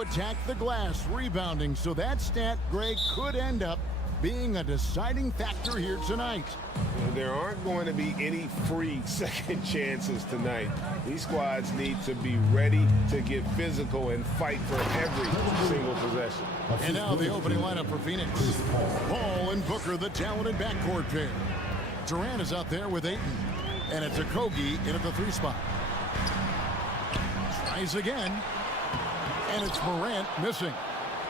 Attack the glass, rebounding, so that stat, Greg, could end up being a deciding factor here tonight. There aren't going to be any free second chances tonight. These squads need to be ready to get physical and fight for every single possession. And now the opening lineup for Phoenix. Paul and Booker, the talented backcourt pair. Durant is out there with Ayton, and it's Okogie in at the 3 spot. Tries again. And it's Morant missing.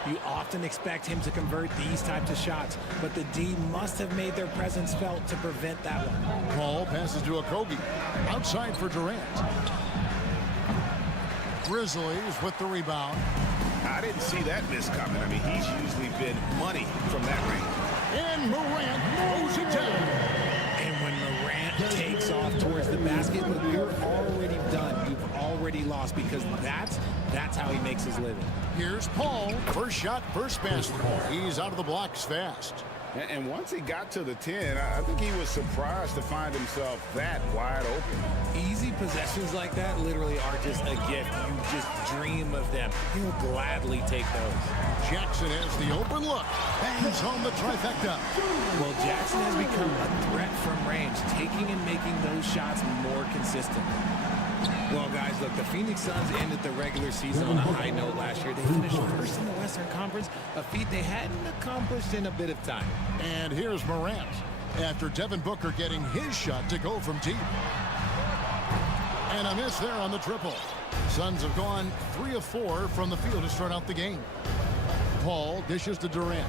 You often expect him to convert these types of shots, but the D must have made their presence felt to prevent that one. Paul passes to Okogie. Outside for Durant. Grizzlies with the rebound. I didn't see that miss coming. I mean, he's usually been money from that range. And Morant throws it down. And when Morant takes off towards the basket, look, you're already done. You've already lost because that's how he makes his living. Here's Paul. First shot, first basket. He's out of the blocks fast. And once he got to the 10, I think he was surprised to find himself that wide open. Easy possessions like that literally are just a gift. You just dream of them. He'll gladly take those. Jackson has the open look. Bangs home the trifecta. Well, Jackson has become a threat from range, taking and making those shots more consistent. Well, guys, look, the Phoenix Suns ended the regular season on a high note last year. They finished first in the Western Conference, a feat they hadn't accomplished in a bit of time. And here's Morant after Devin Booker getting his shot to go from deep. And a miss there on the triple. Suns have gone 3 of 4 from the field to start out the game. Paul dishes to Durant.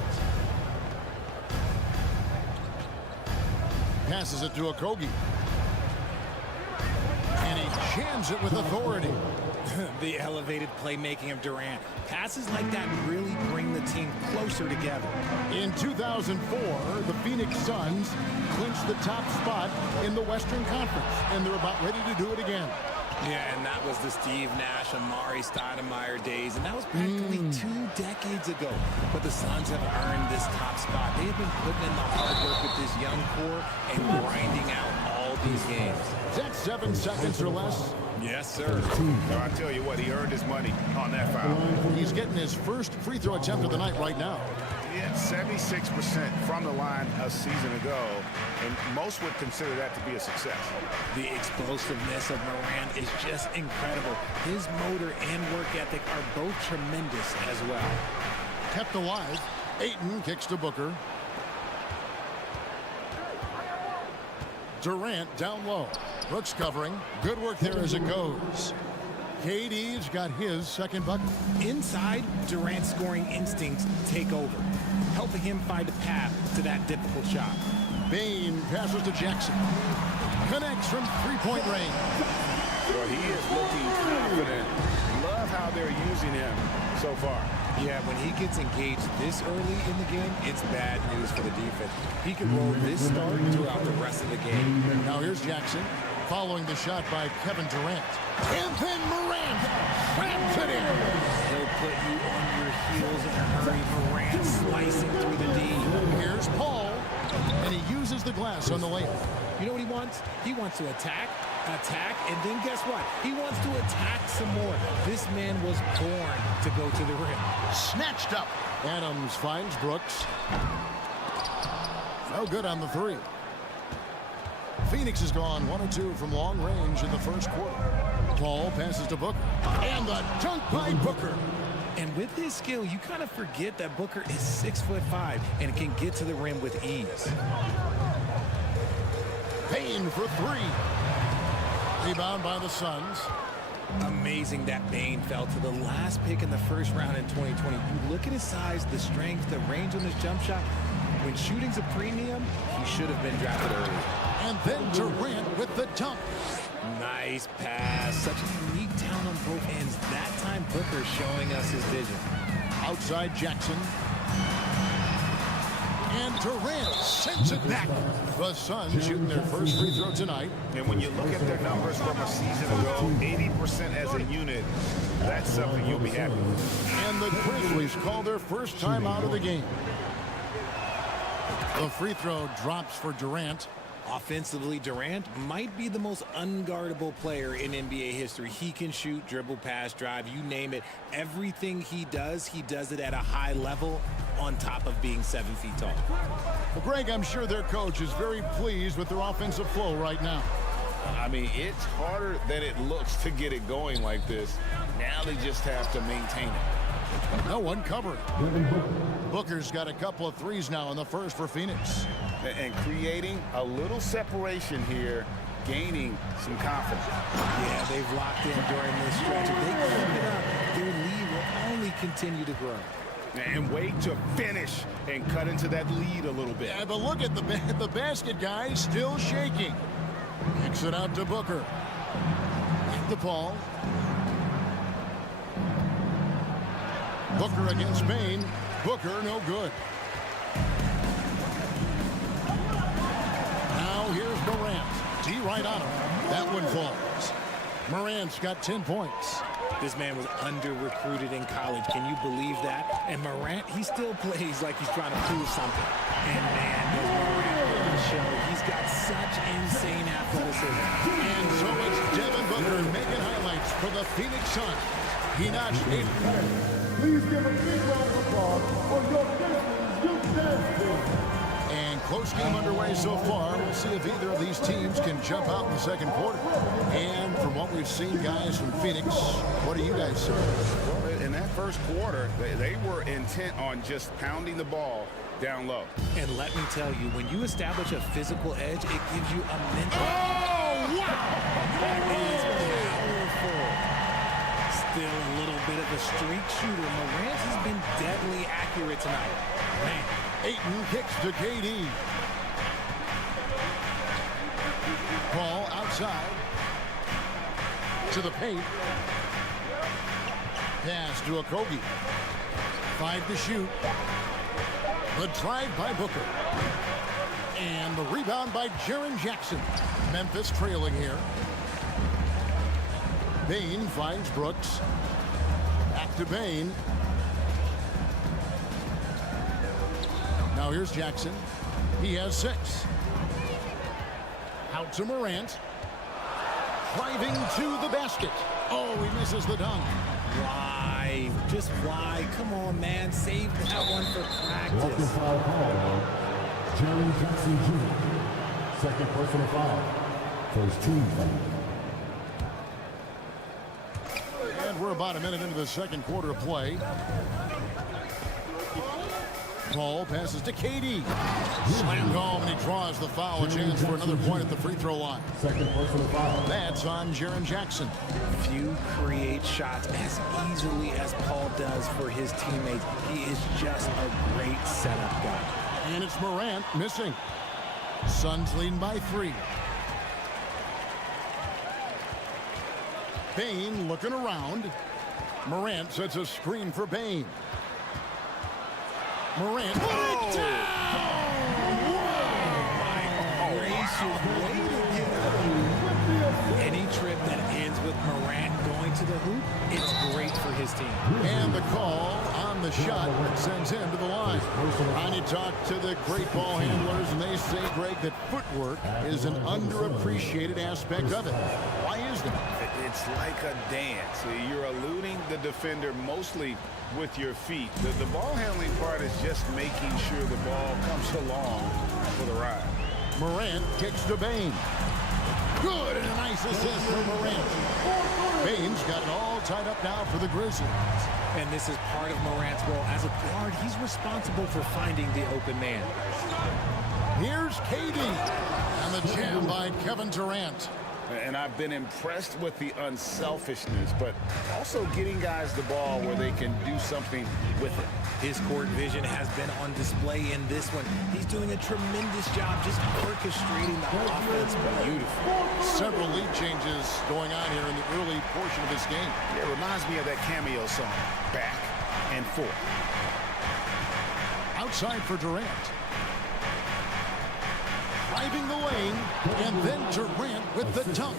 Passes it to Okogie. And he jams it with authority. The elevated playmaking of Durant. Passes like that really bring the team closer together. In 2004, the Phoenix Suns clinched the top spot in the Western Conference, and they're about ready to do it again. Yeah, and that was the Steve Nash, Amari Stoudemire days, and that was practically 2 decades ago. But the Suns have earned this top spot. They have been putting in the hard work with this young core and grinding out all these games. Is that 7 seconds or less? Yes, sir. No, I tell you what, he earned his money on that foul. He's getting his first free throw attempt of the night right now. Yeah, 76% from the line a season ago, and most would consider that to be a success. The explosiveness of Morant is just incredible. His motor and work ethic are both tremendous as well. Kept alive. Ayton kicks to Booker. Durant down low. Brooks covering. Good work there as it goes. KD's got his second bucket. Inside, Durant's scoring instincts take over, helping him find a path to that difficult shot. Bane passes to Jackson. Connects from three-point range. Well, he is looking confident. Love how they're using him so far. Yeah, when he gets engaged this early in the game, it's bad news for the defense. He can roll this start throughout the rest of the game. Now here's Jackson, following the shot by Kevin Durant. And then Morant slams it in. He'll put you on your heels in a hurry. Morant slicing through the D. Here's Paul, and he uses the glass on the layup. You know what he wants? He wants to attack, and then guess what? He wants to attack some more. This man was born to go to the rim. Snatched up. Adams finds Brooks. No good on the 3. Phoenix has gone 1 of 2 from long range in the first quarter. Paul passes to Booker. And the dunk by Booker. And with his skill, you kind of forget that Booker is 6'5" and can get to the rim with ease. Bane for 3. Rebound by the Suns. Amazing that Bane fell to the last pick in the first round in 2020. You look at his size, the strength, the range on his jump shot. When shooting's a premium, he should have been drafted early. And then Durant with the dunk. Nice pass. Such a unique talent on both ends. That time Booker showing us his vision. Outside Jackson. And Durant sends it back. The Suns shooting their first free throw tonight. And when you look at their numbers from a season ago, 80% as a unit, that's something you'll be happy with. And the Grizzlies call their first time out of the game. The free throw drops for Durant. Offensively, Durant might be the most unguardable player in NBA history. He can shoot, dribble, pass, drive, you name it. Everything he does it at a high level on top of being 7 feet tall. Well, Greg, I'm sure their coach is very pleased with their offensive flow right now. I mean, it's harder than it looks to get it going like this. Now they just have to maintain it. No one covering. Booker's got a couple of threes now in the first for Phoenix. And creating a little separation here, gaining some confidence. Yeah, they've locked in during this stretch. If they keep it up, their lead will only continue to grow. And wait to finish and cut into that lead a little bit. Yeah, but look at the basket, guys, still shaking. Kicks it out to Booker. The ball. Booker against Bain. Booker, no good. Now here's Morant. D right on him. That one falls. Morant's got 10 points. This man was under-recruited in college. Can you believe that? And Morant, he still plays like he's trying to prove something. And man, does Morant really show. He's got such insane athleticism. And so it's Devin Booker making highlights for the Phoenix Suns. He notched 8. Please give a big round of applause for your Grizzlies youth dance team. And close game underway so far. We'll see if either of these teams can jump out in the second quarter. And from what we've seen, guys, from Phoenix, what do you guys say? Well, in that first quarter, they were intent on just pounding the ball down low. And let me tell you, when you establish a physical edge, it gives you a mental... Oh, wow! That is powerful. Still a little bit of a streak shooter. Morant has been deadly accurate tonight. Man. Ayton kicks to KD. Ball outside. To the paint. Pass to Okogie. 5 to shoot. The drive by Booker. And the rebound by Jaren Jackson. Memphis trailing here. Bain finds Brooks. Back to Bain. Now here's Jackson. He has 6. Out to Morant. Driving to the basket. Oh, he misses the dunk. Why? Just why? Come on, man. Save that one for Welcome practice. foul call. Jaren Jackson Jr. Second personal foul. First team foul. And we're about a minute into the second quarter of play. Paul passes to KD. Slammed home, and he draws the foul. A chance for another point at the free throw line. Second personal foul. That's on Jaren Jackson. Few create shots as easily as Paul does for his teammates. He is just a great setup guy. And it's Morant missing. Suns leading by 3. Bain looking around. Morant sets a screen for Bain. Morant. Put it down! My gracious, way to get up. Any trip that ends with Morant going to the hoop, it's great for his team. And the call on the shot sends him to the line. And you talk to the great ball handlers, and they say, Greg, that footwork is an underappreciated aspect of it. Why is that? It's like a dance. You're eluding the defender mostly with your feet. The ball handling part is just making sure the ball comes along for the ride. Morant kicks to Bain. Good, and a nice assist for Morant. Bain's got it all tied up now for the Grizzlies. And this is part of Morant's role. As a guard, he's responsible for finding the open man. Here's KD. And the jam by Kevin Durant. And I've been impressed with the unselfishness, but also getting guys the ball where they can do something with it. His court vision has been on display in this one. He's doing a tremendous job just orchestrating the offense beautifully. Several lead changes going on here in the early portion of this game. It reminds me of that cameo song, Back and Forth. Outside for Durant. Driving the lane, and then Durant with the dunk.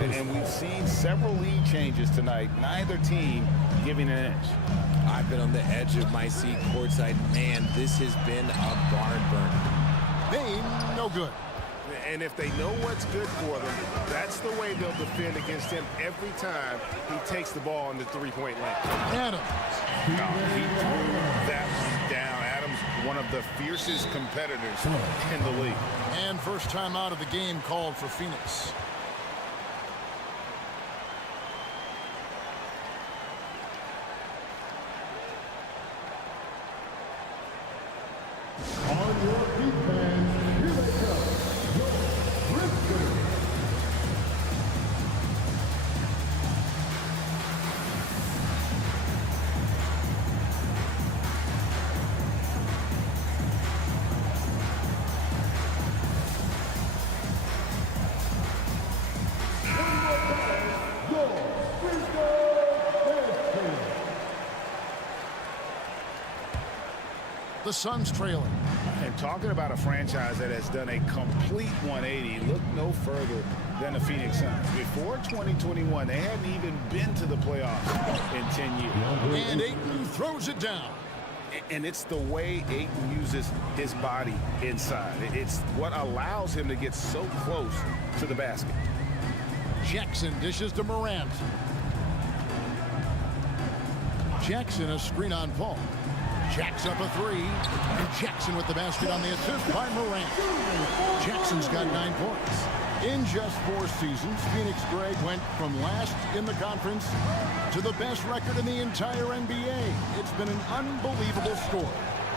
And we've seen several lead changes tonight, neither team giving an edge. I've been on the edge of my seat courtside. Man, this has been a barn burner. Bain, no good. And if they know what's good for them, that's the way they'll defend against him every time he takes the ball in the three-point line. Adams. He threw that one down. Adams, one of the fiercest competitors in the league. And first time out of the game called for Phoenix. On your feet, fans, here they come, your Grizzlies. The Suns trailing. And talking about a franchise that has done a complete 180, look no further than the Phoenix Suns. Before 2021, they hadn't even been to the playoffs in 10 years. And Ayton throws it down. And it's the way Ayton uses his body inside. It's what allows him to get so close to the basket. Jackson dishes to Morant. Jackson a screen on Paul. Jacks up a three. And Jackson with the basket on the assist by Morant. Jackson's got 9 points. In just 4 seasons, Phoenix Greg went from last in the conference to the best record in the entire NBA. It's been an unbelievable story.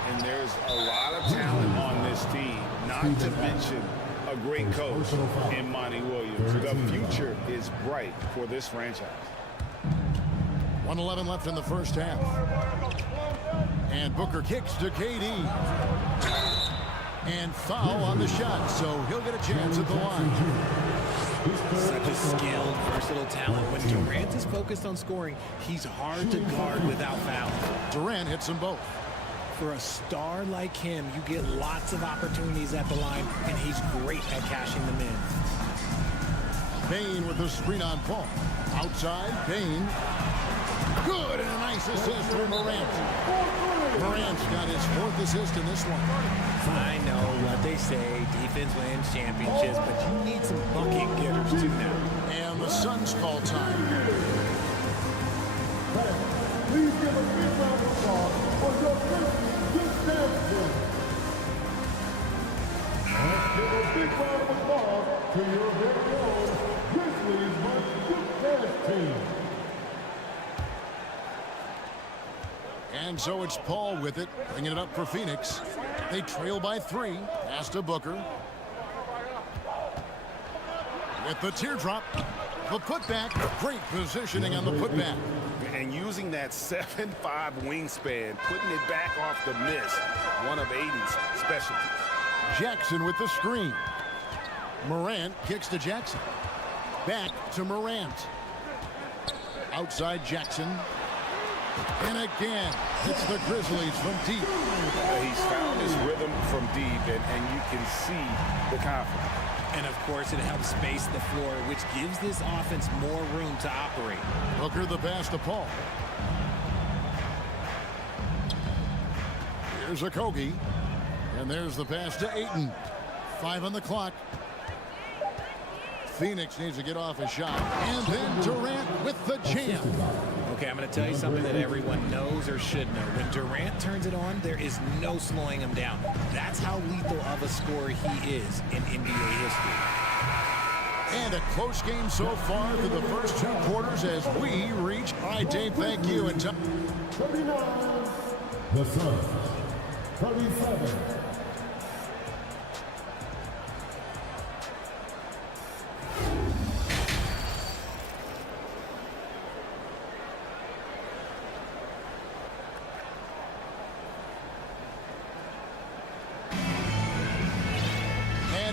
And there's a lot of talent on this team, not to mention a great coach in Monty Williams. The future is bright for this franchise. 1:11 left in the first half. And Booker kicks to KD. And foul on the shot, so he'll get a chance at the line. Such a skilled, versatile talent. When Durant is focused on scoring, he's hard to guard without foul. Durant hits them both. For a star like him, you get lots of opportunities at the line, and he's great at cashing them in. Bain with the screen on Paul. Outside, Bain. Good, and a nice assist for Morant. Morant's got his 4th assist in this one. I know what they say, defense wins championships, but you need some bucket getters too now. And the Suns call time. Please give a big round of applause for your Grizzlies champion. Let's give a big round of applause to your very own Grizzlies team. And so it's Paul with it, bringing it up for Phoenix. They trail by 3. Pass to Booker. With the teardrop, the putback. Great positioning on the putback. And using that 7'5" wingspan, putting it back off the miss, one of Aiden's specialties. Jackson with the screen. Morant kicks to Jackson. Back to Morant. Outside Jackson. And again, it's the Grizzlies from deep. He's found his rhythm from deep, and you can see the confidence. And of course, it helps space the floor, which gives this offense more room to operate. Booker the pass to Paul. Here's a Kogi. And there's the pass to Ayton. 5 on the clock. Phoenix needs to get off a shot. And then Durant with the jam. Okay, I'm going to tell you something that everyone knows or should know. When Durant turns it on, there is no slowing him down. That's how lethal of a scorer he is in NBA history. And a close game so far through the first 2 quarters as we reach. All right, Dave, thank you. And 39, the Suns, 37.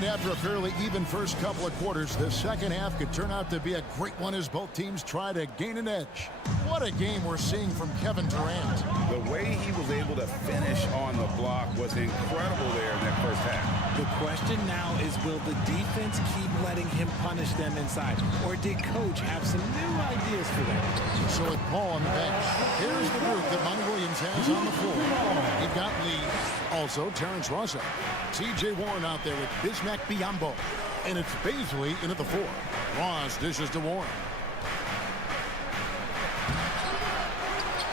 After a fairly even first couple of quarters, the second half could turn out to be a great one as both teams try to gain an edge. What a game we're seeing from Kevin Durant. The way he was able to finish on the block was incredible there in that first half. The question now is, will the defense keep letting him punish them inside? Or did Coach have some new ideas for them? So with Paul on the bench, here's the group that Monty Williams has on the floor. You've got Lee, also Terrence Russell. T.J. Warren out there with Bismack Biyombo. And it's Baisley into the 4. Ross dishes to Warren.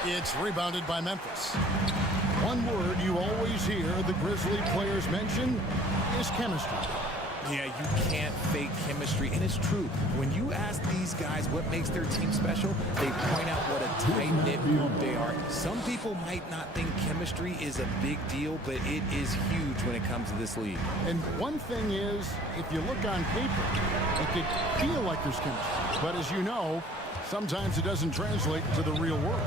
It's rebounded by Memphis. One word you always hear the Grizzly players mention is chemistry. Yeah, you can't fake chemistry, and it's true. When you ask these guys what makes their team special, they point out what a tight-knit group they are. Some people might not think chemistry is a big deal, but it is huge when it comes to this league. And one thing is, if you look on paper, it could feel like there's chemistry. But as you know, sometimes it doesn't translate to the real world.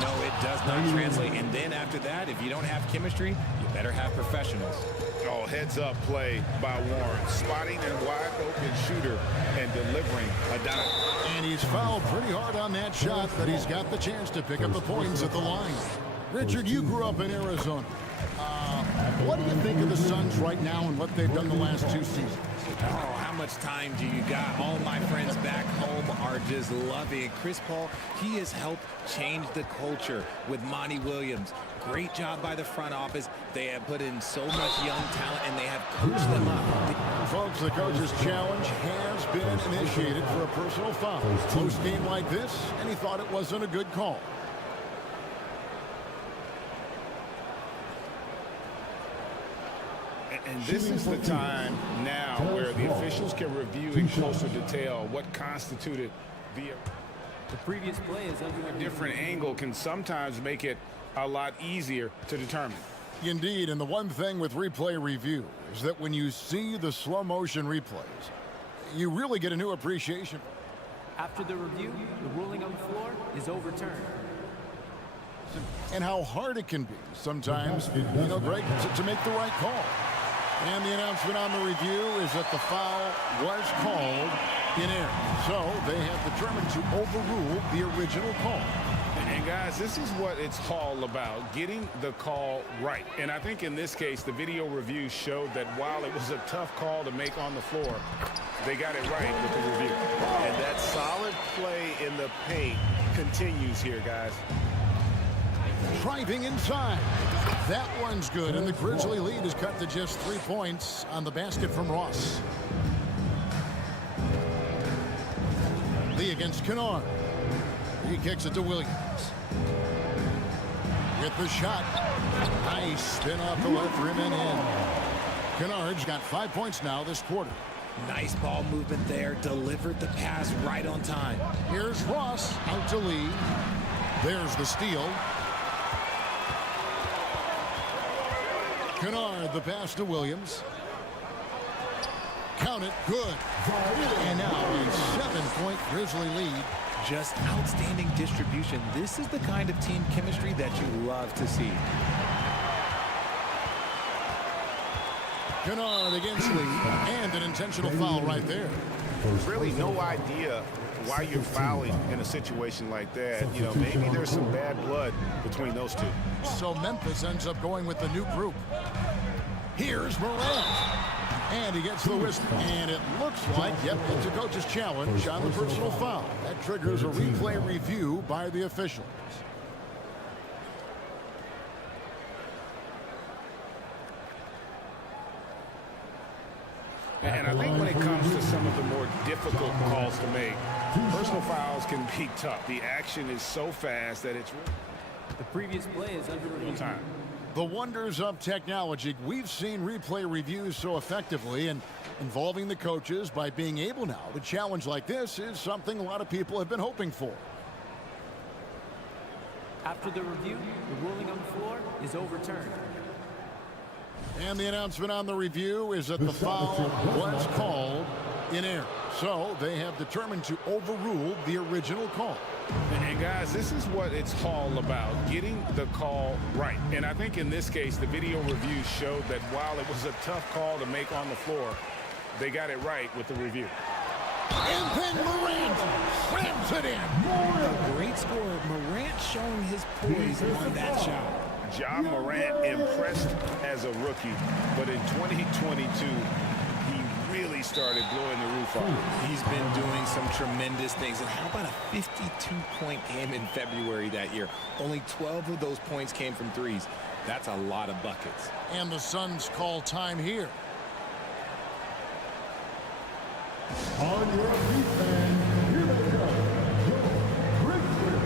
No, it does not translate. And then after that, if you don't have chemistry, you better have professionals. Oh, heads-up play by Warren. Spotting a wide-open shooter and delivering a dime. And he's fouled pretty hard on that shot, but he's got the chance to pick up the points at the line. Richard, you grew up in Arizona. What do you think of the Suns right now and what they've done the last 2 seasons? Oh, how much time do you got? All my friends back home are just loving it. Chris Paul, he has helped change the culture with Monty Williams. Great job by the front office. They have put in so much young talent, and they have coached them up. Folks, the coach's challenge has been initiated for a personal foul. Close game like this, and he thought it wasn't a good call. And this is the time now where the officials can review in closer detail what constituted the previous play is under a different angle can sometimes make it a lot easier to determine. Indeed, and the one thing with replay review is that when you see the slow motion replays, you really get a new appreciation. After the review, the ruling on the floor is overturned. And how hard it can be sometimes, Greg, to make the right call. And the announcement on the review is that the foul was called in error. So they have determined to overrule the original call. And guys, this is what it's all about, getting the call right. And I think in this case, the video review showed that while it was a tough call to make on the floor, they got it right with the review. And that solid play in the paint continues here, guys. Driving inside. That one's good, and the Grizzly lead is cut to just 3 points on the basket from Ross. Lee against Kennard. He kicks it to Williams. With the shot. Nice spin off the left rim and in. Kennard's got 5 points now this quarter. Nice ball movement there. Delivered the pass right on time. Here's Ross out to Lee. There's the steal. Kennard, the pass to Williams. Count it, good. And now a 7-point Grizzly lead. Just outstanding distribution. This is the kind of team chemistry that you love to see. Kennard against Lee, and an intentional foul right there. Really no idea why you're fouling in a situation like that. Maybe there's some bad blood between those two. So Memphis ends up going with the new group. Here's Morant. And he gets the whistle. And it looks like, it's a coach's challenge on the personal foul. That triggers a replay review by the officials. And I think when it comes to some of the more difficult calls to make, personal fouls can be tough. The action is so fast that it's The previous play is under review. time. The wonders of technology. We've seen replay reviews so effectively, and involving the coaches by being able now to challenge like this is something a lot of people have been hoping for. After the review, the ruling on the floor is overturned. And the announcement on the review is that the foul was called in error. So they have determined to overrule the original call. And guys, this is what it's all about, getting the call right. And I think in this case, the video review showed that while it was a tough call to make on the floor, they got it right with the review. And then Morant slams it in. A great scorer. Morant showing his poise on that shot. Ja Morant impressed as a rookie, but in 2022, he really started blowing the roof off. He's been doing some tremendous things. And how about a 52-point game in February that year? Only 12 of those points came from threes. That's a lot of buckets. And the Suns call time here. On your feet, fans, here they come, your Grizzlies.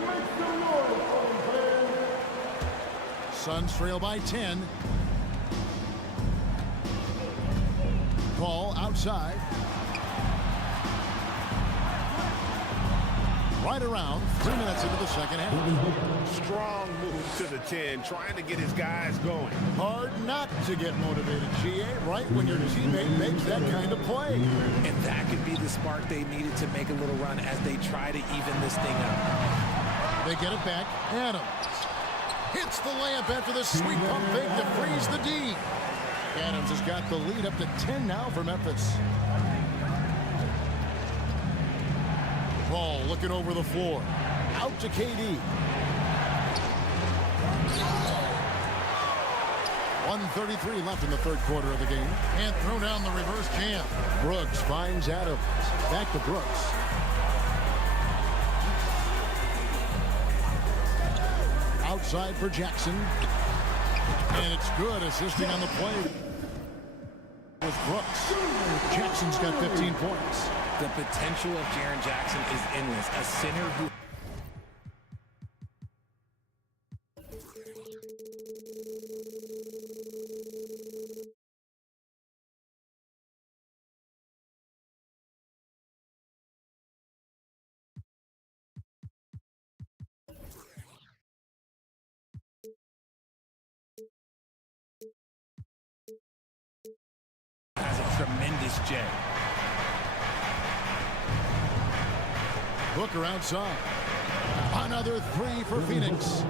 Make some noise, home fans. Suns trail by 10. Ball outside. Right around 3 minutes into the second half. Strong move to the 10, trying to get his guys going. Hard not to get motivated, GA, right when your teammate makes that kind of play. And that could be the spark they needed to make a little run as they try to even this thing up. They get it back. Adams hits the layup after the sweet pump fake to freeze the D. Adams has got the lead up to 10 now for Memphis. Ball looking over the floor. Out to KD. 1:33 left in the third quarter of the game. And throw down the reverse jam. Brooks finds Adams. Back to Brooks. Outside for Jackson. And it's good, assisting on the play was Brooks. Jackson's got 15 points. The potential of Jaren Jackson is endless. A center who has a tremendous J. Booker outside. Another three for Phoenix.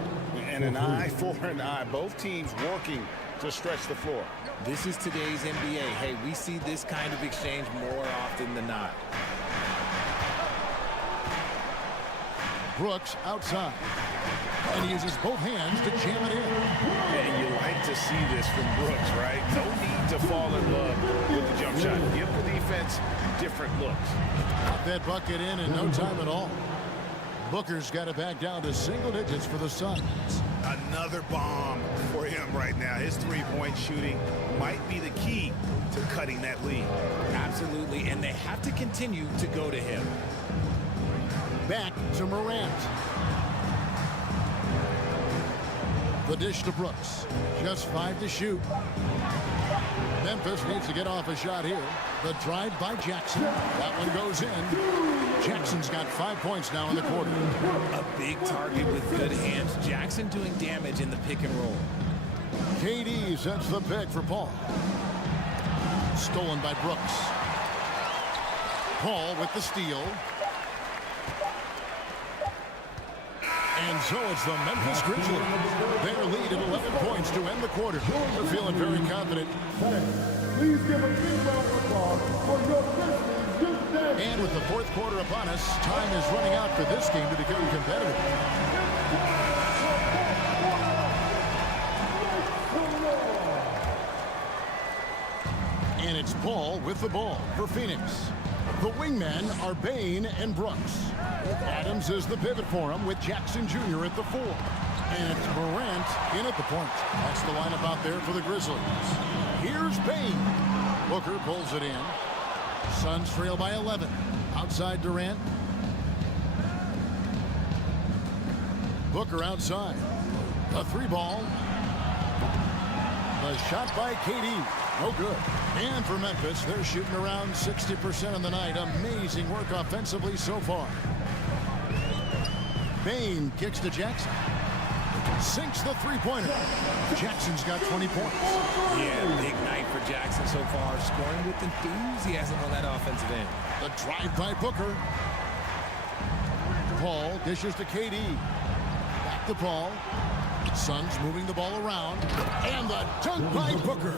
And an eye for an eye. Both teams working to stretch the floor. This is today's NBA. Hey, we see this kind of exchange more often than not. Brooks outside. And he uses both hands to jam it in. And you like to see this from Brooks, right? No need to fall in love with the jump shot. Give the defense different looks. Got that bucket in no time at all. Booker's got it back down to single digits for the Suns. Another bomb for him right now. His three-point shooting might be the key to cutting that lead. Absolutely, and they have to continue to go to him. Back to Morant. The dish to Brooks. Just 5 to shoot. Memphis needs to get off a shot here. The drive by Jackson. That one goes in. Jackson's got 5 points now in the quarter. A big target with good hands. Jackson doing damage in the pick and roll. KD sets the pick for Paul. Stolen by Brooks. Paul with the steal. And so it's the Memphis Grizzlies. Their lead at 11 points to end the quarter. They're feeling very confident. Please give a big round of applause for your Grizzlies. And with the fourth quarter upon us, time is running out for this game to become competitive. And it's Paul with the ball for Phoenix. The wingmen are Bain and Brooks. Adams is the pivot for him with Jackson Jr. at the 4. And it's Morant in at the point. That's the lineup out there for the Grizzlies. Here's Bain. Booker pulls it in. Suns trail by 11. Outside Durant. Booker outside. A 3-ball. The shot by KD. No good. And for Memphis, they're shooting around 60% on the night. Amazing work offensively so far. Bain kicks to Jackson. Sinks the three-pointer. Jackson's got 20 points. Yeah, big night for Jackson so far. Scoring with enthusiasm on that offensive end. The drive by Booker. Paul dishes to KD. Back to Paul. Suns moving the ball around. And the dunk by Booker.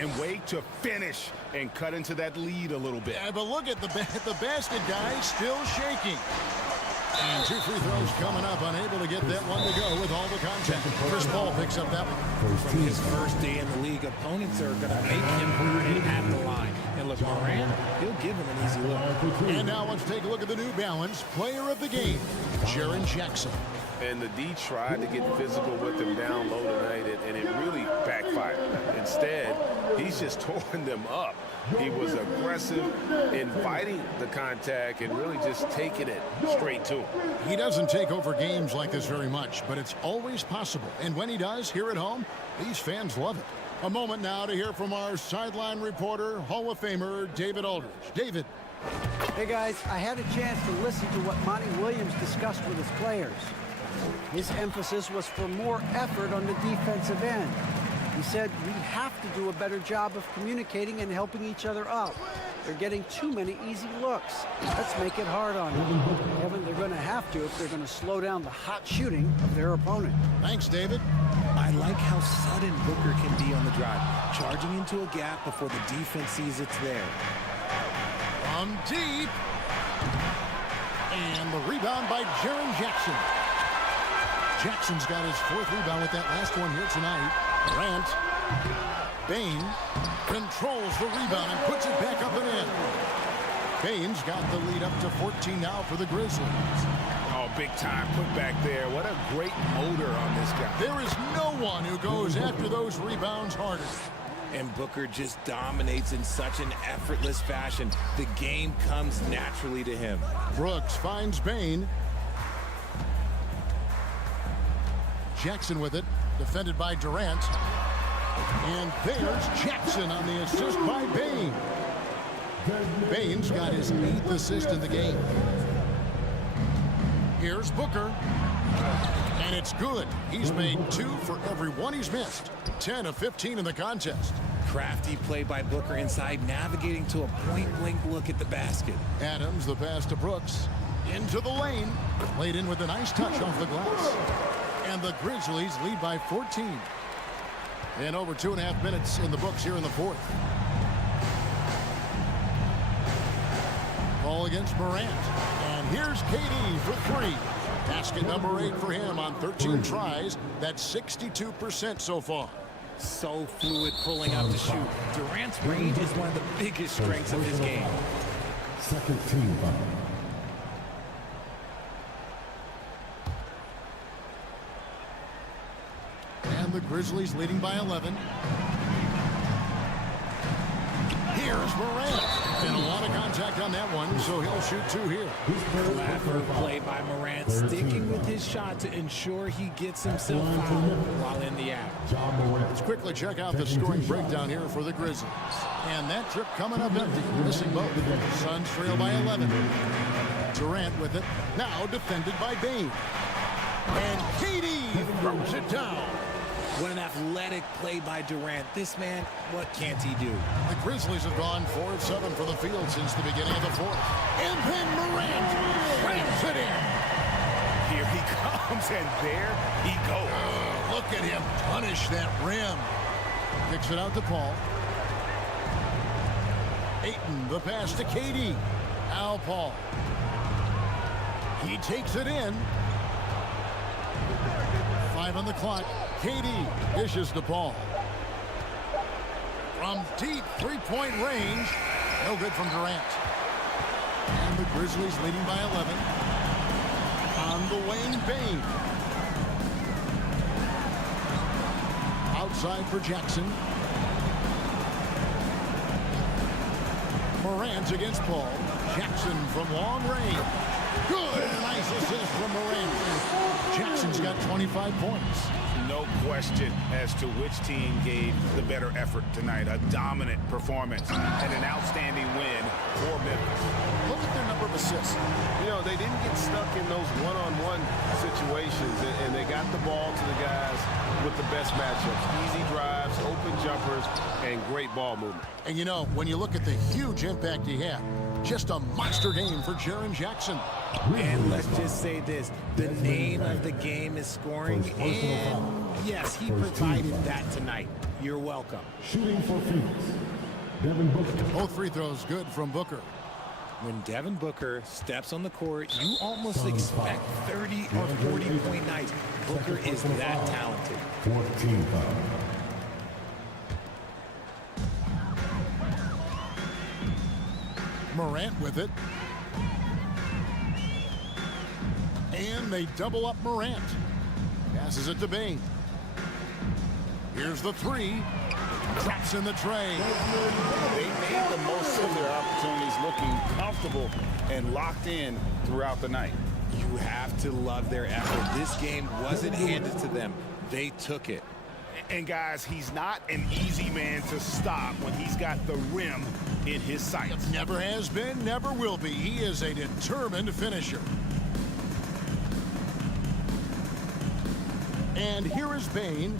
And wait to finish and cut into that lead a little bit. Yeah, but look at the basket guy still shaking. And 2 free throws coming up, unable to get that one to go with all the contact. Chris Paul picks up that one. From his first day in the league, opponents are going to make him earn it at the line. And look, Morant, he'll give him an easy look. And now let's take a look at the New Balance player of the game, Jaren Jackson. And the D tried to get physical with him down low tonight, and it really backfired. Instead, he's just tore them up. He was aggressive, inviting the contact, and really just taking it straight to him. He doesn't take over games like this very much, but it's always possible. And when he does, here at home, these fans love it. A moment now to hear from our sideline reporter, Hall of Famer David Aldridge. David. Hey guys, I had a chance to listen to what Monty Williams discussed with his players. His emphasis was for more effort on the defensive end. He said we have to do a better job of communicating and helping each other out. They're getting too many easy looks. Let's make it hard on them. Kevin, they're going to have to if they're going to slow down the hot shooting of their opponent. Thanks, David. I like how sudden Booker can be on the drive, charging into a gap before the defense sees it's there. From deep. And the rebound by Jaren Jackson. Jackson's got his 4th rebound with that last one here tonight. Durant. Bane controls the rebound and puts it back up and in. Bane's got the lead up to 14 now for the Grizzlies. Oh, big time put back there. What a great motor on this guy. There is no one who goes after those rebounds harder. And Booker just dominates in such an effortless fashion. The game comes naturally to him. Brooks finds Bane. Jackson with it, defended by Durant. And there's Jackson on the assist by Bane. Bane's got his 8th assist in the game. Here's Booker. And it's good. He's made 2 for every one he's missed. 10 of 15 in the contest. Crafty play by Booker inside, navigating to a point-blank look at the basket. Adams, the pass to Brooks. Into the lane. Laid in with a nice touch off the glass. And the Grizzlies lead by 14. And over 2.5 minutes in the books here in the 4th. Ball against Morant. And here's KD for 3. Basket number 8 for him on 13 tries. That's 62% so far. So fluid pulling up to shoot. Durant's range is one of the biggest strengths of his game. Second team foul. And the Grizzlies leading by 11. Here's Morant. And a lot of contact on that one, so he'll shoot 2 here. Clever play by Morant, sticking with his shot to ensure he gets himself fouled while in the act. Let's quickly check out the scoring breakdown here for the Grizzlies. And that trip coming up empty, missing both. Suns trail by 11. Durant with it, now defended by Bane. And KD throws it down. What an athletic play by Durant. This man, what can't he do? The Grizzlies have gone 4 of 7 from the field since the beginning of the 4th. And then Morant slams it in. Here he comes, and there he goes. Look at him punish that rim. Kicks it out to Paul. Ayton, the pass to KD. Now Paul. He takes it in. 5 on the clock. KD dishes to Paul. From deep 3-point range. No good from Durant. And the Grizzlies leading by 11. On the wing, Bane. Outside for Jackson. Morant against Paul. Jackson from long range. Good. Nice assist from Morant. Jackson's got 25 points. No question as to which team gave the better effort tonight. A dominant performance and an outstanding win for Memphis. Look at their number of assists. You know, they didn't get stuck in those one-on-one situations, and they got the ball to the guys with the best matchups. Easy drives, open jumpers, and great ball movement. And you know, when you look at the huge impact he had, just a monster game for Jaren Jackson. And let's just say this, the name of the game is scoring, and yes, he provided that tonight. You're welcome. Shooting for Phoenix, Devin Booker. Both free throws good from Booker. When Devin Booker steps on the court, you almost expect 30 or 40-point nights. Booker is that talented. 14 foul. Morant with it. And they double up Morant. Passes it to Bain. Here's the three. Drops in the tray. They made the most of their opportunities, looking comfortable and locked in throughout the night. You have to love their effort. This game wasn't handed to them. They took it. And guys, he's not an easy man to stop when he's got the rim in his sights. Never has been, never will be. He is a determined finisher. And here is Bain.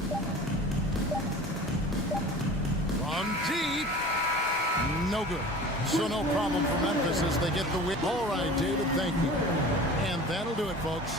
From deep. No good. So no problem for Memphis as they get the win. All right, David, thank you. And that'll do it, folks.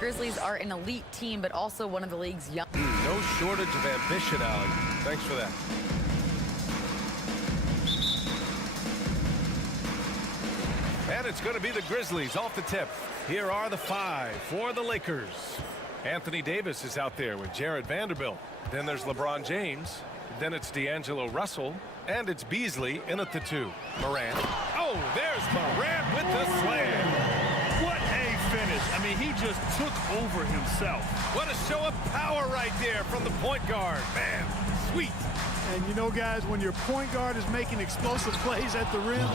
Grizzlies are an elite team, but also one of the league's young. No shortage of ambition, Allen. Thanks for that. And it's going to be the Grizzlies off the tip. Here are the 5 for the Lakers. Anthony Davis is out there with Jared Vanderbilt. Then there's LeBron James. Then it's D'Angelo Russell. And it's Beasley in at the 2. Morant. Oh, there's Morant with the slam. What a finish. I mean, he just took over himself. What a show of power right there from the point guard. Man, sweet. And you know, guys, when your point guard is making explosive plays at the rim,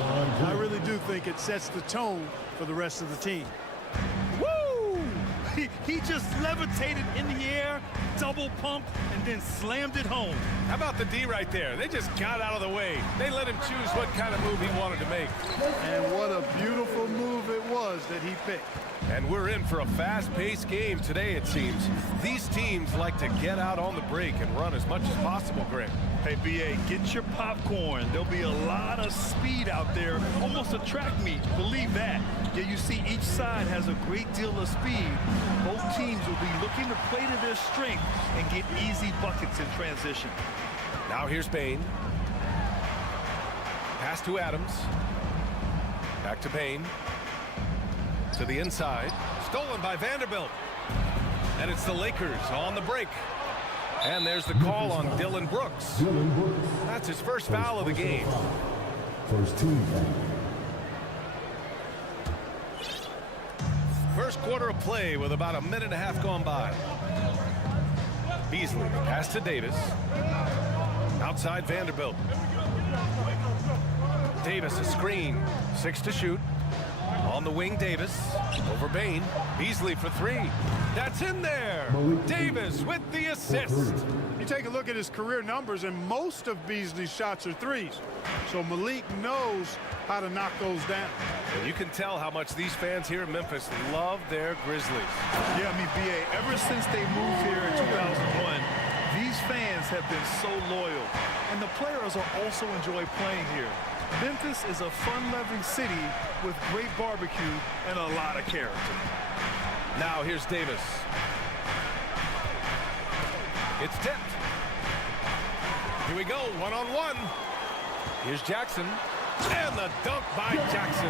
I really do think it sets the tone for the rest of the team. Woo! He just levitated in the air, double pumped, and then slammed it home. How about the D right there? They just got out of the way. They let him choose what kind of move he wanted to make. And what a beautiful move it was that he picked. And we're in for a fast-paced game today, it seems. These teams like to get out on the break and run as much as possible, Greg. Hey, BA, get your popcorn. There'll be a lot of speed out there, almost a track meet. Believe that. Yeah, you see each side has a great deal of speed. Both teams will be looking to play to their strength and get easy buckets in transition. Now here's Bane. Pass to Adams. Back to Bane. To the inside. Stolen by Vanderbilt. And it's the Lakers on the break. And there's the call on Dylan Brooks. That's his first foul of the game. First team foul. First quarter of play with about a minute and a half gone by. Beasley pass to Davis. Outside Vanderbilt. Davis a screen. 6 to shoot. On the wing, Davis. Over Bane. Beasley for 3. That's in there. Davis with the assist. You take a look at his career numbers, and most of Beasley's shots are threes. So Malik knows how to knock those down. And you can tell how much these fans here in Memphis love their Grizzlies. Yeah, I mean, BA, ever since they moved here in 2001, these fans have been so loyal. And the players will also enjoy playing here. Memphis is a fun-loving city with great barbecue and a lot of character. Now here's Davis. It's tipped. Here we go, one-on-one. Here's Jackson. And the dunk by Jackson.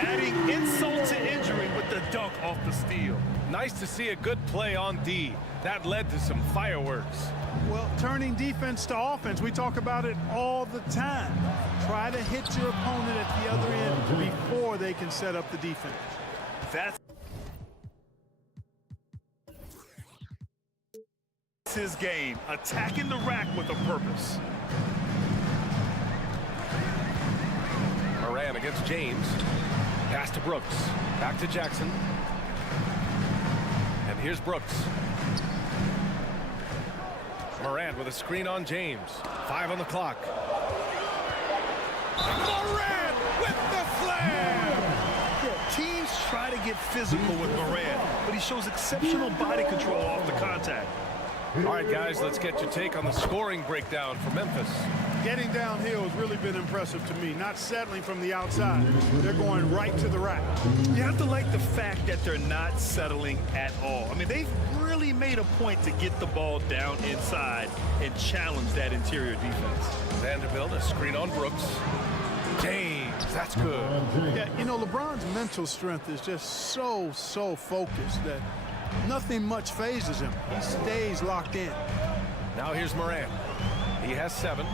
Adding insult to injury with the dunk off the steal. Nice to see a good play on D. That led to some fireworks. Well, turning defense to offense, we talk about it all the time. Try to hit your opponent at the other end before they can set up the defense. That's his game, attacking the rack with a purpose. Moran against James. Pass to Brooks. Back to Jackson. And here's Brooks. Moran with a screen on James. 5 on the clock. Moran with the slam! Teams try to get physical with Moran, but he shows exceptional body control off the contact. All right, guys, let's get your take on the scoring breakdown for Memphis. Getting downhill has really been impressive to me, not settling from the outside. They're going right to the rack. You have to like the fact that they're not settling at all. I mean, they've really made a point to get the ball down inside and challenge that interior defense. Vanderbilt, a screen on Brooks. James, that's good. Yeah, you know, LeBron's mental strength is just so focused that nothing much phases him. He stays locked in. Now here's Moran. He has 7.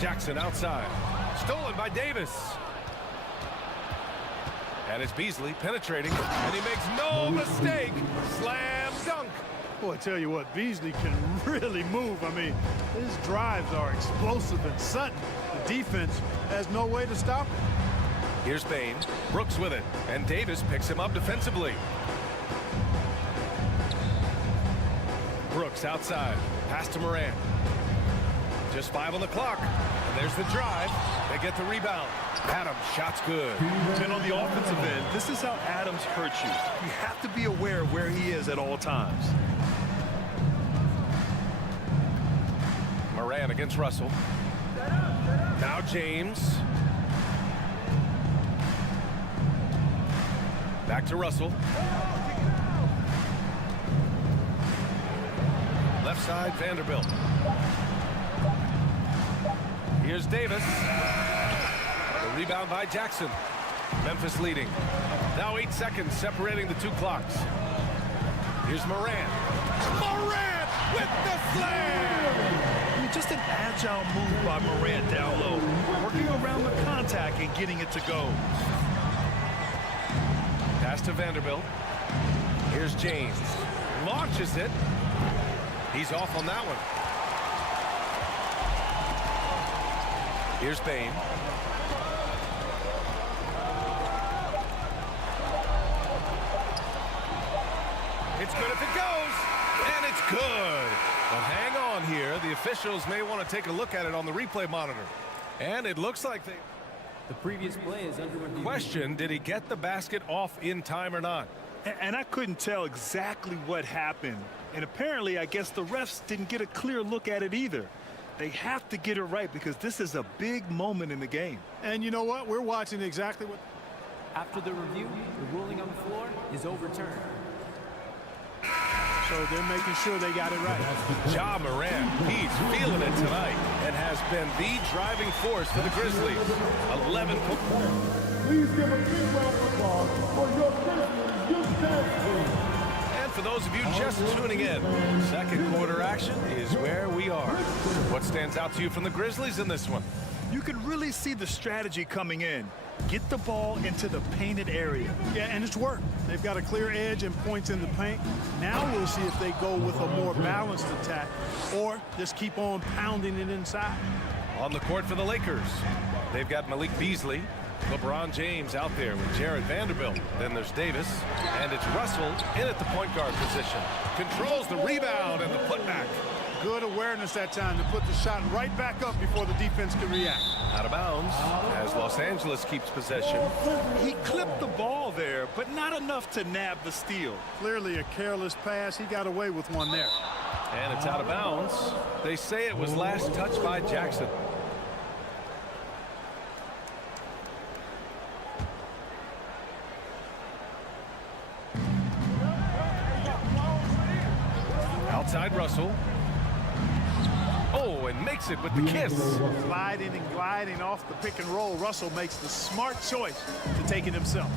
Jackson outside. Stolen by Davis. And it's Beasley penetrating. And he makes no mistake. Slam dunk. Boy, I tell you what, Beasley can really move. I mean, his drives are explosive and sudden. The defense has no way to stop him. Here's Bane. Brooks with it. And Davis picks him up defensively. Brooks outside. Pass to Moran. Just 5 on the clock. And there's the drive. They get the rebound. Adams, shot's good. And on the offensive end, this is how Adams hurts you. You have to be aware of where he is at all times. Moran against Russell. Now James. Back to Russell. Left side, Vanderbilt. Here's Davis. The rebound by Jackson. Memphis leading. Now 8 seconds separating the two clocks. Here's Morant. Morant with the slam! I mean, just an agile move by Morant down low, working around the contact and getting it to go. Pass to Vanderbilt. Here's James. Launches it. He's off on that one. Here's Bain. It's good if it goes, and it's good. But hang on here. The officials may want to take a look at it on the replay monitor. And it looks like they... The previous play is under review. Question, did he get the basket off in time or not? And I couldn't tell exactly what happened. And apparently, I guess the refs didn't get a clear look at it either. They have to get it right because this is a big moment in the game. And you know what? We're watching exactly what... After the review, the ruling on the floor is overturned. So they're making sure they got it right. Ja Morant, he's feeling it tonight and has been the driving force for the Grizzlies. 11 points. Please give a big round of applause for your Grizzlies youth dance team. And for those of you just tuning in, second quarter action is where we are. What stands out to you from the Grizzlies in this one? You can really see the strategy coming in. Get the ball into the painted area. Yeah, and it's worked. They've got a clear edge and points in the paint. Now we'll see if they go with a more balanced attack or just keep on pounding it inside. On the court for the Lakers, they've got Malik Beasley, LeBron James out there with Jared Vanderbilt. Then there's Davis, and it's Russell in at the point guard position. Controls the rebound and the putback. Good awareness that time to put the shot right back up before the defense can react. Out of bounds as Los Angeles keeps possession. He clipped the ball there, but not enough to nab the steal. Clearly a careless pass. He got away with one there. And it's out of bounds. They say it was last touched by Jackson. Outside Russell. Oh, and makes it with the kiss. Sliding and gliding off the pick and roll. Russell makes the smart choice to take it himself.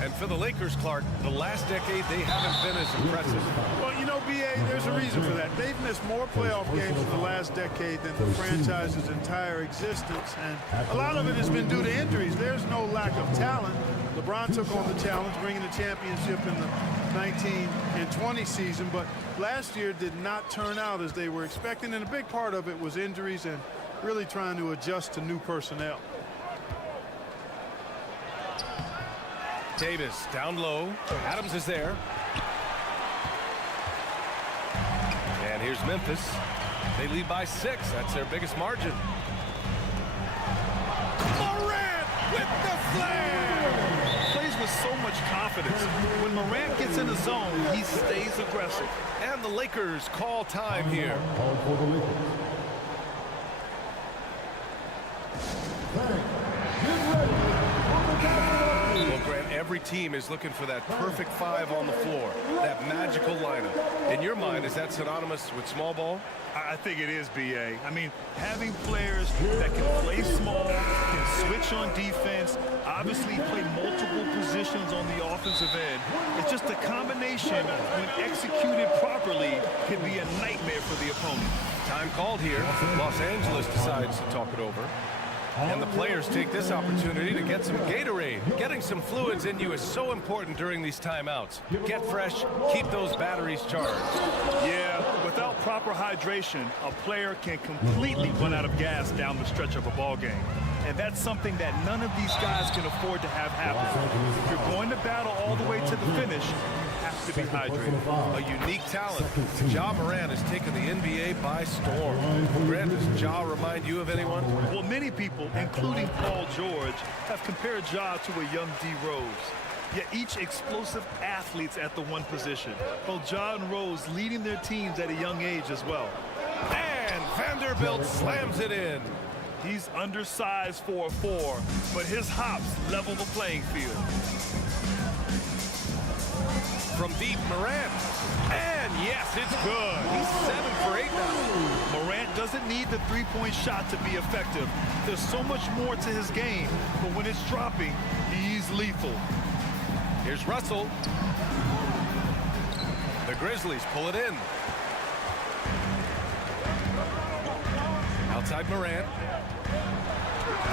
And for the Lakers, Clark, the last decade, they haven't been as impressive. Well, you know, B.A., there's a reason for that. They've missed more playoff games in the last decade than the franchise's entire existence. And a lot of it has been due to injuries. There's no lack of talent. LeBron took on the challenge, bringing the championship in the 19 and 20 season, but last year did not turn out as they were expecting, and a big part of it was injuries and really trying to adjust to new personnel. Davis down low. Adams is there. And here's Memphis. They lead by 6. That's their biggest margin. Morant with the slam! Plays with so much confidence. When Morant gets in the zone, he stays aggressive. And the Lakers call time here. Call for the Lakers. Get ready for the countdown. Well, Grant, every team is looking for that perfect 5 on the floor, that magical lineup. In your mind, is that synonymous with small ball? I think it is, B.A. I mean, having players that can play small, can switch on defense, obviously play multiple positions on the offensive end. It's just a combination, when executed properly, can be a nightmare for the opponent. Time called here. Los Angeles decides to talk it over. And the players take this opportunity to get some Gatorade. Getting some fluids in you is so important during these timeouts. Get fresh, keep those batteries charged. Yeah, without proper hydration, a player can completely run out of gas down the stretch of a ball game. And that's something that none of these guys can afford to have happen. If you're going to battle all the way to the finish, you have to be hydrated. A unique talent. Ja Morant has taken the NBA by storm. Grant, does Ja remind you of anyone? Well, many people, including Paul George, have compared Ja to a young D. Rose. Yet each explosive athletes at the one position. Both Ja and Rose leading their teams at a young age as well. And Vanderbilt slams it in. He's undersized for a 4, but his hops level the playing field. from deep, Morant. And yes, it's good. He's 7 for 8 now. Morant doesn't need the three-point shot to be effective. There's so much more to his game, but when it's dropping, he's lethal. Here's Russell. The Grizzlies pull it in. Outside Morant.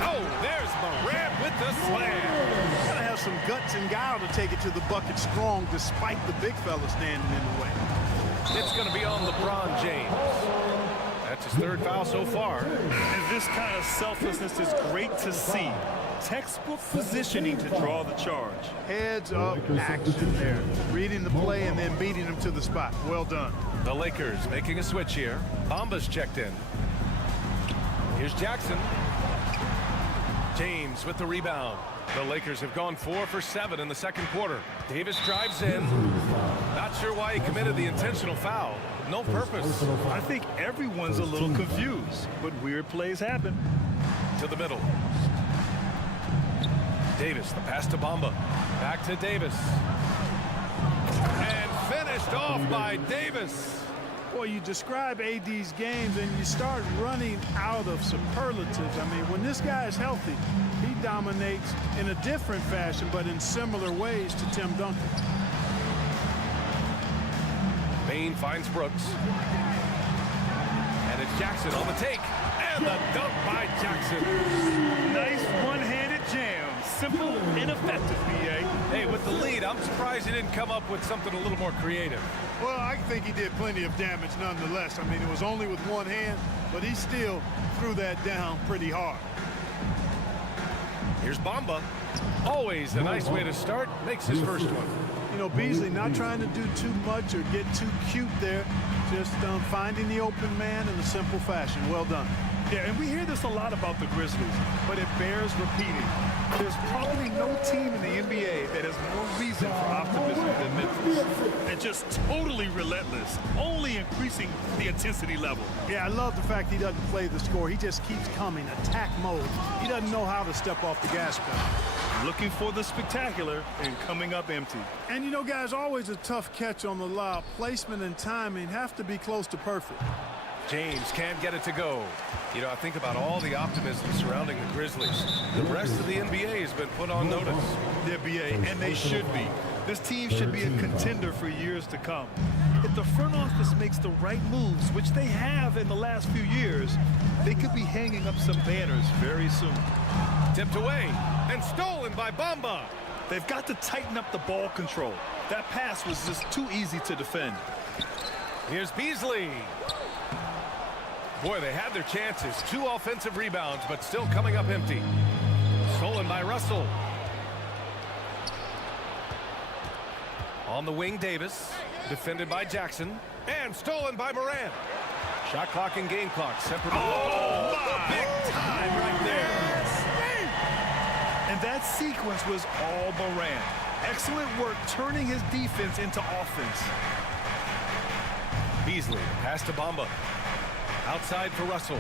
Oh, there's Morant with the slam. Gotta have some guts and guile to take it to the bucket strong despite the big fella standing in the way. It's going to be on LeBron James. That's his 3rd foul so far. And this kind of selflessness is great to see. Textbook positioning to draw the charge. Heads up action there. Reading the play and then beating him to the spot. Well done. The Lakers making a switch here. Bamba's checked in. Here's Jackson. James with the rebound. The Lakers have gone 4 for 7 in the 2nd quarter. Davis drives in. Not sure why he committed the intentional foul. No purpose. I think everyone's a little confused, but weird plays happen. To the middle. Davis, the pass to Bamba. Back to Davis. And finished off by Davis. Well, you describe AD's games and you start running out of superlatives. I mean, when this guy is healthy, he dominates in a different fashion, but in similar ways to Tim Duncan. Bain finds Brooks. And it's Jackson on the take. And the dunk by Jackson. Nice one-handed jam. Simple and effective, B.A. Hey, with the lead, I'm surprised he didn't come up with something a little more creative. Well, I think he did plenty of damage nonetheless. I mean, it was only with one hand, but he still threw that down pretty hard. Here's Bamba. Always a nice way to start. Makes his first one. You know, Beasley not trying to do too much or get too cute there. Just finding the open man in a simple fashion. Well done. Yeah, and we hear this a lot about the Grizzlies, but it bears repeating. There's probably no team in the NBA that has more reason for optimism than Memphis. They're just totally relentless, only increasing the intensity level. Yeah, I love the fact he doesn't play the score. He just keeps coming, attack mode. He doesn't know how to step off the gas pedal. Looking for the spectacular and coming up empty. And you know, guys, always a tough catch on the lob. Placement and timing have to be close to perfect. James can't get it to go. You know, I think about all the optimism surrounding the Grizzlies. The rest of the NBA has been put on notice. The NBA, and they should be. This team should be a contender for years to come. If the front office makes the right moves, which they have in the last few years, they could be hanging up some banners very soon. Tipped away and stolen by Bamba. They've got to tighten up the ball control. That pass was just too easy to defend. Here's Beasley. Boy, they had their chances. 2 offensive rebounds, but still coming up empty. Stolen by Russell. On the wing, Davis. Defended by Jackson. And stolen by Morant. Shot clock and game clock separate. Oh, big time right there. And that sequence was all Morant. Excellent work turning his defense into offense. Beasley, pass to Bamba. Outside for Russell.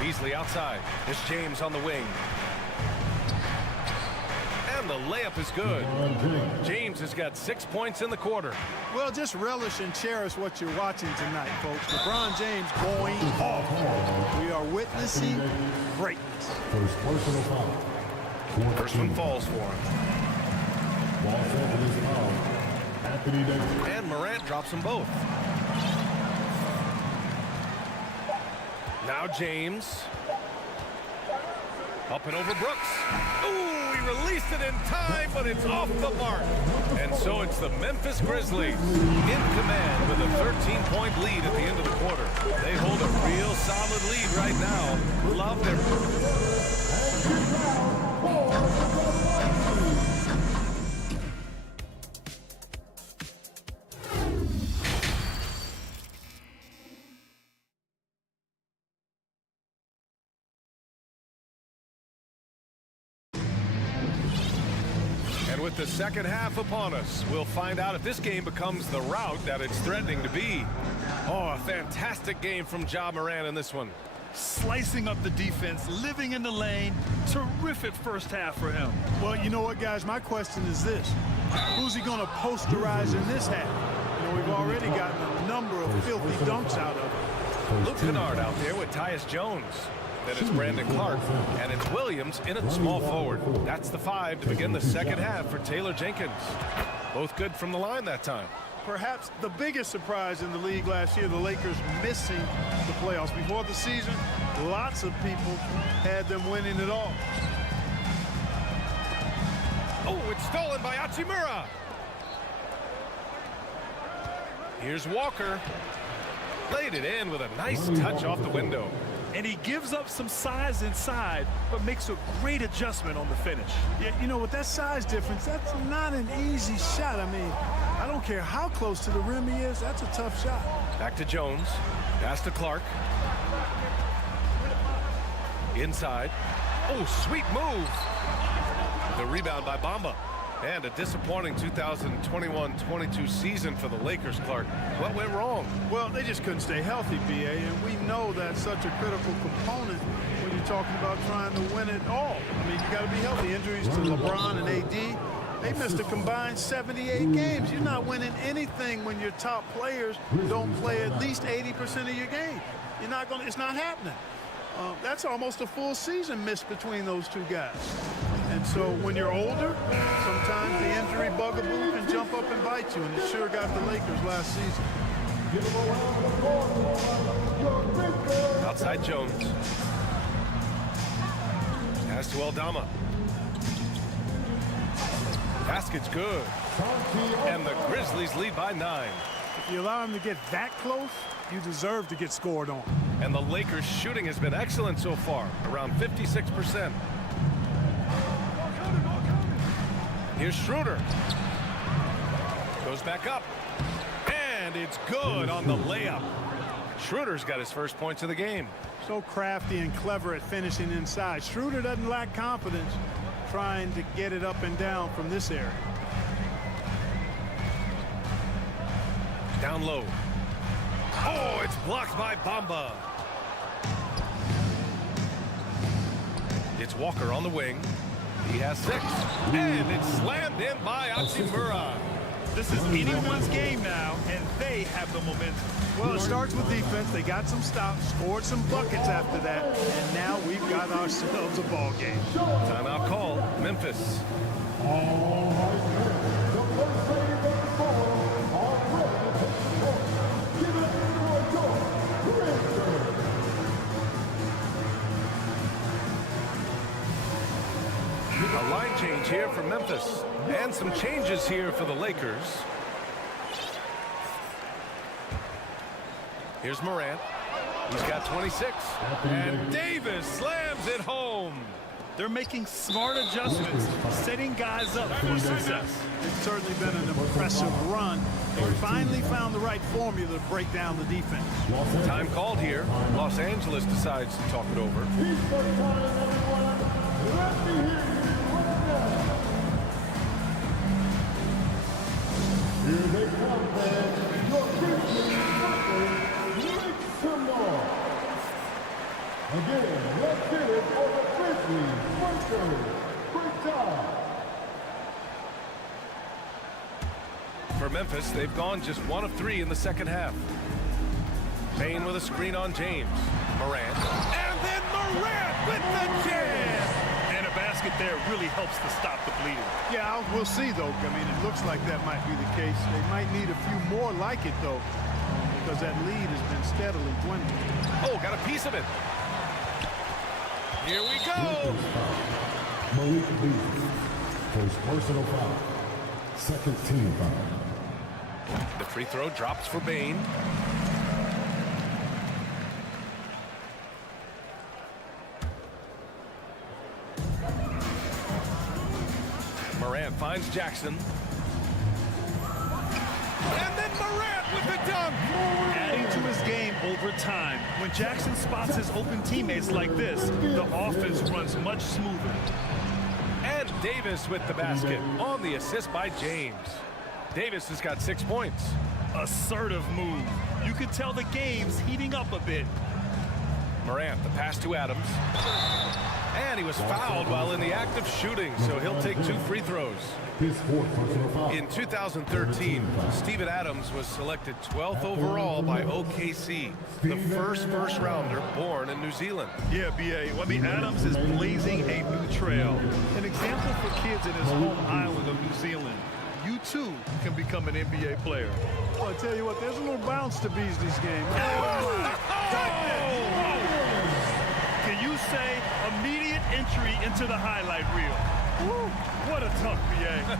Beasley outside. It's James on the wing. And the layup is good. James has got 6 points in the quarter. Well, just relish and cherish what you're watching tonight, folks. LeBron James going off. We are witnessing greatness. First personal foul. First one falls for him. Ball sent with his foul. Anthony Davis. And Morant drops them both. Now James. Up and over Brooks. Ooh, he released it in time, but it's off the mark. And so it's the Memphis Grizzlies in command with a 13-point lead at the end of the quarter. They hold a real solid lead right now. Love their... With the second half upon us, we'll find out if this game becomes the rout that it's threatening to be. Oh, a fantastic game from Ja Morant in this one. slicing up the defense, living in the lane. Terrific first half for him. Well, you know what, guys? My question is this. Who's he going to posterize in this half? You know, we've already gotten a number of filthy dunks out of him. Luke Kennard out there with Tyus Jones. Then it's Brandon Clark, and it's Williams in at small forward. That's the 5 to begin the second half for Taylor Jenkins. Both good from the line that time. Perhaps the biggest surprise in the league last year, the Lakers missing the playoffs. Before the season, lots of people had them winning it all. Oh, it's stolen by Hachimura. Here's Walker. Laid it in with a nice touch off the window. And he gives up some size inside, but makes a great adjustment on the finish. Yeah, you know, with that size difference, that's not an easy shot. I mean, I don't care how close to the rim he is, that's a tough shot. Back to Jones. Pass to Clark. Inside. Oh, sweet move. The rebound by Bamba. And a disappointing 2021-22 season for the Lakers, Clark. What went wrong? Well, they just couldn't stay healthy, BA, and we know that's such a critical component when you're talking about trying to win it all. I mean, you got to be healthy. Injuries to LeBron and AD, they missed a combined 78 games. You're not winning anything when your top players don't play at least 80% of your game. You're not going to, it's not happening. That's almost a full season missed between those two guys. And so when you're older, sometimes the injury bugaboo can jump up and bite you, and it sure got the Lakers last season. Outside Jones. Pass to Aldama. Basket's good. And the Grizzlies lead by 9. If you allow him to get that close, you deserve to get scored on. And the Lakers' shooting has been excellent so far, around 56%. Here's Schroeder. Goes back up. And it's good on the layup. Schroeder's got his first points of the game. So crafty and clever at finishing inside. Schroeder doesn't lack confidence trying to get it up and down from this area. Down low. Oh, it's blocked by Bamba. It's Walker on the wing. He has 6. And it's slammed in by Hachimura. This is anyone's game now, and they have the momentum. Well, it starts with defense. They got some stops, scored some buckets after that, and now we've got ourselves a ball game. Timeout call, Memphis. A line change here for Memphis. And some changes here for the Lakers. Here's Morant. He's got 26. And Davis slams it home. They're making smart adjustments, setting guys up for success. It's certainly been an impressive run. They finally found the right formula to break down the defense. Time called here. Los Angeles decides to talk it over. Here they come, man. Your Grizzlies make some more. Again, let's get it for the Grizzlies. Great job. For Memphis, they've gone just 1 of 3 in the second half. Payne with a screen on James. Morant. And then Morant with the jam. And a basket there really helps to stop the bleeding. Yeah, we'll see, though. I mean, it looks like that might be the case. They might need a few more like it, though, because that lead has been steadily dwindling. Oh, got a piece of it. Here we go. Malik Beasley, first personal foul, second team foul. The free throw drops for Bane. Morant finds Jackson. And then Morant with the dunk. Adding to his game over time. When Jackson spots his open teammates like this, the offense runs much smoother. And Davis with the basket on the assist by James. Davis has got 6 points. Assertive move. You could tell the game's heating up a bit. Morant, the pass to Adams. And he was fouled while in the act of shooting, so he'll take 2 free throws. His fourth personal foul. In 2013, Steven Adams was selected 12th overall by OKC, the first rounder born in New Zealand. Yeah, B.A. Well, I mean, Adams is blazing a new trail. An example for kids in his home island of New Zealand. You, too, can become an NBA player. Well, I tell you what, there's a little bounce to Beasley's game. Can you say immediate entry into the highlight reel? Woo, what a tough BA.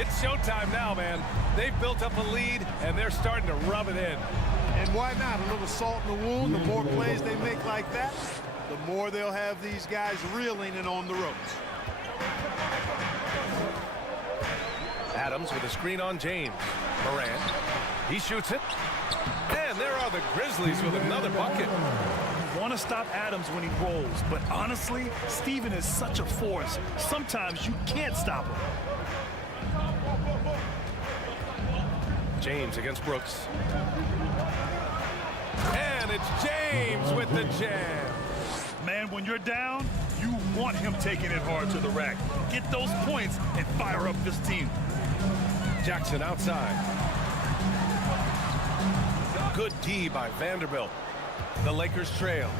It's showtime now, man. They've built up a lead, and they're starting to rub it in. And why not? A little salt in the wound. The more plays they make like that, the more they'll have these guys reeling and on the ropes. Adams with a screen on James. Morant, he shoots it. And there are the Grizzlies with another bucket. You want to stop Adams when he rolls, but honestly, Steven is such a force. Sometimes you can't stop him. James against Brooks. And it's James with the jam. Man, when you're down, you want him taking it hard to the rack. Get those points and fire up this team. Jackson outside. Good D by Vanderbilt. The Lakers trail.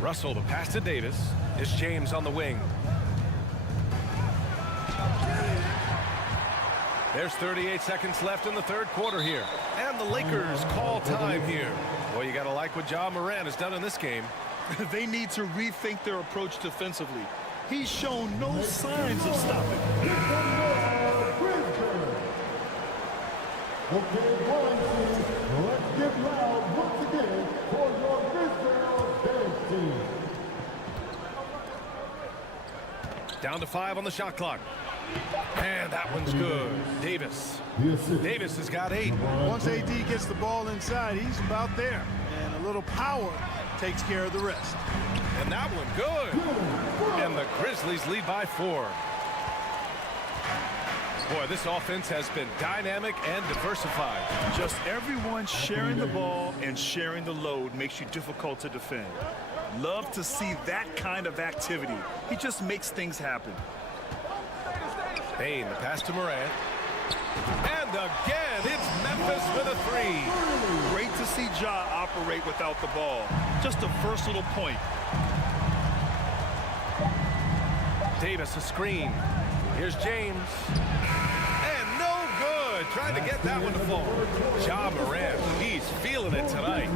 Russell the pass to Davis. It's James on the wing. There's 38 seconds left in the third quarter here. And the Lakers call time here. Well, you got to like what Ja Morant has done in this game. They need to rethink their approach defensively. He's shown no signs of stopping. Okay, let's get loud once again for your Grizzlies dance team. Down to 5 on the shot clock. And that one's good. Davis. Davis has got 8. Once AD gets the ball inside, he's about there. And a little power takes care of the rest. And that one good. And the Grizzlies lead by 4. Boy, this offense has been dynamic and diversified. Just everyone sharing the ball and sharing the load makes you difficult to defend. Love to see that kind of activity. He just makes things happen. Payne, the pass to Morant. And again, it's Memphis with a 3. Great to see Ja operate without the ball. Just a versatile point. Davis a screen. Here's James. And no good. Trying to get that one to fall. Ja Morant, he's feeling it tonight.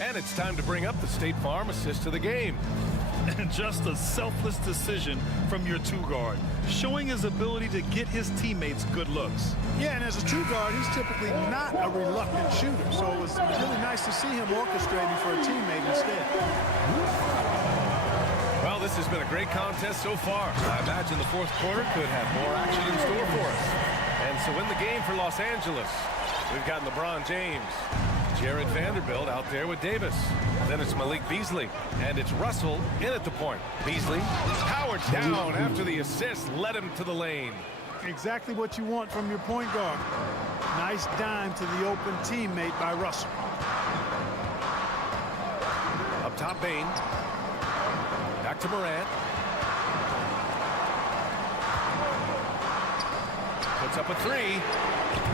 And it's time to bring up the State Farm assist to the game. And just a selfless decision from your 2-guard, showing his ability to get his teammates good looks. Yeah, and as a 2-guard, he's typically not a reluctant shooter, so it was really nice to see him orchestrating for a teammate instead. Well, this has been a great contest so far. I imagine the fourth quarter could have more action in store for us. And so in the game for Los Angeles, we've got LeBron James, Jared Vanderbilt out there with Davis. Then it's Malik Beasley, and it's Russell in at the point. Beasley powered down after the assist led him to the lane. Exactly what you want from your point guard. Nice dime to the open teammate by Russell. Up top, Bain. Back to Morant. Puts up a 3.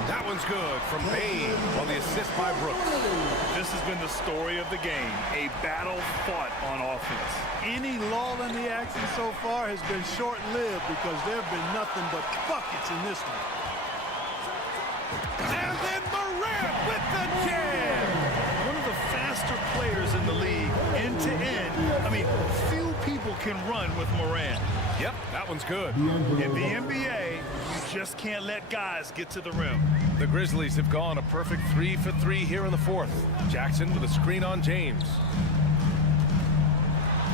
That one's good from Bain on the assist by Brooks. This has been the story of the game, a battle fought on offense. Any lull in the action so far has been short-lived because there have been nothing but buckets in this one. And then Morant with the jam! One of the faster players in the league, end to end. I mean, few people can run with Morant. Yep, that one's good. In the NBA, you just can't let guys get to the rim. The Grizzlies have gone a perfect 3 for 3 here in the fourth. Jackson with a screen on James.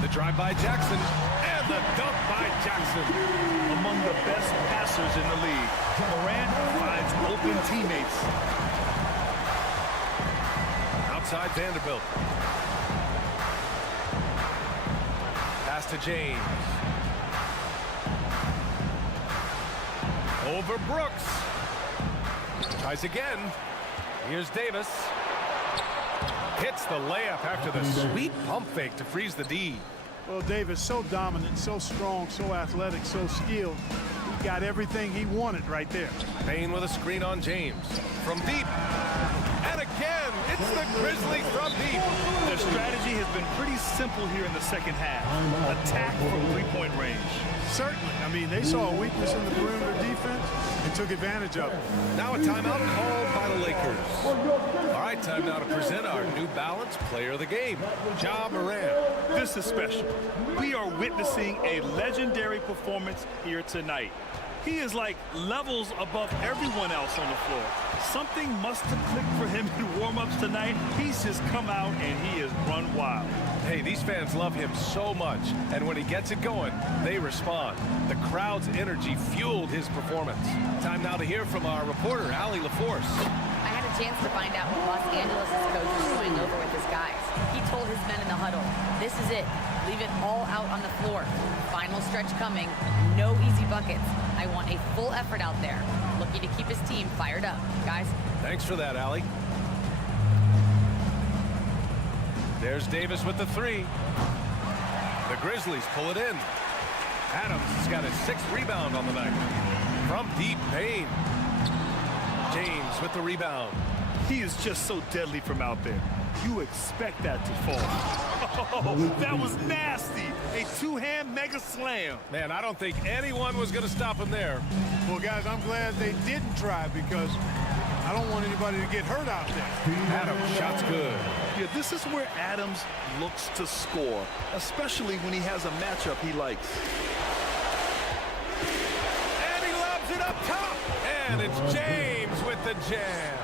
The drive by Jackson and the dunk by Jackson. Among the best passers in the league, Morant finds open teammates. Outside Vanderbilt. Pass to James. Over Brooks. Tries again. Here's Davis. Hits the layup after the sweet pump fake to freeze the D. Well, Davis, so dominant, so strong, so athletic, so skilled. He got everything he wanted right there. Payne with a screen on James. From deep. And again, it's the Grizzlies from deep. Their strategy has been pretty simple here in the second half. Attack from three-point range. Certainly. I mean, they saw a weakness in the perimeter defense and took advantage of it. Now a timeout called by the Lakers. All right, time now to present our New Balance Player of the Game, Ja Morant. This is special. We are witnessing a legendary performance here tonight. He is like levels above everyone else on the floor. Something must have clicked for him in warm-ups tonight. He's just come out and he has run wild. Hey, these fans love him so much, and when he gets it going, they respond. The crowd's energy fueled his performance. Time now to hear from our reporter, Allie LaForce. I had a chance to find out what Los Angeles' coach was going over with his guys. He told his men in the huddle, this is it. Leave it all out on the floor. Final stretch coming. No easy buckets. I want a full effort out there. Looking to keep his team fired up. Guys. Thanks for that, Allie. There's Davis with the three. The Grizzlies pull it in. Adams has got his 6th rebound on the night. From deep, Payne. James with the rebound. He is just so deadly from out there. You expect that to fall. Oh, that was nasty. A two-hand mega slam. Man, I don't think anyone was going to stop him there. Well, guys, I'm glad they didn't try because I don't want anybody to get hurt out there. Adams, shot's good. Yeah, this is where Adams looks to score, especially when he has a matchup he likes. And he lobs it up top. And it's James with the jam.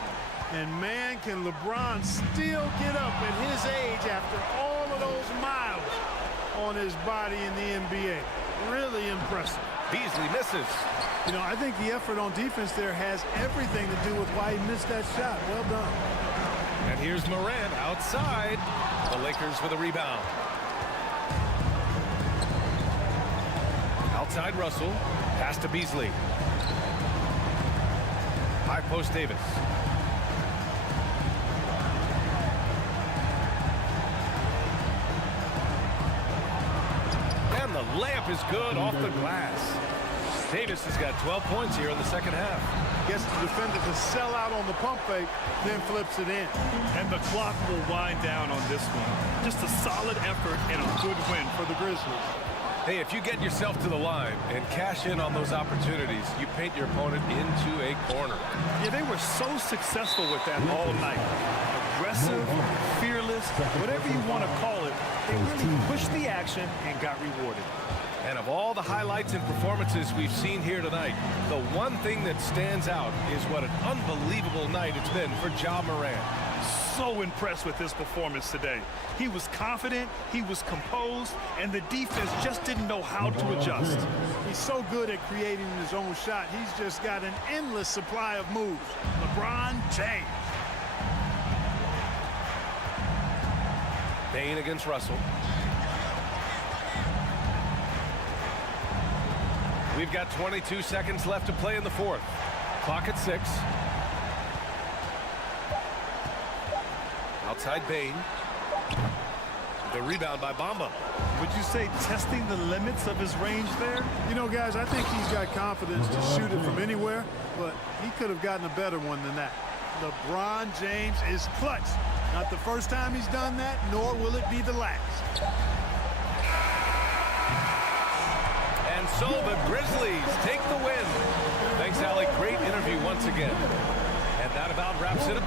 And man, can LeBron still get up at his age after all of those miles on his body in the NBA. Really impressive. Beasley misses. You know, I think the effort on defense there has everything to do with why he missed that shot. Well done. And here's Morant outside. The Lakers with a rebound. Outside Russell. Pass to Beasley. High post Davis. And the layup is good off the glass. Davis has got 12 points here in the second half. Gets the defender to sell out on the pump fake, then flips it in. And the clock will wind down on this one. Just a solid effort and a good win for the Grizzlies. Hey, if you get yourself to the line and cash in on those opportunities, you paint your opponent into a corner. Yeah, they were so successful with that all night. Aggressive, fearless, whatever you want to call it, they really pushed the action and got rewarded. And of all the highlights and performances we've seen here tonight, the one thing that stands out is what an unbelievable night it's been for Ja Morant. So impressed with his performance today. He was confident, he was composed, and the defense just didn't know how to adjust. He's so good at creating his own shot. He's just got an endless supply of moves. LeBron James. Payne against Russell. We've got 22 seconds left to play in the fourth. Clock at 6. Outside Payne. The rebound by Bamba. Would you say testing the limits of his range there? You know, guys, I think he's got confidence to shoot it from anywhere, but he could have gotten a better one than that. LeBron James is clutch. Not the first time he's done that, nor will it be the last. And so the Grizzlies take the win. Thanks, Allie. Great interview once again. And that about wraps it up.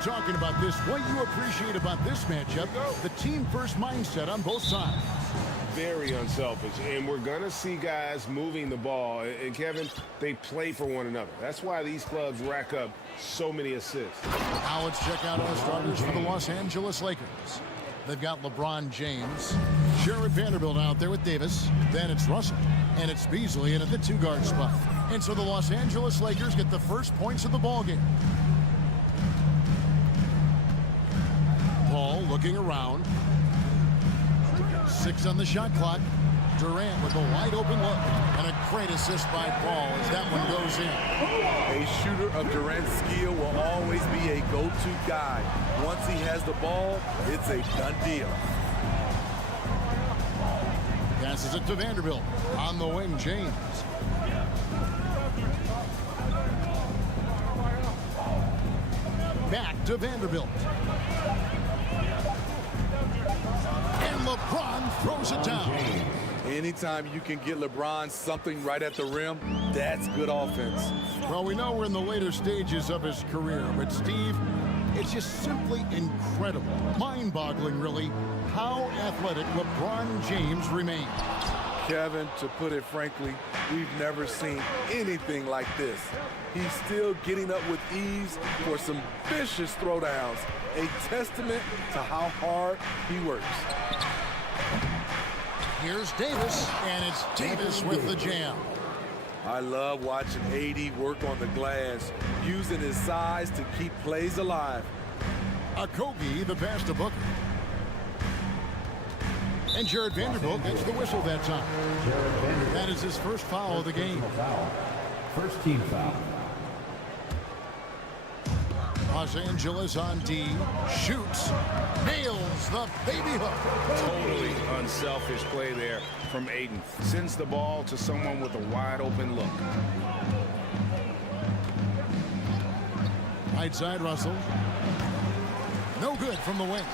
Talking about this, what you appreciate about this matchup, the team first mindset on both sides. Very unselfish, and we're going to see guys moving the ball. And Kevin, they play for one another. That's why these clubs rack up so many assists. Now let's check out our starters for the Los Angeles Lakers. They've got LeBron James, Jared Vanderbilt out there with Davis. Then it's Russell, and it's Beasley in at the two-guard spot. And so the Los Angeles Lakers get the first points of the ball game. Paul looking around. 6 on the shot clock. Durant with a wide open look. And a great assist by Paul as that one goes in. A shooter of Durant's skill will always be a go-to guy. Once he has the ball, it's a done deal. Passes it to Vanderbilt. On the wing, James. Back to Vanderbilt. And LeBron throws it down. Anytime you can get LeBron something right at the rim, that's good offense. Well, we know we're in the later stages of his career, but Steve, it's just simply incredible, mind-boggling really, how athletic LeBron James remains. Kevin, to put it frankly, we've never seen anything like this. He's still getting up with ease for some vicious throwdowns, a testament to how hard he works. Here's Davis, and it's Davis with the jam. I love watching AD work on the glass, using his size to keep plays alive. Okogie, the pass to Booker. And Jared Vanderbilt gets the whistle that time. That is his first foul of the game. First team foul. Los Angeles on D, shoots, nails the baby hook. Totally unselfish play there from Aiden. Sends the ball to someone with a wide open look. Right side, Russell. No good from the wing.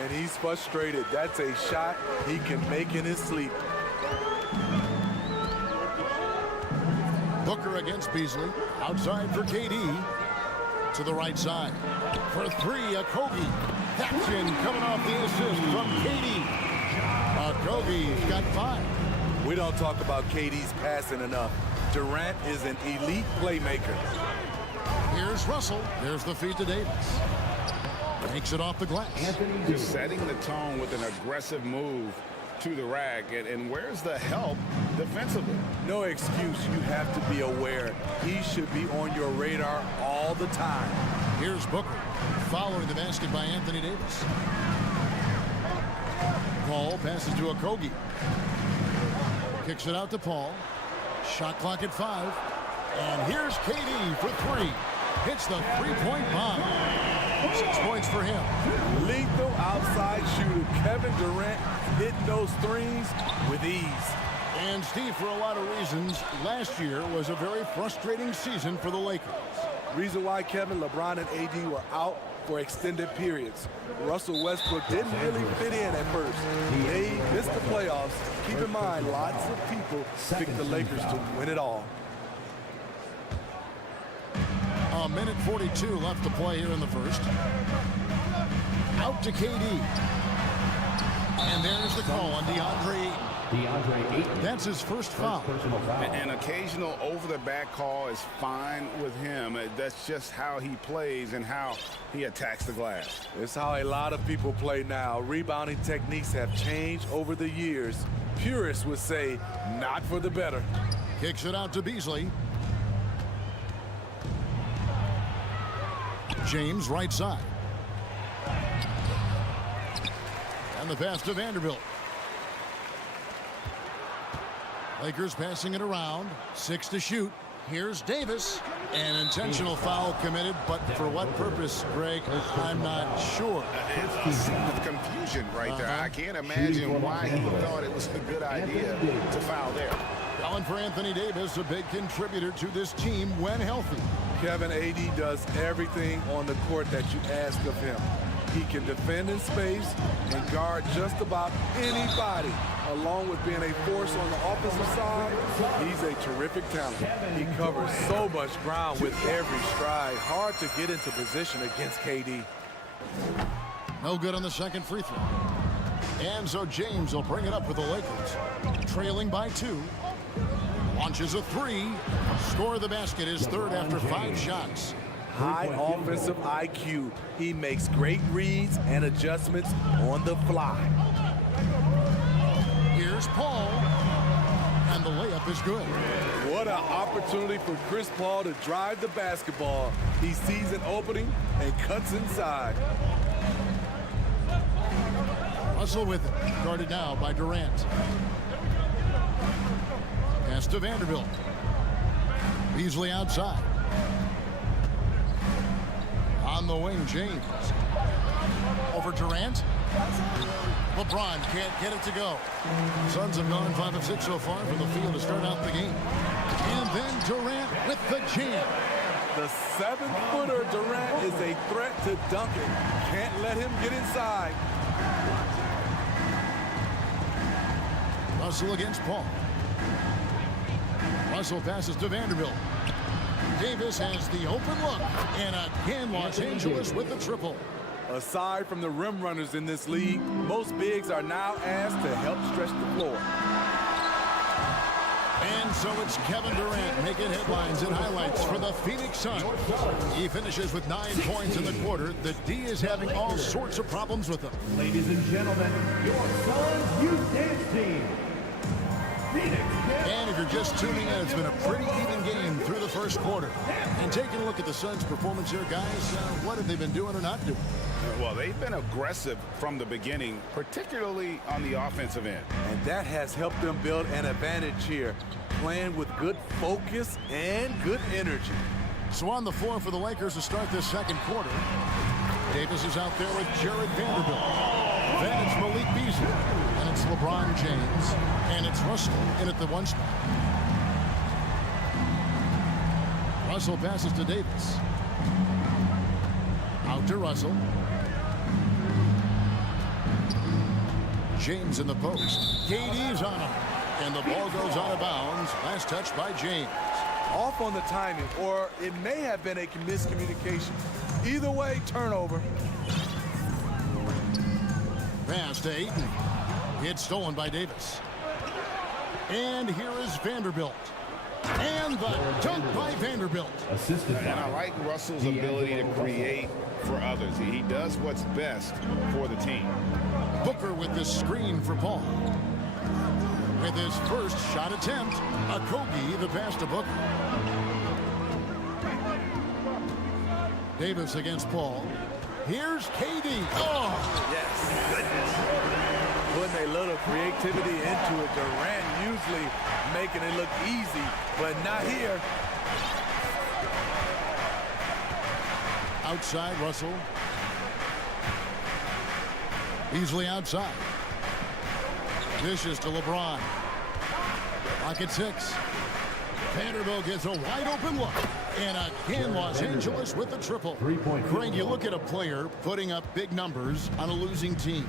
And he's frustrated. That's a shot he can make in his sleep. Booker against Beasley. Outside for KD. To the right side. For three, Okogie. That's in, coming off the assist from KD. Okogie's got 5. We don't talk about KD's passing enough. Durant is an elite playmaker. Here's Russell. There's the feed to Davis. Takes it off the glass. Just setting the tone with an aggressive move to the rack. And where's the help defensively? No excuse. You have to be aware. He should be on your radar all the time. Here's Booker, following the basket by Anthony Davis. Paul passes to Okogie. Kicks it out to Paul. Shot clock at 5. And here's KD for 3. Hits the three-point bomb. 6 points for him. Lethal outside shooter. Kevin Durant hitting those threes with ease. And Steve, for a lot of reasons, last year was a very frustrating season for the Lakers. Reason why Kevin, LeBron, and AD were out for extended periods. Russell Westbrook didn't really fit in at first. They missed the playoffs. Keep in mind, lots of people picked the Lakers to win it all. A minute 42 left to play here in the first. Out to KD. And there's the call on DeAndre Ayton. That's his first foul. An occasional over-the-back call is fine with him. That's just how he plays and how he attacks the glass. It's how a lot of people play now. Rebounding techniques have changed over the years. Purists would say, not for the better. Kicks it out to Beasley. James, right side. And the pass to Vanderbilt. Lakers passing it around. 6 to shoot. Here's Davis. An intentional foul committed, but for what purpose, Greg? I'm not sure. It's a scene of confusion right there. I can't imagine why he thought it was a good idea to foul there. Calling for Anthony Davis, a big contributor to this team when healthy. Kevin, AD does everything on the court that you ask of him. He can defend in space and guard just about anybody. Along with being a force on the offensive side, he's a terrific talent. He covers so much ground with every stride. Hard to get into position against KD. No good on the second free throw. And so James will bring it up with the Lakers. Trailing by 2. Launches a 3. Score the basket, his third after 5 shots. High offensive IQ. He makes great reads and adjustments on the fly. Here's Paul. And the layup is good. What an opportunity for Chris Paul to drive the basketball. He sees an opening and cuts inside. Russell with it. Guarded now by Durant. Pass to Vanderbilt. Beasley outside. On the wing, James. Over Durant. LeBron can't get it to go. Suns have gone 5 of 6 so far from the field to start out the game. And then Durant with the jam. The 7-footer Durant is a threat to Duncan. Can't let him get inside. Russell against Paul. Russell passes to Vanderbilt. Davis has the open look. And again, Los Angeles with the triple. Aside from the rim runners in this league, most bigs are now asked to help stretch the floor. And so it's Kevin Durant making headlines and highlights for the Phoenix Suns. He finishes with 9 points in the quarter. The D is having all sorts of problems with him. Ladies and gentlemen, your Suns Youth Dance Team. And if you're just tuning in, it's been a pretty even game through the first quarter. And taking a look at the Suns' performance here, guys, what have they been doing or not doing? Well, they've been aggressive from the beginning, particularly on the offensive end. And that has helped them build an advantage here, playing with good focus and good energy. So on the floor for the Lakers to start this second quarter, Davis is out there with Jared Vanderbilt. Then it's Malik Beasley. And it's LeBron James. And it's Russell in at the 1 spot. Russell passes to Davis. Out to Russell. James in the post. KD's on him. And the ball goes out of bounds. Last touch by James. Off on the timing, or it may have been a miscommunication. Either way, turnover. Pass to Ayton. It's stolen by Davis. And here is Vanderbilt. And the dunk by Vanderbilt. And I like Russell's ability to create for others. He does what's best for the team. Booker with the screen for Paul. With his first shot attempt, Okogie the pass to Booker. Davis against Paul. Here's KD. Oh! Yes. Putting a little creativity into it. Durant usually making it look easy, but not here. Outside, Russell. Beasley outside. Dishes to LeBron. Pocket 6. Vanderbilt gets a wide open look. And again, Los Angeles with the triple. Craig, you look at a player putting up big numbers on a losing team.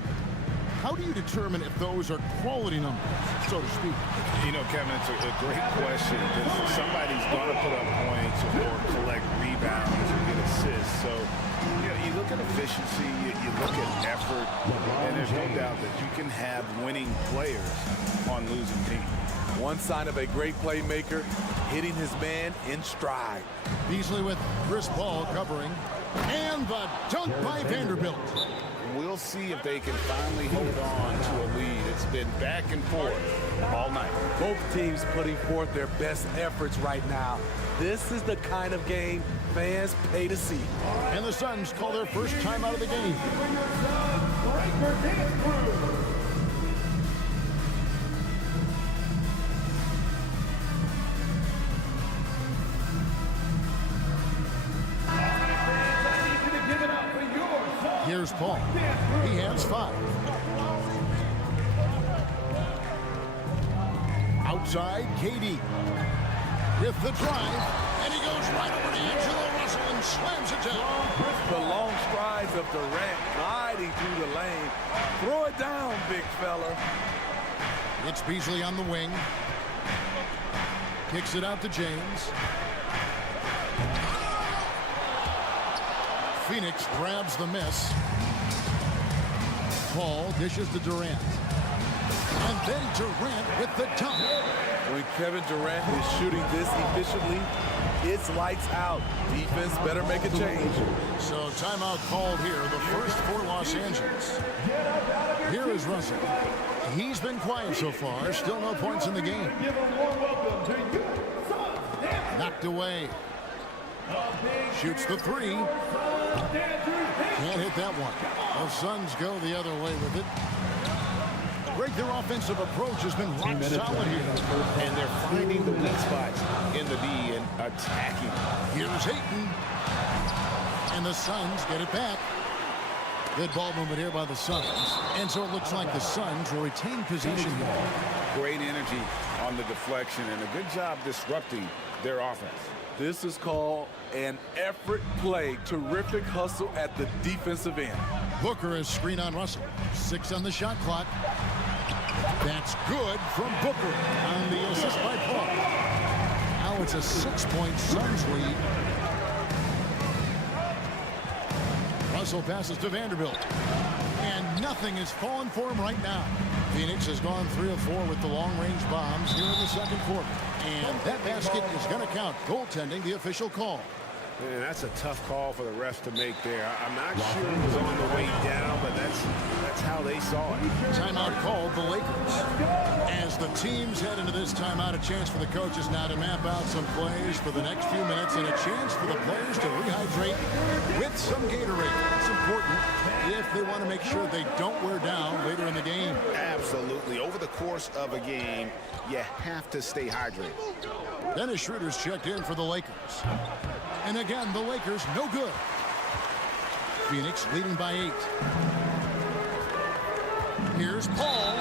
How do you determine if those are quality numbers, so to speak? You know, Kevin, it's a great question because somebody's going to put up points or collect rebounds or get assists. So, you look at efficiency, you look at effort, and there's no doubt that you can have winning players on losing teams. One sign of a great playmaker, hitting his man in stride. Beasley with Chris Paul covering. And the dunk by Vanderbilt. We'll see if they can finally hold on to a lead. It's been back and forth all night. Both teams putting forth their best efforts right now. This is the kind of game fans pay to see. And the Suns call their first time out of the game. Here's Paul. He has 5. Outside, KD. With the drive, and he goes right over to Angelo Russell and slams it down. The long strides of Durant gliding through the lane. Throw it down, big fella. It's Beasley on the wing. Kicks it out to James. Phoenix grabs the miss. Paul dishes to Durant. And then Durant with the dunk. When Kevin Durant is shooting this efficiently, it's lights out. Defense better make a change. So timeout called here, the first for Los Angeles. Here is Russell. He's been quiet so far. Still no points in the game. Knocked away. Shoots the 3. Can't hit that one. The Suns go the other way with it. Greg, their offensive approach has been rock solid here. And they're finding the weak spots in the D and attacking. Here's Ayton. And the Suns get it back. Good ball movement here by the Suns. And so it looks like the Suns will retain possession here. Great energy on the deflection and a good job disrupting their offense. This is called an effort play. Terrific hustle at the defensive end. Booker is screen on Russell. 6 on the shot clock. That's good from Booker on the assist by Paul. Now it's a 6-point Suns lead. Russell passes to Vanderbilt. And nothing is falling for him right now. Phoenix has gone 3 of 4 with the long-range bombs here in the second quarter. And that basket is going to count. Goaltending, the official call. Man, that's a tough call for the refs to make there. I'm not sure it was on the way down, but that's how they saw it. Timeout called the Lakers. As the teams head into this timeout, a chance for the coaches now to map out some plays for the next few minutes and a chance for the players to rehydrate with some Gatorade. It's important if they want to make sure they don't wear down later in the game. Absolutely. Over the course of a game, you have to stay hydrated. Dennis Schroeder's checked in for the Lakers. And again, the Lakers no good. Phoenix leading by 8. Here's Paul.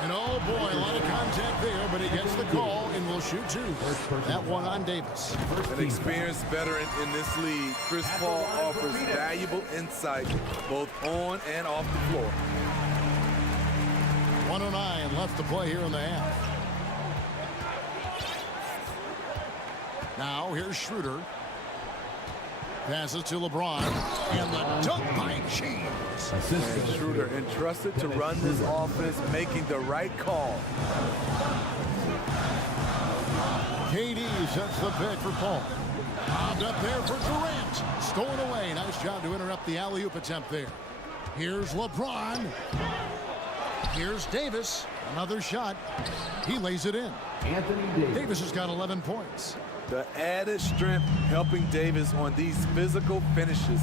And oh boy, a lot of contact there, but he gets the call and will shoot 2. That one on Davis. An experienced veteran in this league, Chris Paul offers valuable insight both on and off the floor. 1:09 left to play here in the half. Now here's Schroeder. Passes to LeBron. And the dunk by James. Schroeder entrusted to run this offense, making the right call. KD sets the pick for Paul. Bobbed up there for Durant. Stolen away. Nice job to interrupt the alley-oop attempt there. Here's LeBron. Here's Davis. Another shot. He lays it in. Davis has got 11 points. The added strength helping Davis on these physical finishes.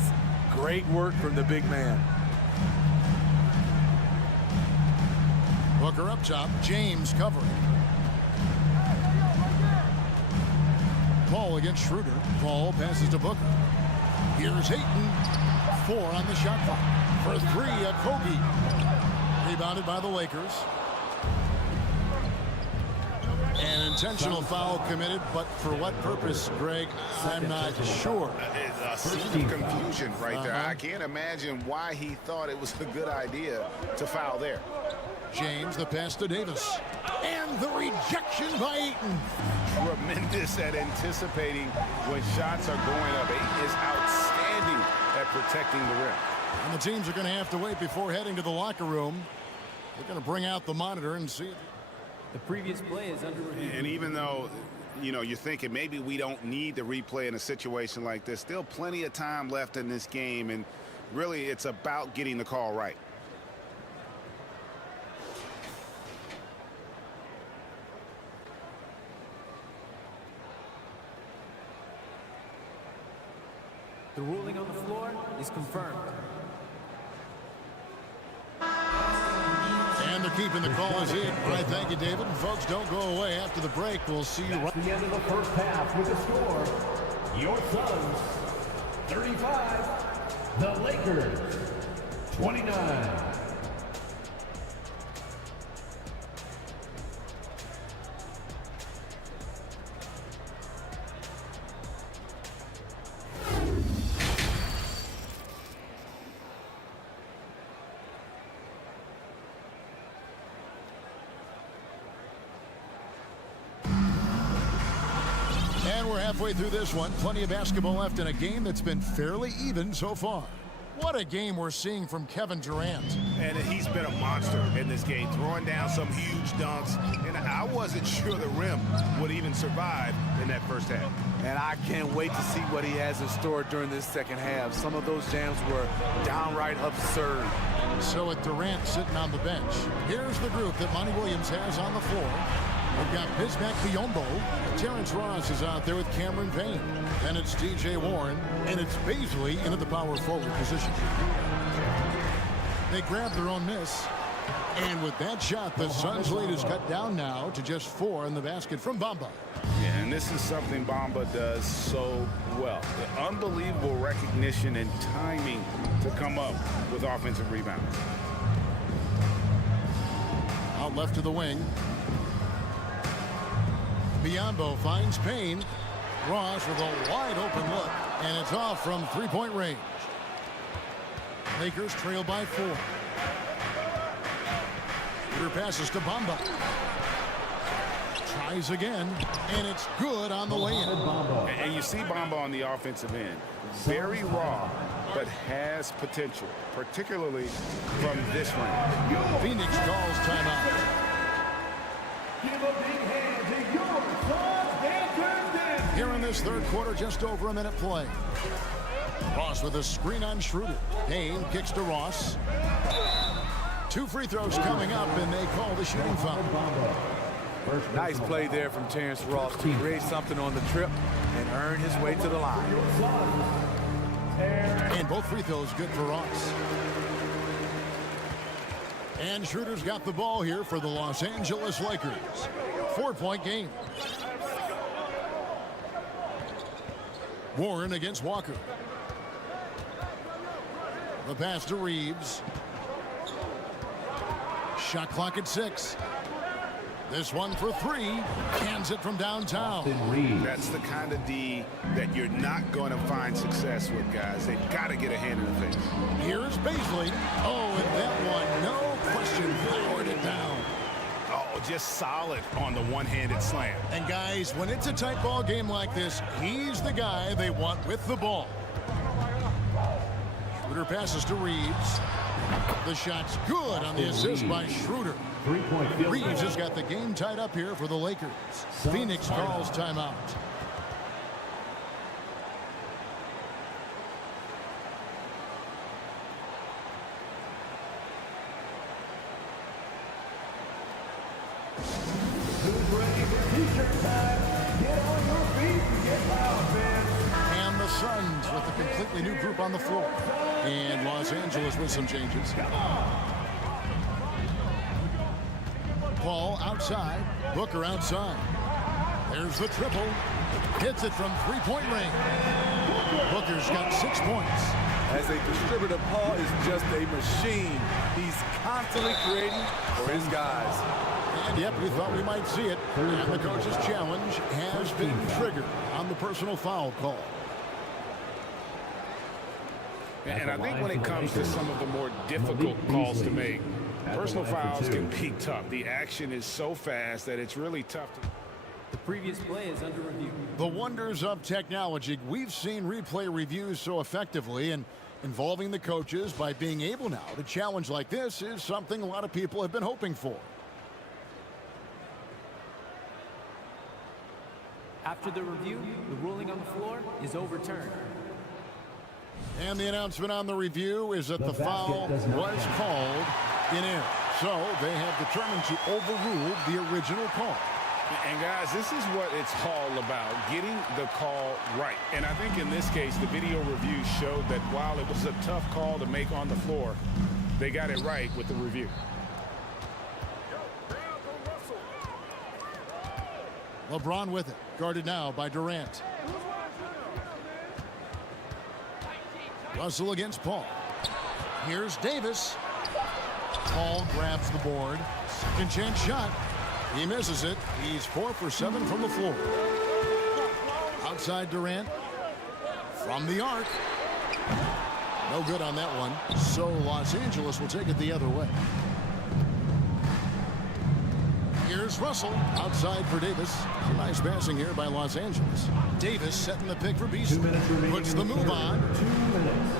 Great work from the big man. Booker up top. James covering. Ball against Schroeder. Ball passes to Booker. Here's Ayton. 4 on the shot clock. For 3 at Kobe. Rebounded by the Lakers. An intentional foul committed, but for what purpose, Greg? I'm not sure. A scene of confusion right there. I can't imagine why he thought it was a good idea to foul there. James, the pass to Davis. And the rejection by Ayton. Tremendous at anticipating when shots are going up. Ayton is outstanding at protecting the rim. And the teams are going to have to wait before heading to the locker room. They're going to bring out the monitor and see it. The previous play is under review. And even though, you know, you're thinking maybe we don't need the replay in a situation like this, still plenty of time left in this game, and really it's about getting the call right. The ruling on the floor is confirmed. And they're keeping the call as in. All right, thank you, David. And folks, don't go away after the break. We'll see you right at the end of the first half with the score. Your Suns 35, the Lakers 29. Halfway through this one, plenty of basketball left in a game that's been fairly even so far. What a game we're seeing from Kevin Durant. And he's been a monster in this game, throwing down some huge dunks. And I wasn't sure the rim would even survive in that first half. And I can't wait to see what he has in store during this second half. Some of those jams were downright absurd. So with Durant sitting on the bench, here's the group that Monty Williams has on the floor. We've got Bismack Biyombo. Terrence Ross is out there with Cameron Payne. And it's DJ Warren. And it's Baisley into the power forward position. They grab their own miss. And with that shot, the Suns' lead is cut down now to just 4 in the basket from Bamba. Yeah, and this is something Bamba does so well. The unbelievable recognition and timing to come up with offensive rebounds. Out left to the wing. Biyombo finds Payne. Ross with a wide open look. And it's off from three-point range. Lakers trail by 4. Shooter passes to Bamba. Tries again. And it's good on the way in. And you see Bamba on the offensive end. Very raw, but has potential, particularly from this range. Phoenix calls timeout. Give a big hand to your Suns. Here in this third quarter, just over a minute play. Ross with a screen on Schroeder. Payne kicks to Ross. 2 free throws coming up, and they call the shooting foul. Nice play there from Terrence Ross to create something on the trip and earn his way to the line. And both free throws good for Ross. And Schroeder's got the ball here for the Los Angeles Lakers. 4-point game. Warren against Walker. The pass to Reeves. Shot clock at 6. This one for 3. Cans it from downtown. That's the kind of D that you're not going to find success with, guys. They've got to get a hand in the face. Here's Baisley. Oh, and that one, no question, powered it down. Oh, just solid on the one-handed slam. And guys, when it's a tight ball game like this, he's the guy they want with the ball. Schroeder passes to Reeves. The shot's good on the assist by Schroeder. Reeves has got the game tied up here for the Lakers. Phoenix calls timeout. Who's ready for t-shirt time? Get on your feet and get loud, man. And the Suns with a completely new group on the floor. And Los Angeles with some changes. Paul outside. Booker outside. There's the triple. Hits it from three-point range. Booker's got 6 points. As a distributor, Paul is just a machine. He's constantly creating for his guys. And yep, we thought we might see it. And the coach's challenge has been triggered on the personal foul call. And I think when it comes to some of the more difficult calls to make, personal fouls can be tough. The action is so fast that it's really tough to... The previous play is under review. The wonders of technology. We've seen replay reviews so effectively, and involving the coaches by being able now to challenge like this is something a lot of people have been hoping for. After the review, the ruling on the floor is overturned. And the announcement on the review is that the foul was called in error. So they have determined to overrule the original call. And guys, this is what it's all about, getting the call right. And I think in this case, the video review showed that while it was a tough call to make on the floor, they got it right with the review. LeBron with it, guarded now by Durant. Russell against Paul. Here's Davis. Paul grabs the board. Second chance shot. He misses it. He's 4 for 7 from the floor. Outside Durant. From the arc. No good on that one. So Los Angeles will take it the other way. Here's Russell. Outside for Davis. Some nice passing here by Los Angeles. Davis setting the pick for Beasley. Puts the move on. 2 minutes.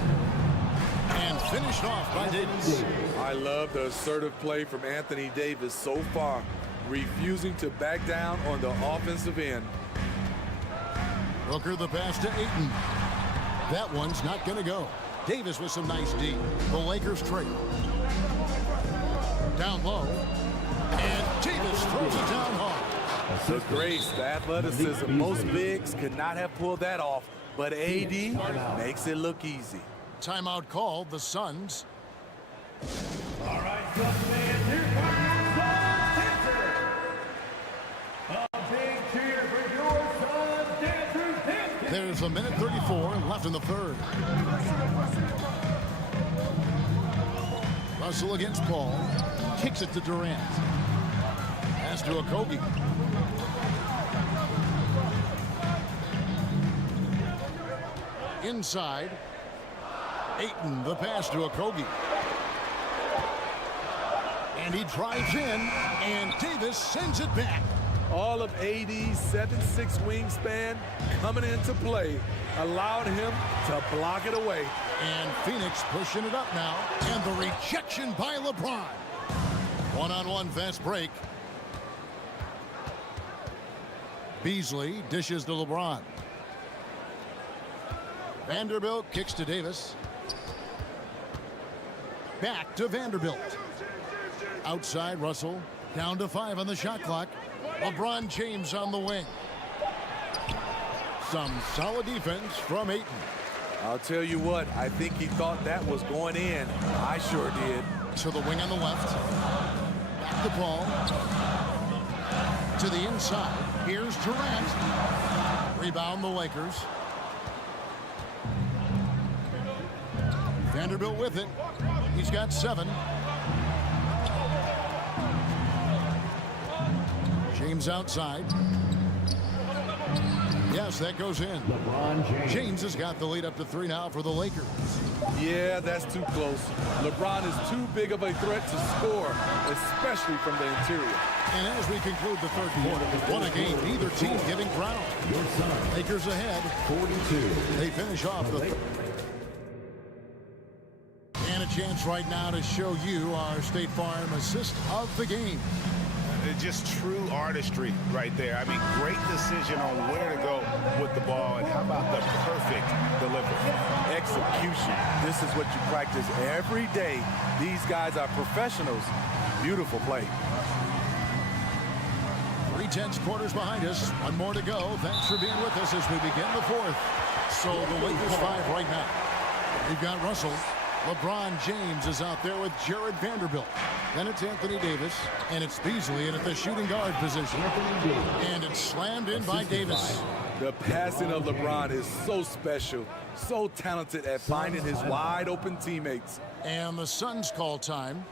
And finished off by Davis. I love the assertive play from Anthony Davis so far, refusing to back down on the offensive end. Booker the pass to Ayton. That one's not going to go. Davis with some nice D. The Lakers trail. Down low. And Davis throws it down hard. The grace, the athleticism, most bigs could not have pulled that off, but AD makes it look easy. Timeout called, the Suns. All right, Suns fans, here comes your Suns dancer. A big cheer for your Suns dancers dancing. There's a minute 34 left in the third. Russell against Paul. Kicks it to Durant. Pass to Okogie. Inside. Ayton, the pass to Okogie. And he drives in, and Davis sends it back. All of AD's 7'6" wingspan coming into play, allowed him to block it away. And Phoenix pushing it up now, and the rejection by LeBron. One-on-one fast break. Beasley dishes to LeBron. Vanderbilt kicks to Davis. Back to Vanderbilt. Outside Russell. Down to 5 on the shot clock. LeBron James on the wing. Some solid defense from Ayton. I'll tell you what, I think he thought that was going in. I sure did. To the wing on the left. Back to Paul. To the inside. Here's Durant. Rebound the Lakers. Vanderbilt with it. He's got 7. James outside. Yes, that goes in. LeBron James has got the lead up to 3 now for the Lakers. Yeah, that's too close. LeBron is too big of a threat to score, especially from the interior. And as we conclude the third quarter, one a game, neither team giving ground. Lakers ahead, 42. They finish off the and a chance right now to show you our State Farm assist of the game. Just true artistry right there. I mean, great decision on where to go with the ball, and how about the perfect delivery? Execution. This is what you practice every day. These guys are professionals. Beautiful play. 3/10 quarters behind us. One more to go. Thanks for being with us as we begin the fourth. So the Lakers 5 right now. We've got Russell. LeBron James is out there with Jared Vanderbilt. Then it's Anthony Davis, and it's Beasley in at the shooting guard position. And it's slammed in by Davis. The passing of LeBron is so special, so talented at finding his wide open teammates. And the Suns call time.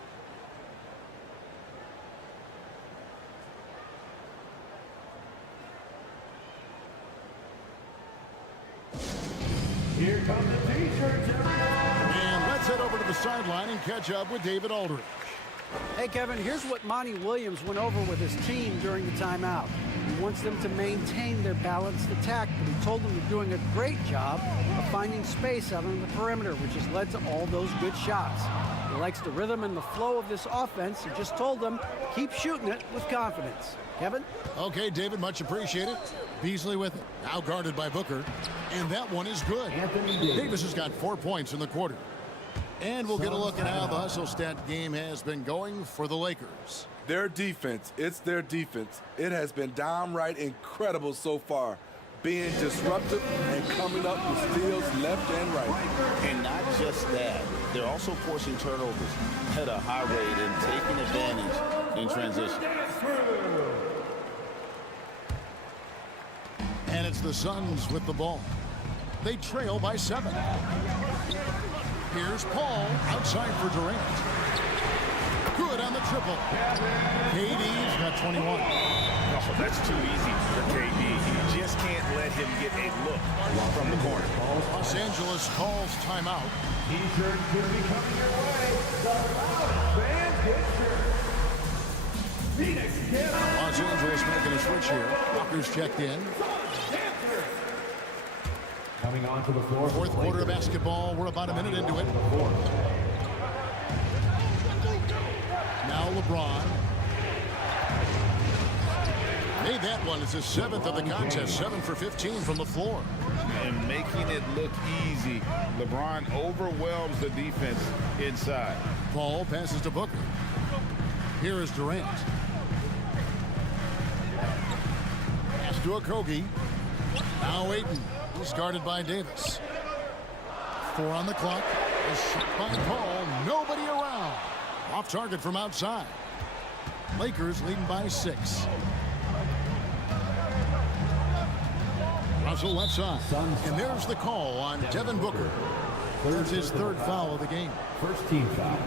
Here come the T-shirts, everyone. And let's head over to the sideline and catch up with David Aldridge. Hey, Kevin, here's what Monty Williams went over with his team during the timeout. He wants them to maintain their balanced attack, but he told them they're doing a great job of finding space out on the perimeter, which has led to all those good shots. He likes the rhythm and the flow of this offense. He just told them, keep shooting it with confidence. Kevin? Okay, David, much appreciated. Beasley with it, now guarded by Booker. And that one is good. Davis has got 4 points in the quarter. And we'll get a look at how the hustle stat game has been going for the Lakers. Their defense, it's their defense. It has been downright incredible so far, being disruptive and coming up with steals left and right. And not just that, they're also forcing turnovers at a high rate and taking advantage in transition. And it's the Suns with the ball. They trail by 7. Here's Paul outside for Durant. Good on the triple. KD's got 21. Oh, that's too easy for KD. You just can't let him get a look from the corner. Los Angeles calls timeout. T-shirts could be coming your way. The loudest fans get shirts. Phoenix, get up. Los Angeles making a switch here. Walker's checked in. Coming onto the floor. Fourth quarter of basketball. We're about a minute into it. Now LeBron. Made that one. It's his 7th of the contest. 7 for 15 from the floor. And making it look easy. LeBron overwhelms the defense inside. Paul passes to Booker. Here is Durant. Pass to Okogie. Now Ayton. He's guarded by Davis. 4 on the clock. A shot by Paul. Nobody around. Off target from outside. Lakers leading by 6. Russell left side. And there's the call on Devin Booker. That's his 3rd foul of the game. First team foul.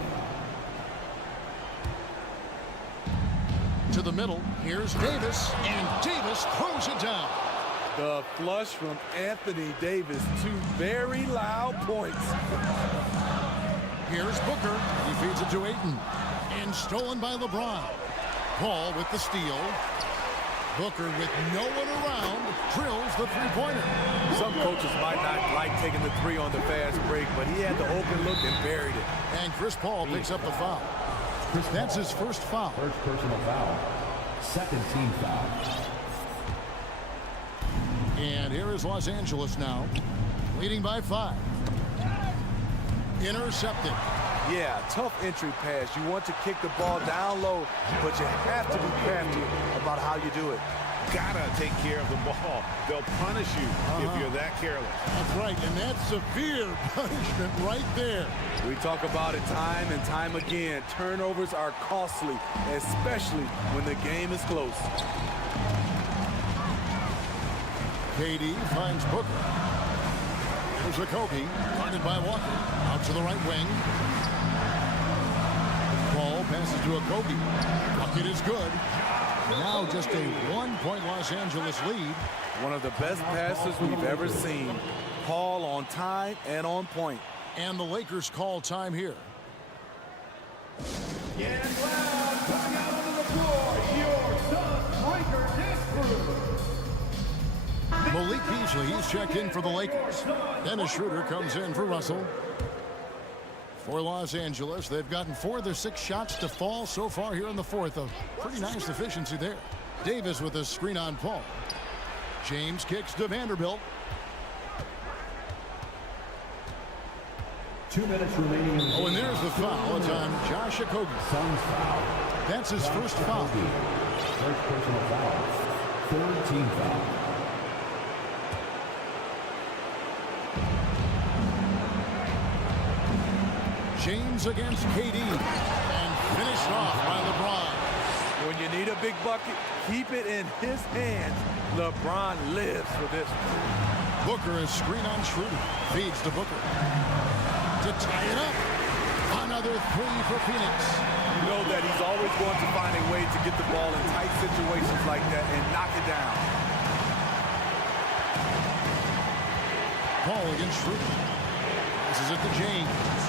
To the middle. Here's Davis. And Davis throws it down. The flush from Anthony Davis. 2 very loud points. Here's Booker. He feeds it to Ayton. And stolen by LeBron. Paul with the steal. Booker with no one around drills the three-pointer. Some coaches might not like taking the 3 on the fast break, but he had the open look and buried it. And Chris Paul picks up the foul. That's his 1st foul. First personal foul. 2nd team foul. And here is Los Angeles now, leading by 5. Intercepted. Yeah, tough entry pass. You want to kick the ball down low, but you have to be crafty about how you do it. Gotta take care of the ball. They'll punish you if you're that careless. That's right, and that's severe punishment right there. We talk about it time and time again. Turnovers are costly, especially when the game is close. KD finds Booker. Here's Okogie, guarded by Walker. Out to the right wing. Paul passes to Okogie. Bucket is good. Now just a 1-point Los Angeles lead. One of the best passes we've ever seen. Paul on time and on point. And the Lakers call time here. And loud, coming out onto the floor, your Suns breaker dance crew. Malik Beasley, he's checked in for the Lakers. Dennis Schroeder comes in for Russell. For Los Angeles, they've gotten 4 of their 6 shots to fall so far here in the 4th. A pretty nice efficiency there. Davis with a screen on Paul. James kicks to Vanderbilt. 2 minutes remaining in the Oh, and there's the foul. It's on Josh Okogie. Suns foul. That's his 1st foul. First personal foul. Third team foul. James against KD. And finished off by LeBron. When you need a big bucket, keep it in his hands. LeBron lives for this. Booker is screen on Schroeder. Feeds to Booker. To tie it up. Another three for Phoenix. You know that he's always going to find a way to get the ball in tight situations like that and knock it down. Paul against Schroeder. Passes it to James.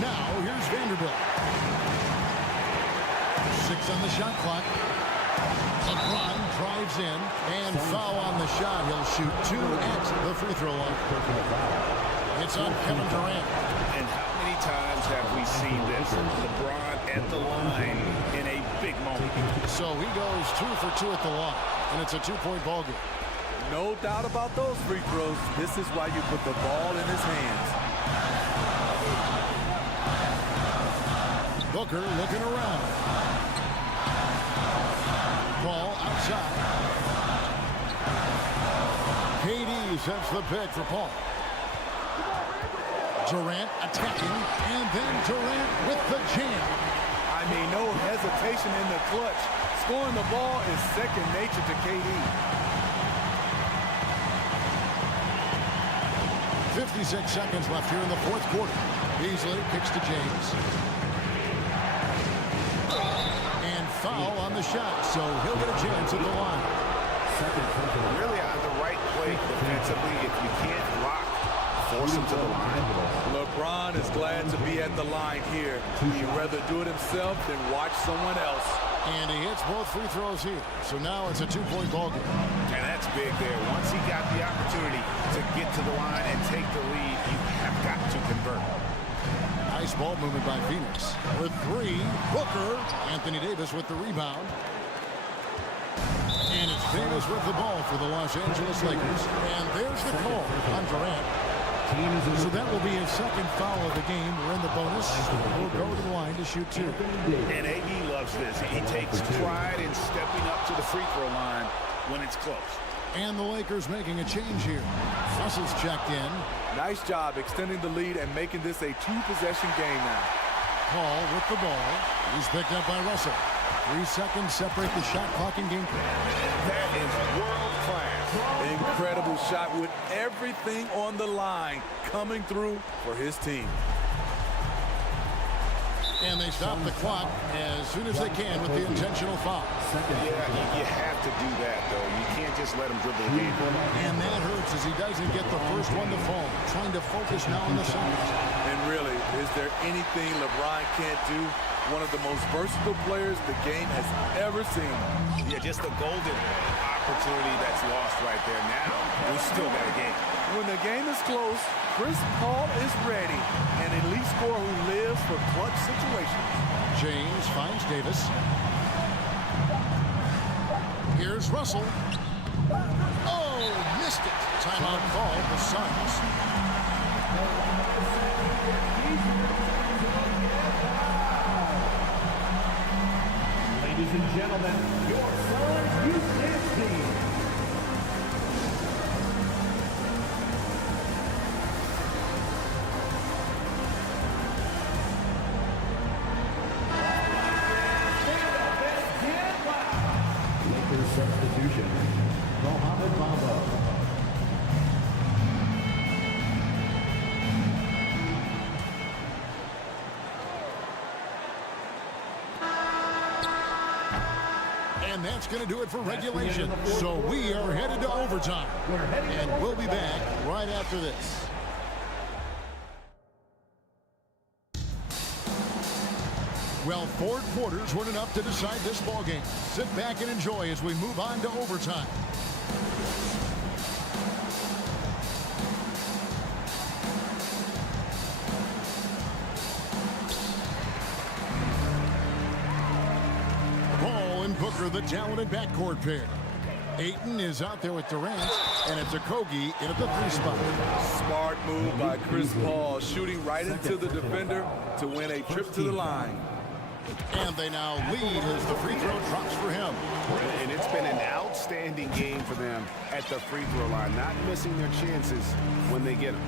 Now here's Vanderbilt. 6 on the shot clock. LeBron drives in and foul on the shot. He'll shoot 2 at the free throw line. It's on Kevin Durant. And how many times have we seen this? LeBron at the line in a big moment. So he goes 2 for 2 at the line, and it's a 2-point ball game. No doubt about those free throws. This is why you put the ball in his hands. Booker looking around. Ball outside. KD sets the pick for Paul. Durant attacking, and then Durant with the jam. I mean, no hesitation in the clutch. Scoring the ball is second nature to KD. 56 seconds left here in the fourth quarter. Beasley kicks to James. And foul on the shot, so he'll get a chance at the line. Really on the right play defensively. If you can't block, force him to the line. LeBron is glad to be at the line here. He'd rather do it himself than watch someone else. And he hits both free throws here. So now it's a 2-point ball game. And that's big there. Once he got the opportunity to get to the line and take the lead, you have got to convert. Nice ball movement by Phoenix. With 3, Booker. Anthony Davis with the rebound. And it's Davis with the ball for the Los Angeles Lakers. And there's the call on Durant. So that will be his second foul of the game. We're in the bonus. We'll go to the line to shoot 2. And AD loves this. He takes pride in stepping up to the free throw line when it's close. And the Lakers making a change here. Russell's checked in. Nice job extending the lead and making this a 2-possession game now. Paul with the ball. He's picked up by Russell. 3 seconds separate the shot clock and game clock. That is world class. Incredible shot with everything on the line coming through for his team. And they stop the clock as soon as they can with the intentional foul. Yeah, you have to do that, though. You can't just let him dribble the game. And that hurts as he doesn't get the first one to fall. Trying to focus now on the second. And really, is there anything LeBron can't do? One of the most versatile players the game has ever seen. Yeah, just the golden opportunity that's lost right there. Now, we still got a game. When the game is close, Chris Paul is ready. An elite scorer who lives for clutch situations. James finds Davis. Here's Russell. Oh, missed it. Timeout call, the Suns. Ladies and gentlemen, your Suns youth dance team. Lakers substitution, Mohamed Mambo. And that's going to do it for regulation. So we are headed to overtime. And we'll be back right after this. Well, 4 quarters weren't enough to decide this ball game. Sit back and enjoy as we move on to overtime. Paul and Booker, the talented backcourt pair. Ayton is out there with Durant, and it's Okogie in at the 3 spot. Smart move by Chris Paul, shooting right into the defender to win a trip to the line. And they now lead as the free throw drops for him. And it's been an outstanding game for them at the free throw line, not missing their chances when they get them.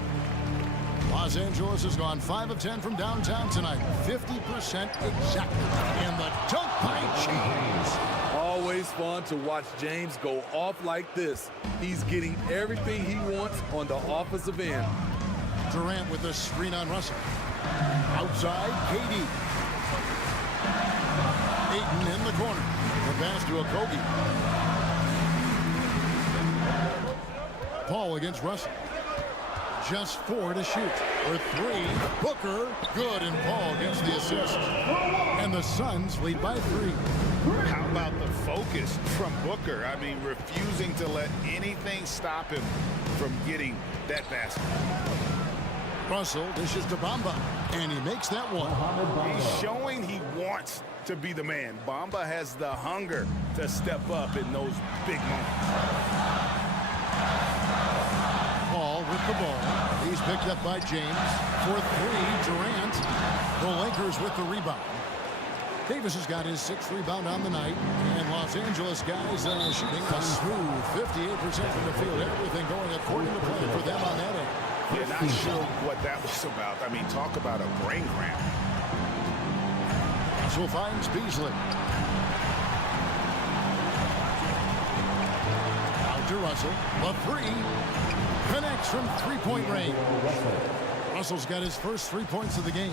Los Angeles has gone 5 of 10 from downtown tonight. 50% exactly. And the dunk by James. Always fun to watch James go off like this. He's getting everything he wants on the offensive end. Durant with the screen on Russell. Outside, KD. Ayton in the corner. The pass to Okogie. Paul against Russell. Just 4 to shoot. For 3, Booker, good, and Paul gets the assist. And the Suns lead by 3. How about the focus from Booker? I mean, refusing to let anything stop him from getting that basket. Russell dishes to Bamba, and he makes that one. He's showing he wants to be the man. Bamba has the hunger to step up in those big moments. Paul with the ball. He's picked up by James. For 3, Durant. The Lakers with the rebound. Davis has got his 6th rebound on the night. And Los Angeles guys shooting a smooth 58% from the field. Everything going according to plan for them on that end. Yeah, not sure what that was about. I mean, talk about a brain cramp. Russell finds Beasley. Out to Russell. The 3. Connects from 3-point range. Russell's got his first 3 points of the game.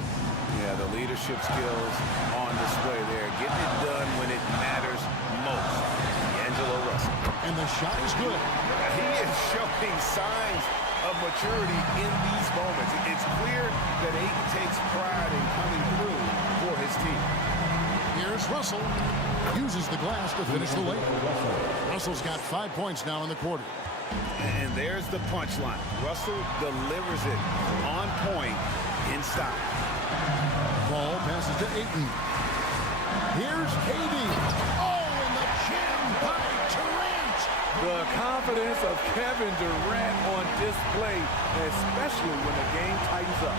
Yeah, the leadership skills on display there. Getting it done when it matters most. D'Angelo Russell. And the shot is good. He is showing signs of maturity in these moments. It's clear that Ayton takes pride in coming through for his team. Here's Russell. Uses the glass to finish the layup. Russell's got 5 points now in the quarter. And there's the punchline. Russell delivers it on point in style. Ball passes to Ayton. Here's KD. Oh, and the jam by Durant. The confidence of Kevin Durant on display, especially when the game tightens up.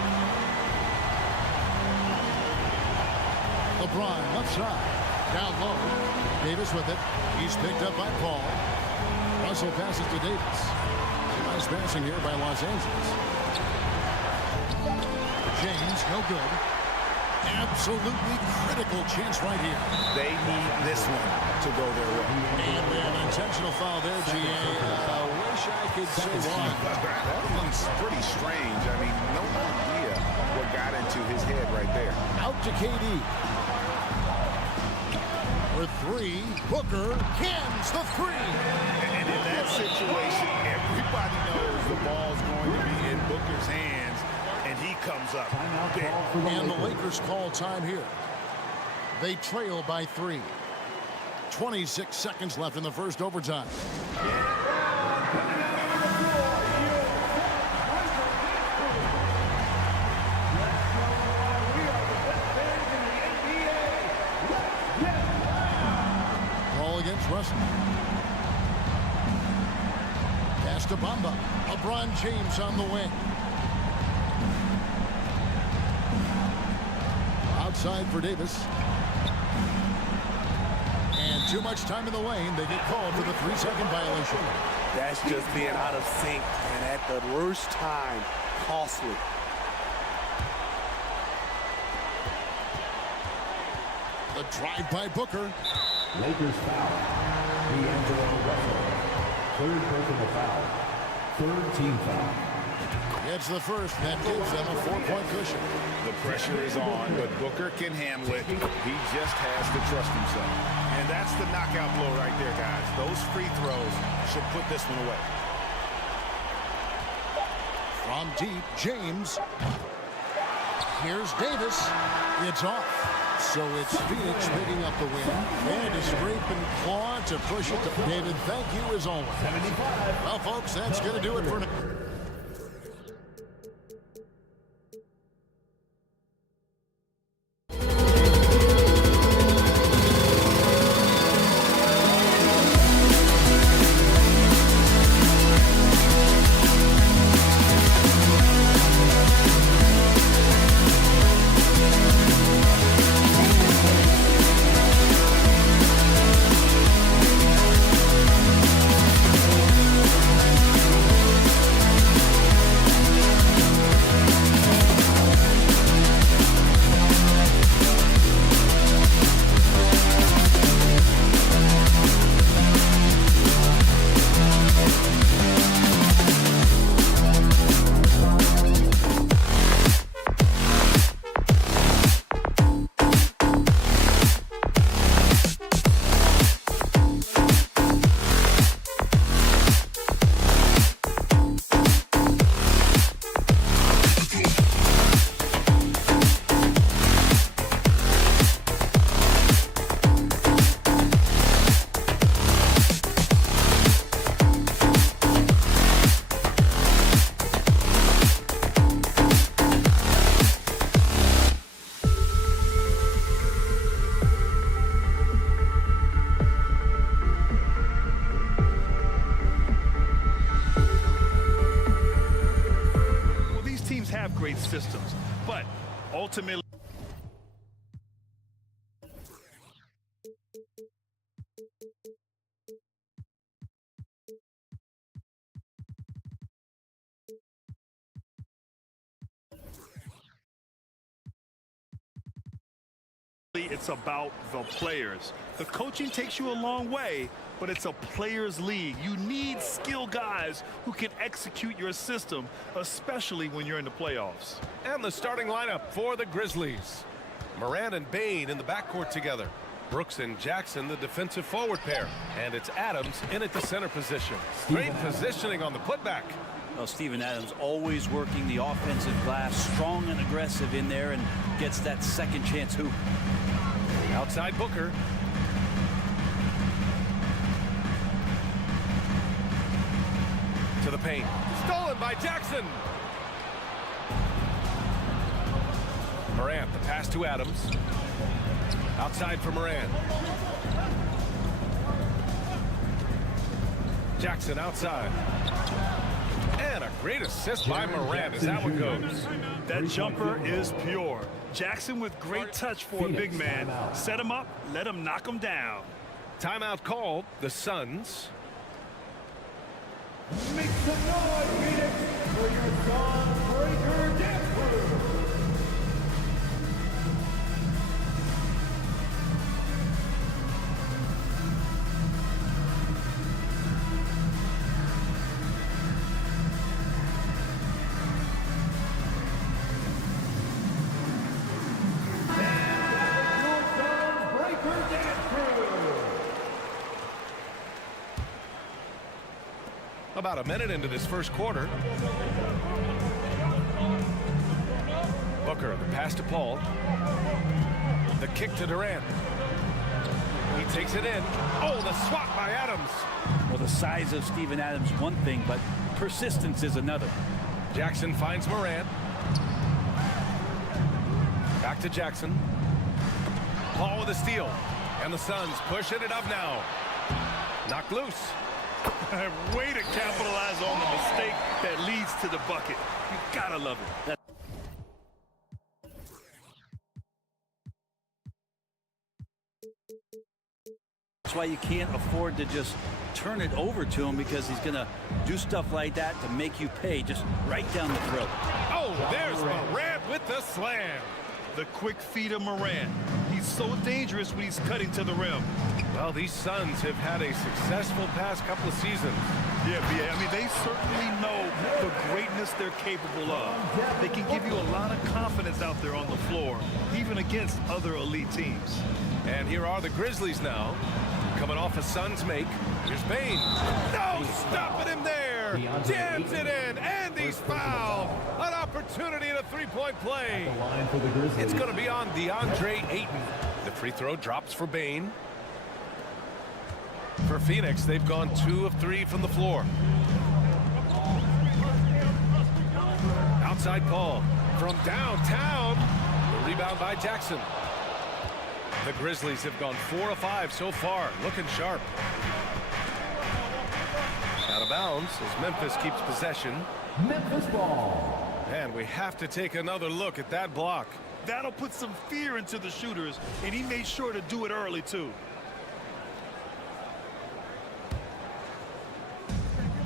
LeBron left side. Down low. Davis with it. He's picked up by Paul. Russell passes to Davis. Nice passing here by Los Angeles. James, no good. Absolutely critical chance right here. They need this one to go their way. And we have an intentional foul there, GA. Wish I could say why. That one's pretty strange. I mean, no idea what got into his head right there. Out to KD. For 3, Booker cans the 3. And in that situation, everybody knows the ball's going to be in Booker's hands, and he comes up big. And the Lakers call time here. They trail by 3. 26 seconds left in the first overtime. Against Russell. Pass to Bamba. LeBron James on the wing. Outside for Davis. And too much time in the lane. They get called for the 3-second violation. That's just being out of sync and at the worst time, costly. The drive by Booker. Lakers foul. D'Angelo Russell. 3rd personal foul. 3rd team foul. Gets the first. That gives them a 4-point cushion. The pressure is on, but Booker can handle it. He just has to trust himself. And that's the knockout blow right there, guys. Those free throws should put this one away. From deep, James. Here's Davis. It's off. So it's Phoenix picking up the win. And to scrape and claw to push it to David. Thank you as always. Well, folks, that's going to do it for now. but ultimately, it's about the players. The coaching takes you a long way, but it's a players' league. You need skilled guys who can execute your system, especially when you're in the playoffs. And the starting lineup for the Grizzlies. Morant and Bane in the backcourt together. Brooks and Jackson, the defensive forward pair. And it's Adams in at the center position. Great positioning on the putback. Well, Steven Adams always working the offensive glass, strong and aggressive in there, and gets that second chance hoop. Outside Booker. To the paint. Stolen by Jackson. Morant, the pass to Adams. Outside for Morant. Jackson outside. And a great assist by Morant as that one goes. That jumper is pure. Jackson with great touch for a big man. Set him up, let him knock him down. Timeout called, the Suns. Make some noise, Phoenix, for your Sunbreaker dance crew. About a minute into this first quarter. Booker, the pass to Paul. The kick to Durant. He takes it in. Oh, the swat by Adams. Well, the size of Steven Adams, one thing, but persistence is another. Jackson finds Morant. Back to Jackson. Paul with a steal. And the Suns pushing it up now. Knocked loose. Way to capitalize on the mistake that leads to the bucket. You gotta love it. That's why you can't afford to just turn it over to him, because he's going to do stuff like that to make you pay just right down the throat. Oh, there's Morant with the slam. The quick feed of Morant. He's so dangerous when he's cutting to the rim. Well, these Suns have had a successful past couple of seasons. Yeah, I mean, they certainly know the greatness they're capable of. They can give you a lot of confidence out there on the floor, even against other elite teams. And here are the Grizzlies now, coming off a Suns make. Here's Bane. No, stopping him there. Jams it in, and he's fouled. An opportunity at a three-point play. It's going to be on DeAndre Ayton. The free throw drops for Bane. For Phoenix, they've gone 2 of 3 from the floor. Outside Paul from downtown. The rebound by Jackson. The Grizzlies have gone 4 of 5 so far, looking sharp. Out of bounds as Memphis keeps possession. Memphis ball. And we have to take another look at that block. That'll put some fear into the shooters, and he made sure to do it early, too.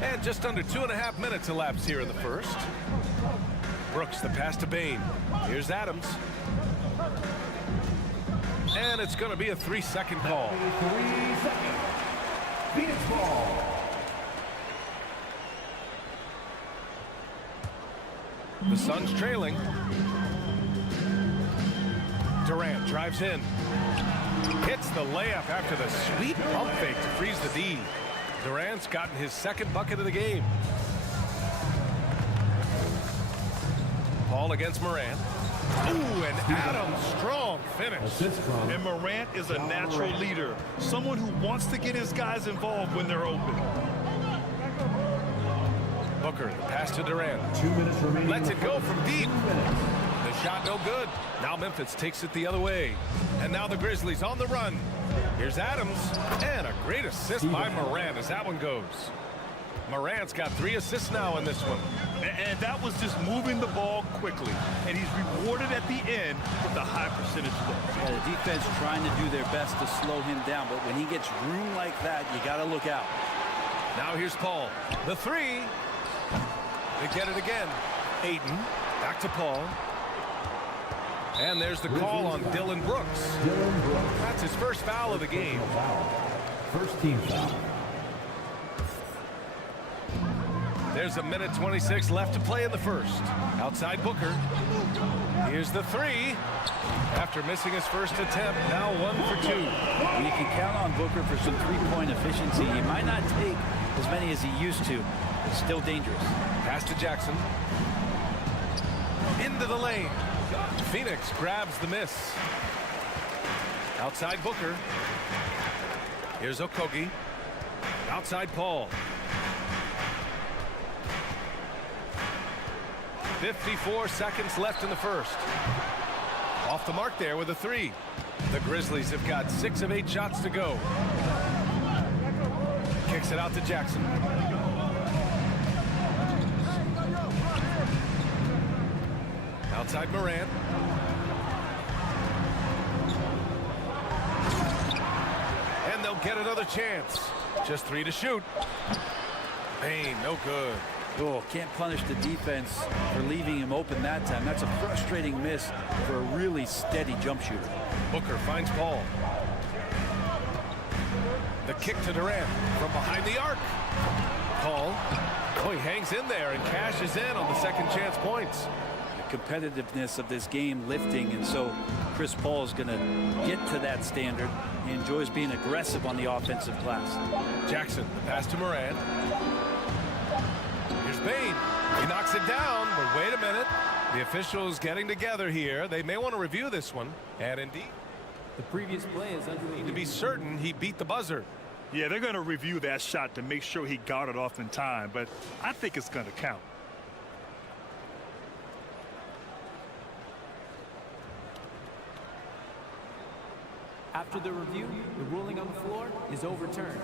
And just under 2.5 minutes elapsed here in the first. Brooks, the pass to Bane. Here's Adams. And it's going to be a 3-second call. 3 seconds. Phoenix ball. The Suns trailing. Durant drives in. Hits the layup after the sweet pump fake to freeze the D. Durant's gotten his second bucket of the game. Paul against Morant. Ooh, and Adams, strong finish. And Morant is a natural leader, someone who wants to get his guys involved when they're open. Booker, the pass to Durant. 2 minutes remaining. Lets it go from deep. The shot no good. Now Memphis takes it the other way. And now the Grizzlies on the run. Here's Adams. And a great assist by Morant as that one goes. Morant's got 3 assists now in this one. And that was just moving the ball quickly. And he's rewarded at the end with a high percentage looks. Yeah, the defense trying to do their best to slow him down, but when he gets room like that, you got to look out. Now here's Paul. The 3. They get it again. Ayton. Back to Paul. And there's the call on Dylan Brooks. That's his first foul of the game. First team foul. There's 1:26 left to play in the first. Outside Booker. Here's the 3. After missing his first attempt, now 1 for 2. You can count on Booker for some three-point efficiency. He might not take as many as he used to. It's still dangerous. Pass to Jackson. Into the lane. Phoenix grabs the miss. Outside Booker. Here's Okogie. Outside Paul. 54 seconds left in the first. Off the mark there with a 3. The Grizzlies have got 6 of 8 shots to go. Kicks it out to Jackson. Outside Morant. And they'll get another chance. Just 3 to shoot. Bain, no good. Oh, can't punish the defense for leaving him open that time. That's a frustrating miss for a really steady jump shooter. Booker finds Paul. The kick to Durant from behind the arc. Paul. Oh, he hangs in there and cashes in on the second chance points. The competitiveness of this game lifting, and so Chris Paul is going to get to that standard. He enjoys being aggressive on the offensive glass. Jackson, the pass to Morant. Here's Bain. He knocks it down, but wait a minute. The officials getting together here. They may want to review this one. And indeed, The previous play is under to be certain he beat the buzzer. Yeah, they're going to review that shot to make sure he got it off in time, but I think it's going to count. After the review, the ruling on the floor is overturned.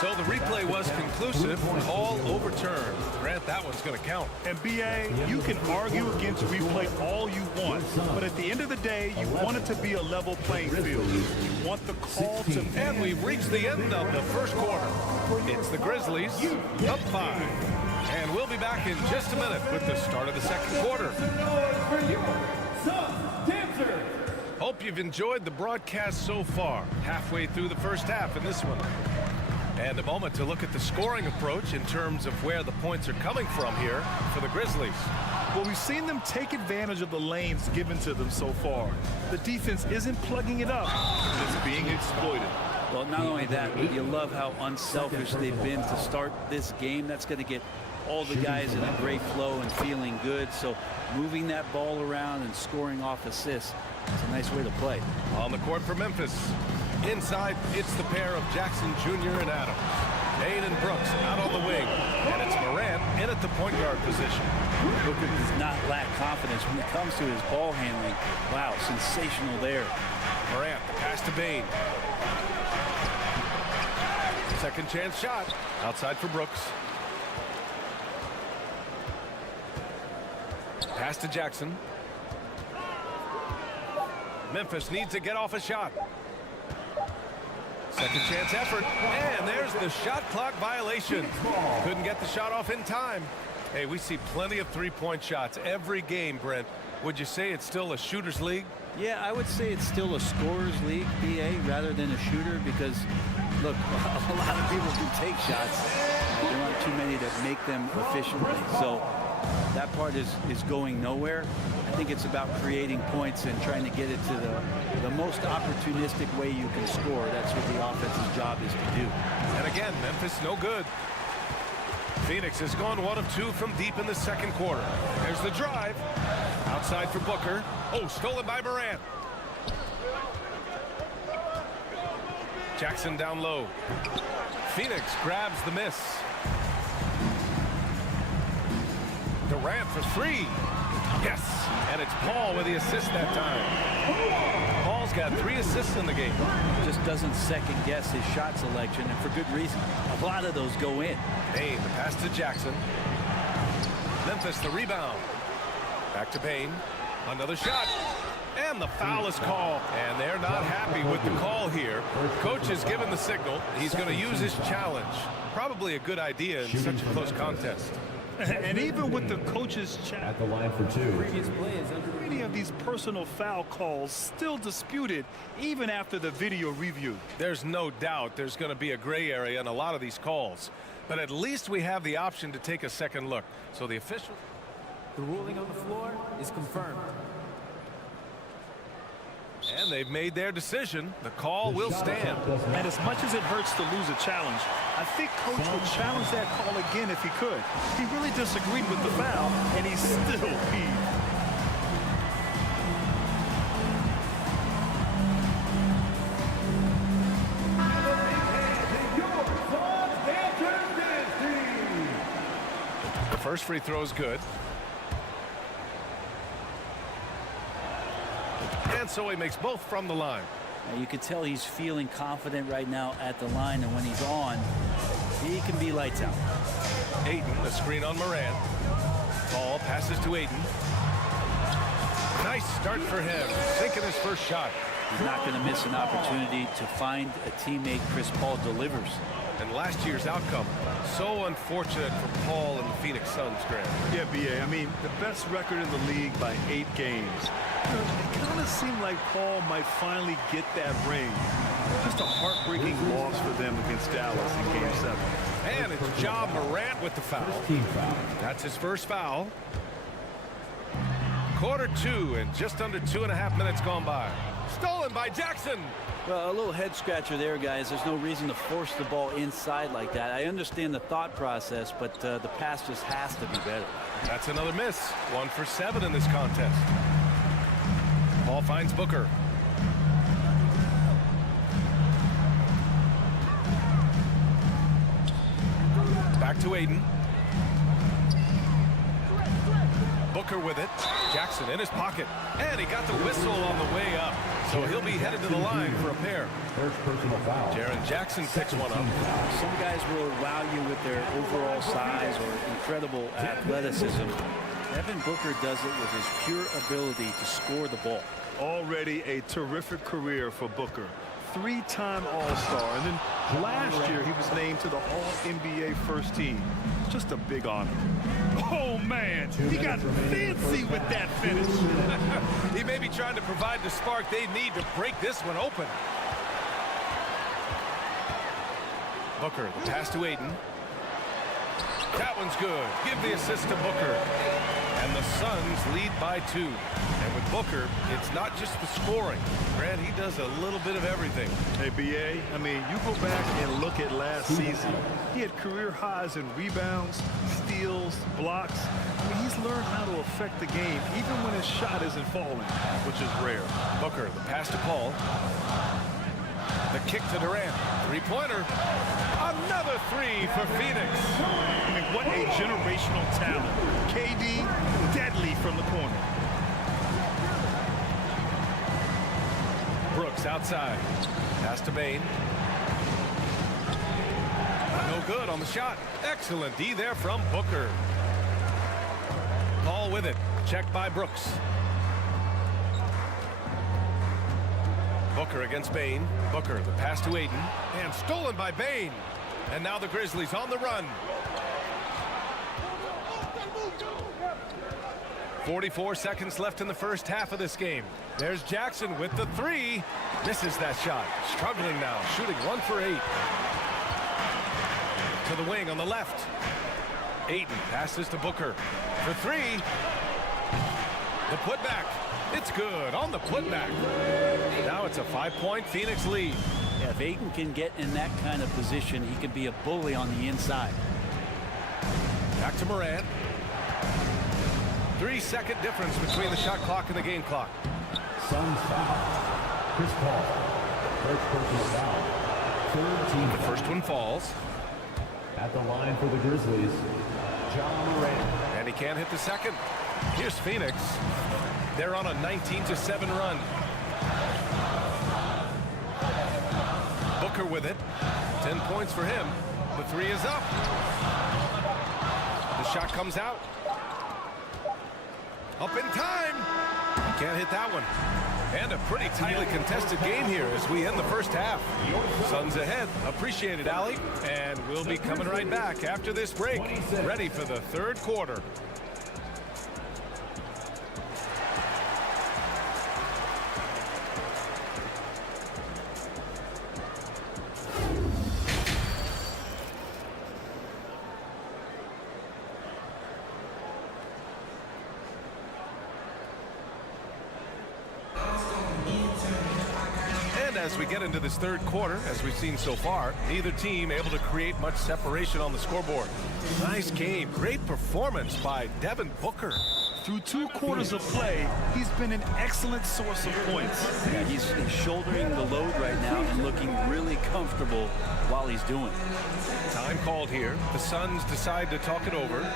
So the replay was conclusive, all overturned. Grant, that one's going to count. And BA, you can argue against replay all you want, but at the end of the day, you want it to be a level playing field. You want the call to... And we've reached the end of the first quarter. It's the Grizzlies up 5. And we'll be back in just a minute with the start of the second quarter. Hope you've enjoyed the broadcast so far. Halfway through the first half in this one. And a moment to look at the scoring approach in terms of where the points are coming from here for the Grizzlies. Well, we've seen them take advantage of the lanes given to them so far. The defense isn't plugging it up. It's being exploited. Well, not only that, but you love how unselfish they've been to start this game. That's going to get all the guys in a great flow and feeling good. So moving that ball around and scoring off assists, it's a nice way to play. On the court for Memphis. Inside, it's the pair of Jackson Jr. and Adams. Bain and Brooks out on the wing. And it's Morant in at the point guard position. Booker does not lack confidence when it comes to his ball handling. Wow, sensational there. Morant, the pass to Bain. Second chance shot. Outside for Brooks. Pass to Jackson. Memphis needs to get off a shot. Second chance effort. And there's the shot clock violation. Couldn't get the shot off in time. Hey, we see plenty of three-point shots every game, Brent. Would you say it's still a shooter's league? Yeah, I would say it's still a scorer's league, BA, rather than a shooter, because, look, a lot of people can take shots. But there aren't too many that make them efficiently. So that part is going nowhere. I think it's about creating points and trying to get it to the most opportunistic way you can score. That's what the offense's job is to do. And again, Memphis no good. Phoenix has gone 1 of 2 from deep in the second quarter. There's the drive. Outside for Booker. Oh, stolen by Morant. Jackson down low. Phoenix grabs the miss. Durant for 3. Yes, and it's Paul with the assist that time. Paul's got 3 assists in the game. Just doesn't second guess his shot selection, and for good reason. A lot of those go in. Bain, the pass to Jackson. Memphis, the rebound. Back to Bain. Another shot. And the foul is called. And they're not happy with the call here. Coach has given the signal. He's going to use his challenge. Probably a good idea in such a close contest. And even with the coach's chat At the line for 2. Previous play is under many of these personal foul calls still disputed even after the video review. There's no doubt there's going to be a gray area in a lot of these calls. But at least we have the option to take a second look. So the official... The ruling on the floor is confirmed. And they've made their decision. The call will stand. And as much as it hurts to lose a challenge, I think Coach would challenge that call again if he could. He really disagreed with the foul, and he's still peeved. The first free throw is good. And so he makes both from the line. Now, you can tell he's feeling confident right now at the line, and when he's on, he can be lights out. Ayton, the screen on Moran. Paul passes to Ayton. Nice start for him, sinking his first shot. He's not going to miss an opportunity to find a teammate. Chris Paul delivers. And last year's outcome, so unfortunate for Paul and the Phoenix Suns, Grant. Yeah, B.A., I mean, the best record in the league by 8 games. It kind of seemed like Paul might finally get that ring. Just a heartbreaking loss for them against Dallas in Game 7. And it's Ja Morant with the foul. That's his first foul. Quarter 2 and just under 2.5 minutes gone by. Stolen by Jackson. Well, a little head scratcher there, guys. There's no reason to force the ball inside like that. I understand the thought process, but the pass just has to be better. That's another miss. 1 for 7 in this contest. Ball finds Booker. Back to Ayton. Booker with it. Jackson in his pocket. And he got the whistle on the way up. So he'll be headed to the line for a pair. First personal foul. Jaren Jackson picks one up. Some guys will wow you with their overall size or incredible athleticism. Devin Booker does it with his pure ability to score the ball. Already a terrific career for Booker. 3-time All-Star, and then last year he was named to the All-NBA first team. Just a big honor. Oh, man, he got fancy with that finish. He may be trying to provide the spark they need to break this one open. Booker, the pass to Ayton. That one's good. Give the assist to Booker. And the Suns lead by 2. And with Booker, it's not just the scoring. Grant, he does a little bit of everything. Hey, B.A., I mean, you go back and look at last season. He had career highs in rebounds, steals, blocks. I mean, he's learned how to affect the game, even when his shot isn't falling, which is rare. Booker, the pass to Paul. The kick to Durant. Three-pointer. Another 3 for Phoenix. I mean, what a generational talent. KD, deadly from the corner. Brooks outside. Pass to Bain. No good on the shot. Excellent D there from Booker. Paul with it. Checked by Brooks. Booker against Bain. Booker, the pass to Ayton. And stolen by Bain. And now the Grizzlies on the run. 44 seconds left in the first half of this game. There's Jackson with the 3. Misses that shot. Struggling now. Shooting 1 for 8. To the wing on the left. Ayton passes to Booker for 3. The putback. It's good on the putback. Now it's a 5-point Phoenix lead. Yeah, if Ayton can get in that kind of position, he can be a bully on the inside. Back to Morant. 3-second difference between the shot clock and the game clock. Suns foul. Chris Paul. First personal foul. Third team. The first one falls. At the line for the Grizzlies, Ja Morant. And he can't hit the second. Here's Phoenix. They're on a 19-7 run. Booker with it. 10 points for him. The three is up. The shot comes out. Up in time. Can't hit that one. And a pretty tightly contested game here as we end the first half. Suns ahead. Appreciate it, Allie. And we'll be coming right back after this break. Ready for the third quarter. As we get into this third quarter, as we've seen so far, neither team able to create much separation on the scoreboard. Nice game. Great performance by Devin Booker. Through 2 quarters of play, he's been an excellent source of points. Yeah, he's shouldering the load right now and looking really comfortable while he's doing it. Time called here. The Suns decide to talk it over.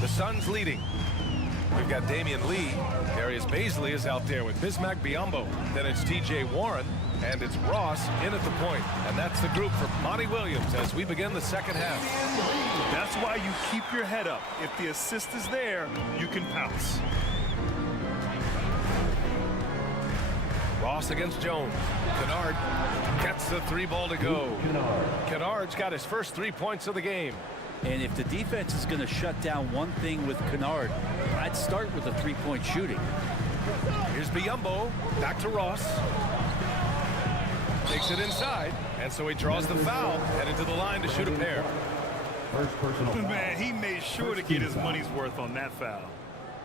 The Suns leading. We've got Damian Lee. Darius Baisley is out there with Bismack Biyombo. Then it's T.J. Warren. And it's Ross in at the point. And that's the group for Monty Williams as we begin the second half. That's why you keep your head up. If the assist is there, you can pounce. Ross against Jones. Kennard gets the 3 ball to go. Kennard's got his first 3 points of the game. And if the defense is going to shut down one thing with Kennard, I'd start with the 3-point shooting. Here's Biyombo. Back to Ross. Takes it inside. And so he draws the foul. Headed to the line to shoot a pair. Man, he made sure to get his money's worth on that foul.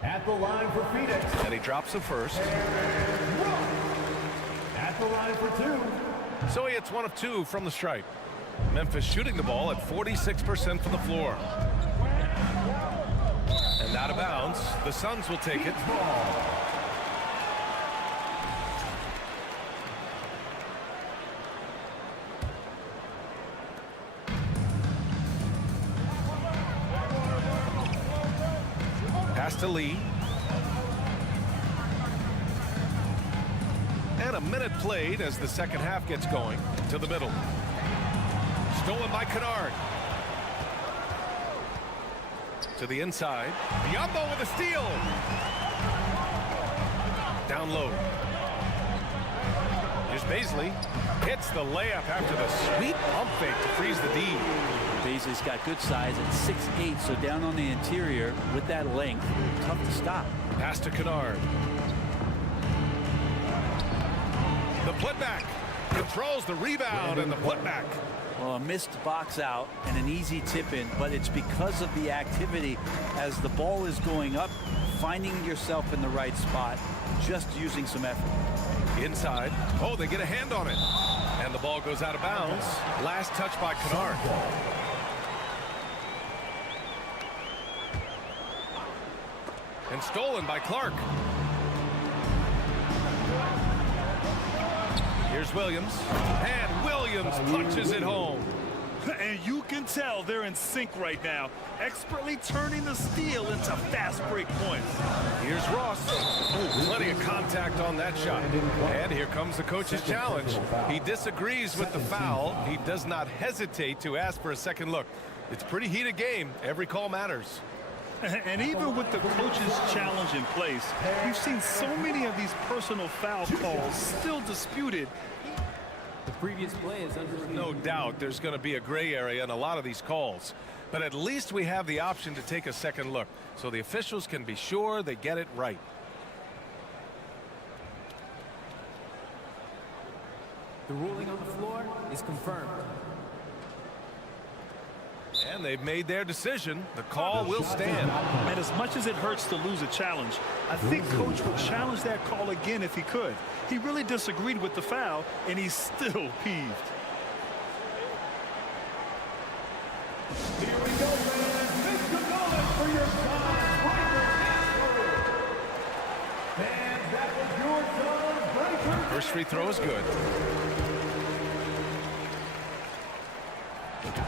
At the line for Phoenix. And he drops the first. At the line for 2. So he hits 1 of 2 from the stripe. Memphis shooting the ball at 46% from the floor. And out of bounds. The Suns will take it. Pass to Lee. And a minute played as the second half gets going. To the middle. Stolen by Kennard. To the inside. Biyombo with a steal. Down low. Here's Baisley. Hits the layup after the sweet pump fake to freeze the D. Baisley's got good size at 6'8", so down on the interior with that length, tough to stop. Pass to Kennard. The putback. Controls the rebound and the putback. Well, a missed box out and an easy tip in, but it's because of the activity as the ball is going up, finding yourself in the right spot, just using some effort. Inside. Oh, they get a hand on it. And the ball goes out of bounds. Last touch by Kennard. And stolen by Clark. Here's Williams. And Williams punches it home. And you can tell they're in sync right now, expertly turning the steal into fast break points. Here's Ross. Ooh, plenty of contact on that shot. And here comes the coach's challenge. He disagrees with the foul. He does not hesitate to ask for a second look. It's a pretty heated game. Every call matters. And even with the coach's challenge in place, we've seen so many of these personal foul calls still disputed. The previous play is under review. No doubt there's going to be a gray area in a lot of these calls. But at least we have the option to take a second look, so the officials can be sure they get it right. The ruling on the floor is confirmed. And they've made their decision. The call will stand. And as much as it hurts to lose a challenge, I think Coach would challenge that call again if he could. He really disagreed with the foul, and he's still peeved. Here we go, man. Make some noise for your son, Breaker. And that was your son, Breaker. First free throw is good.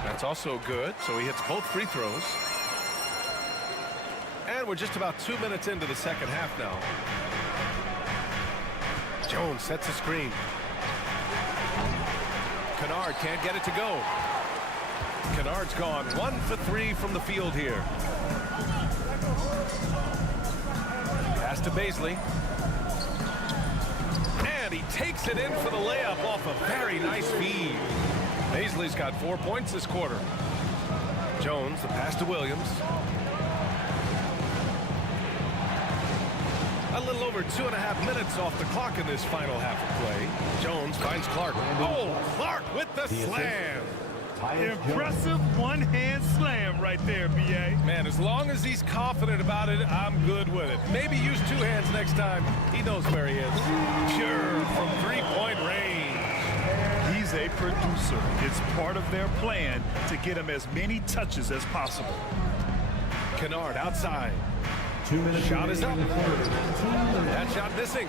That's also good, so he hits both free throws. And we're just about 2 minutes into the second half now. Jones sets a screen. Kennard can't get it to go. Kennard's gone 1 for 3 from the field here. Pass to Baisley. And he takes it in for the layup off a very nice feed. Baisley's got 4 points this quarter. Jones, the pass to Williams. A little over 2.5 minutes off the clock in this final half of play. Jones finds Clark. Oh, Clark with the slam. Impressive one-hand slam right there, B.A. Man, as long as he's confident about it, I'm good with it. Maybe use 2 hands next time. He knows where he is. Pure from 3-point range. He's a producer. It's part of their plan to get him as many touches as possible. Kennard outside. Shot is up. That shot missing.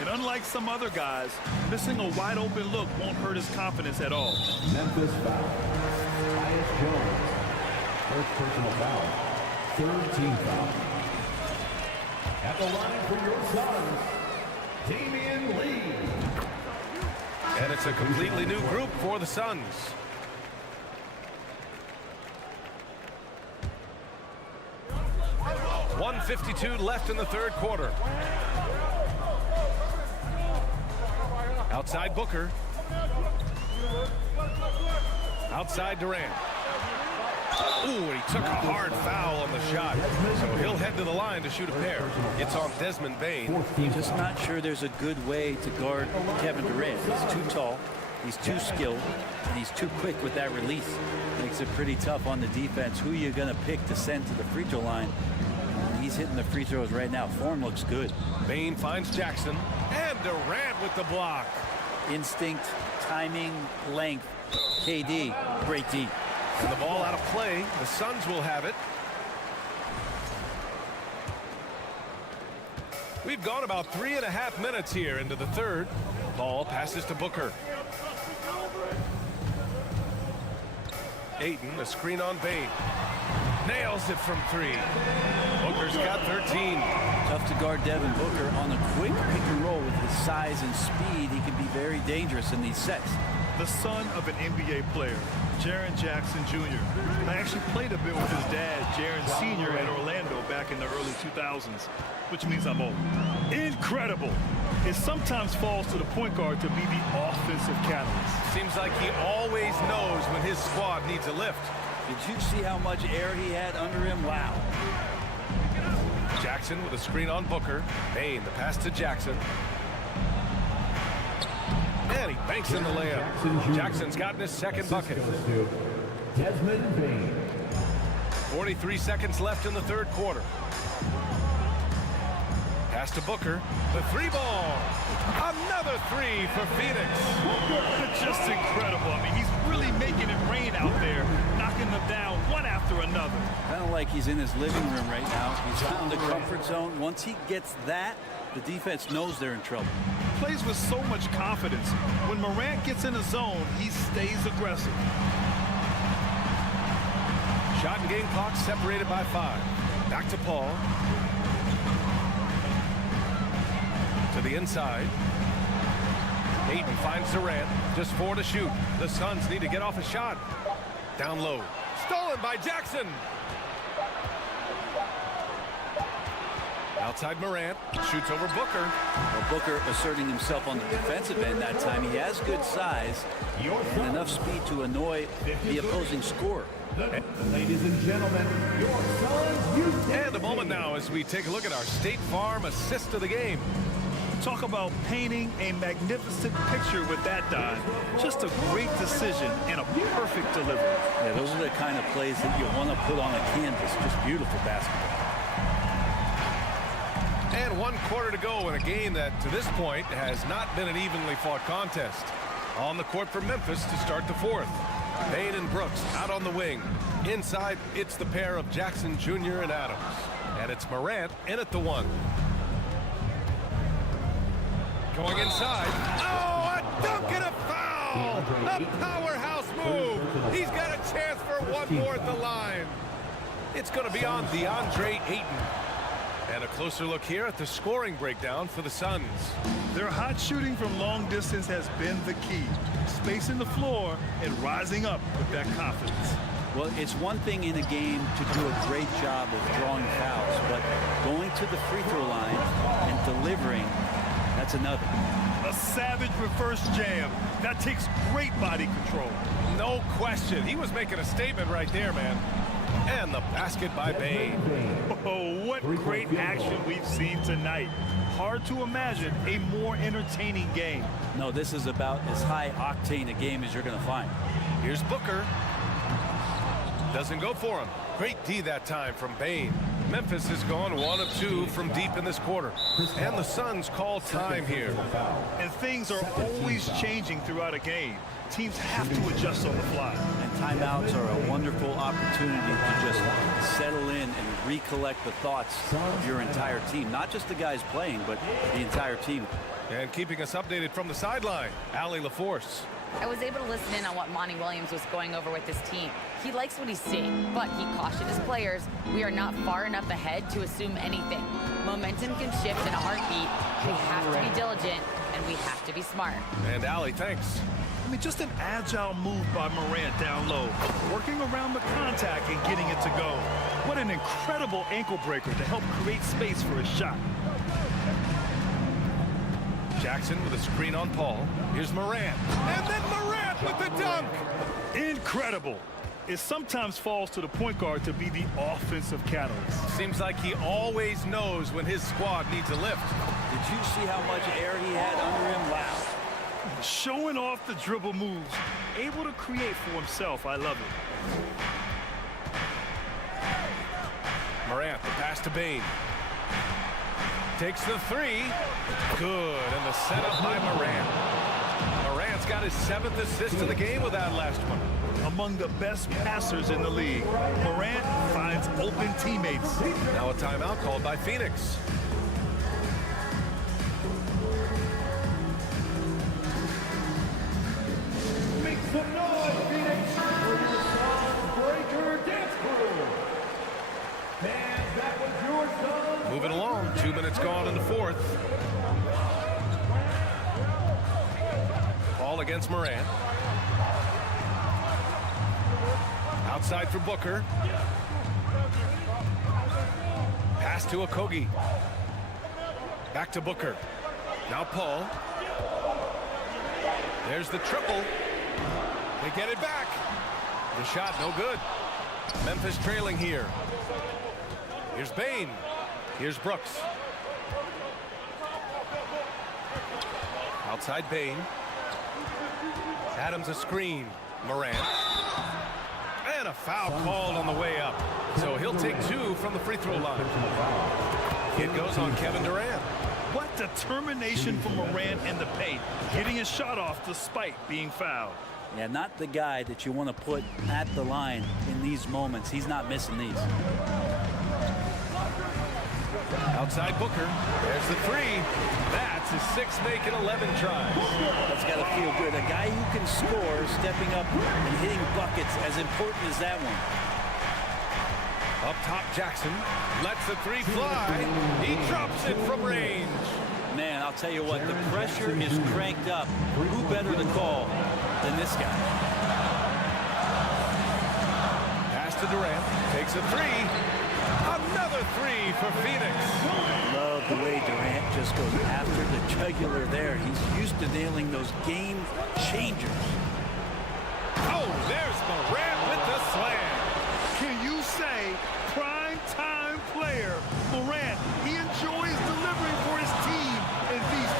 And unlike some other guys, missing a wide open look won't hurt his confidence at all. Memphis foul. Tyus Jones. First personal foul. Third team foul. At the line for your Suns, Damian Lee. And it's a completely new group for the Suns. .152 left in the third quarter. Outside Booker. Outside Durant. Ooh, and he took a hard foul on the shot. So he'll head to the line to shoot a pair. It's on Desmond Bane. Just not sure there's a good way to guard Kevin Durant. He's too tall, he's too skilled, and he's too quick with that release. Makes it pretty tough on the defense. Who you're going to pick to send to the free throw line. He's hitting the free throws right now. Form looks good. Bane finds Jackson. And Durant with the block. Instinct, timing, length. KD, great D. And the ball out of play. The Suns will have it. We've gone about 3.5 minutes here into the third. Ball passes to Booker. Ayton, a screen on Bane. Nails it from 3. Booker's got 13. Tough to guard Devin Booker on a quick pick and roll with his size and speed. He can be very dangerous in these sets. The son of an NBA player, Jaren Jackson Jr. I actually played a bit with his dad, Jaren Sr. at Orlando back in the early 2000s, which means I'm old. Incredible. It sometimes falls to the point guard to be the offensive catalyst. Seems like he always knows when his squad needs a lift. Did you see how much air he had under him? Wow. Jackson with a screen on Booker. Bane, the pass to Jackson. And he banks in the layup. Jackson's gotten his second bucket. Desmond Bane. 43 seconds left in the third quarter. Pass to Booker. The 3-ball. Another 3 for Phoenix. Just incredible. I mean, he's really making it rain out there, knocking them down one after another. Kind of like he's in his living room right now. He's found the comfort zone. Once he gets that, the defense knows they're in trouble. Plays with so much confidence. When Morant gets in a zone, he stays aggressive. Shot and game clock separated by 5. Back to Paul. To the inside. Ayton finds Durant. Just 4 to shoot. The Suns need to get off a shot. Down low. Stolen by Jackson. Outside Morant. Shoots over Booker. Well, Booker asserting himself on the defensive end that time. He has good size and enough speed to annoy the opposing scorer. Ladies and gentlemen, your Suns. And a moment now as we take a look at our State Farm assist of the game. Talk about painting a magnificent picture with that dive. Just a great decision and a perfect delivery. Yeah, those are the kind of plays that you want to put on a canvas. Just beautiful basketball. And 1 quarter to go in a game that, to this point, has not been an evenly fought contest. On the court for Memphis to start the 4th. Payne and Brooks out on the wing. Inside, it's the pair of Jackson Jr. and Adams. And it's Morant in at the 1. Going inside. Oh, a dunk and a foul! A powerhouse move. He's got a chance for one more at the line. It's going to be on DeAndre Ayton. And a closer look here at the scoring breakdown for the Suns. Their hot shooting from long distance has been the key. Spacing the floor and rising up with that confidence. Well, it's one thing in a game to do a great job of drawing fouls, but going to the free throw line and delivering, that's another. A savage reverse jam. That takes great body control. No question. He was making a statement right there, man. And the basket by Payne. Oh, what great action we've seen tonight. Hard to imagine a more entertaining game. No, this is about as high octane a game as you're going to find. Here's Booker. Doesn't go for him. Great D that time from Payne. Memphis has gone 1 of 2 from deep in this quarter. And the Suns call time here. And things are always changing throughout a game. Teams have to adjust on the fly. And timeouts are a wonderful opportunity to just settle in and recollect the thoughts of your entire team. Not just the guys playing, but the entire team. And keeping us updated from the sideline, Allie LaForce. I was able to listen in on what Monty Williams was going over with his team. He likes what he's seeing, but he cautioned his players, we are not far enough ahead to assume anything. Momentum can shift in a heartbeat. We have to be diligent, and we have to be smart. And Allie, thanks. I mean, just an agile move by Morant down low, working around the contact and getting it to go. What an incredible ankle breaker to help create space for a shot. Jackson with a screen on Paul. Here's Morant. And then Morant with the dunk. Incredible. It sometimes falls to the point guard to be the offensive catalyst. Seems like he always knows when his squad needs a lift. Did you see how much air he had under him? Wow. Showing off the dribble moves. Able to create for himself. I love it. Morant, the pass to Payne. Takes the 3. Good. And the setup by Morant. Morant's got his 7th assist of the game with that last one. Among the best passers in the league, Morant finds open teammates. Now a timeout called by Phoenix. Make some noise, Phoenix, for your Breaker Dance Crew. Fans, that was your son. Moving along. 2 minutes gone in the 4th. Paul against Morant. Outside for Booker. Pass to Okogie. Back to Booker. Now Paul. There's the triple. They get it back. The shot no good. Memphis trailing here. Here's Payne. Here's Brooks. Outside Payne. Adams a screen. Morant. And a foul called on the way up. So he'll take 2 from the free throw line. It goes on Kevin Durant. What determination from Morant in the paint, getting his shot off despite being fouled. Yeah, not the guy that you want to put at the line in these moments. He's not missing these. Outside Booker. There's the 3. That's his 6th make and 11 tries. That's got to feel good. A guy who can score, stepping up and hitting buckets, as important as that one. Up top, Jackson lets the 3 fly. He drops it from range. Man, I'll tell you what, the pressure is cranked up. Who better to call than this guy? Pass to Durant. Takes a 3. Another 3 for Phoenix. Love the way Durant just goes after the jugular there. He's used to nailing those game changers. Oh, there's Morant with the slam. Can you say prime time player Morant? He enjoys delivering for his team in these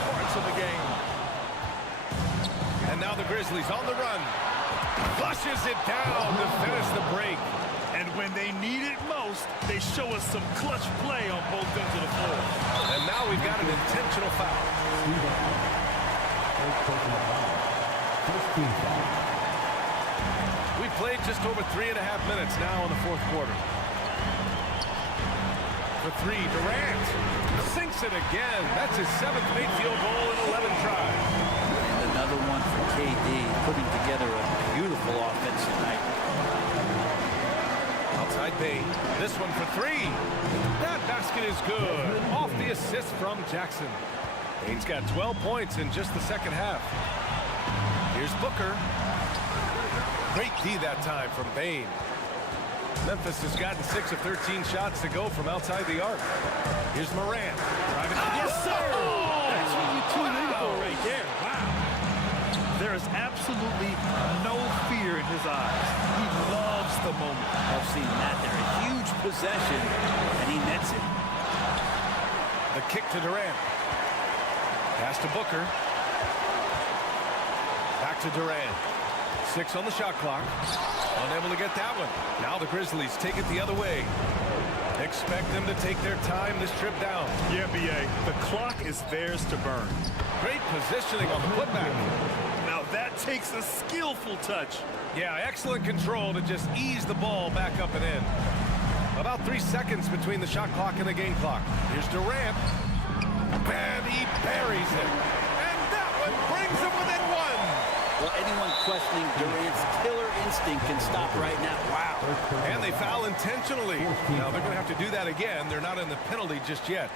flushes it down to finish the break. And when they need it most, they show us some clutch play on both ends of the floor. And now we've got an intentional foul. We played just over 3.5 minutes now in the fourth quarter. For three, Durant sinks it again. That's his 7th made field goal in 11 tries. And another one for KD, putting together a beautiful offense tonight. Outside Bane. This one for three. That basket is good. Off the assist from Jackson. Bane's got 12 points in just the second half. Here's Booker. Great D that time from Bane. Memphis has gotten 6 of 13 shots to go from outside the arc. Here's Morant. Yes, sir! That's what you tune in for right there. Wow. There is absolutely no fear in his eyes. He loves the moment. I've seen that there. A huge possession, and he nets it. The kick to Durant. Pass to Booker. Back to Durant. 6 on the shot clock. Unable to get that one. Now the Grizzlies take it the other way. Expect them to take their time this trip down. Yeah, B.A. The clock is theirs to burn. Great positioning on the putback. Now that takes a skillful touch. Yeah, excellent control to just ease the ball back up and in. About 3 seconds between the shot clock and the game clock. Here's Durant. And he buries it. And that one brings him within one. Well, anyone questioning Durant's killer instinct can stop right now. Wow. And they foul intentionally. Now they're going to have to do that again. They're not in the penalty just yet.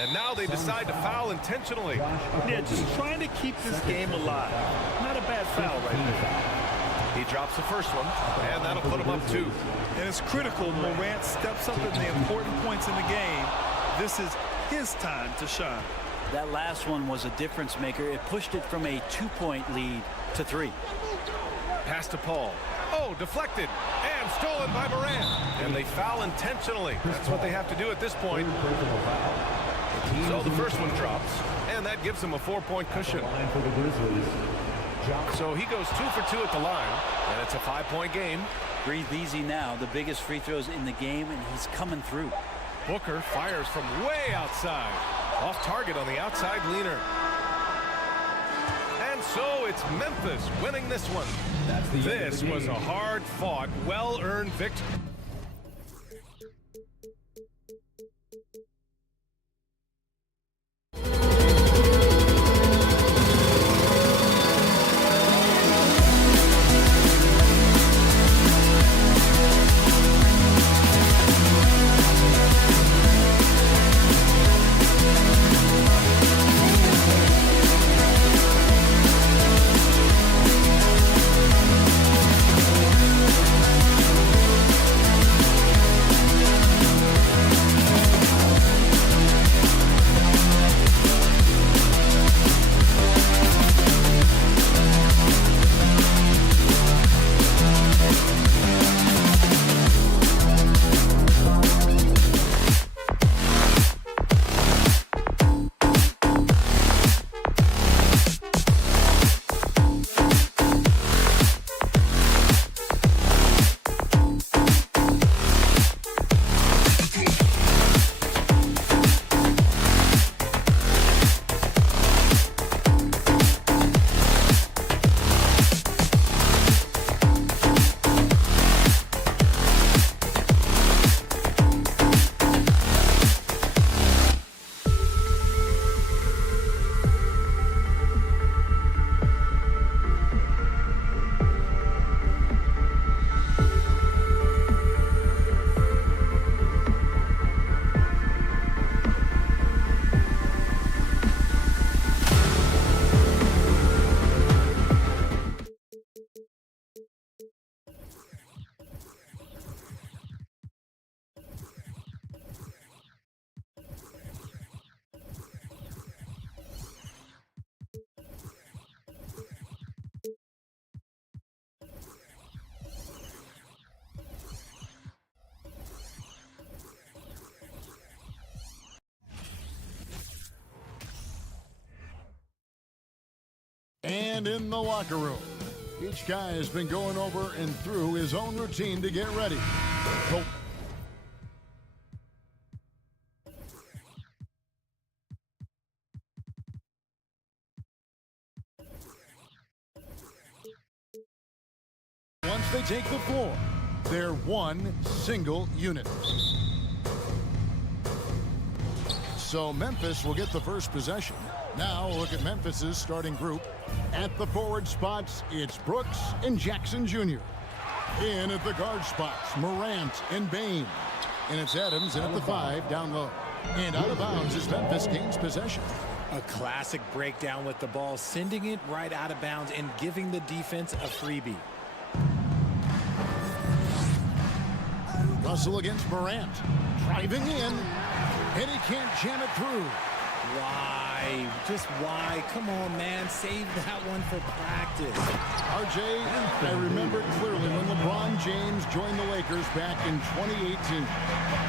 And now they decide to foul intentionally. Yeah, just trying to keep this game alive. Not a bad foul right there. He drops the first one, and that'll put him up 2. And it's critical Morant steps up in the important points in the game. This is his time to shine. That last one was a difference maker. It pushed it from a 2-point lead to 3. Pass to Paul. Oh, deflected and stolen by Morant. And they foul intentionally. That's what they have to do at this point. So the first one drops, and that gives him a 4-point cushion. So he goes 2 for 2 at the line, and it's a 5-point game. Breathe easy now. The biggest free throws in the game, and he's coming through. Booker fires from way outside. Off target on the outside leaner. And so it's Memphis winning this one. This was a hard-fought, well-earned victory. And in the locker room, Each guy has been going over and through his own routine to get ready. So once they take the floor, they're one single unit. So Memphis will get the first possession. Now look at Memphis's starting group. At the forward spots, it's Brooks and Jackson Jr. In at the guard spots, Morant and Bain. And it's Adams in at the 5 down low. And out of bounds as Memphis gains possession. A classic breakdown with the ball, sending it right out of bounds and giving the defense a freebie. Russell against Morant. Driving in. And he can't jam it through. Why? Just why? Come on, man. Save that one for practice. RJ, I remember clearly when LeBron James joined the Lakers back in 2018.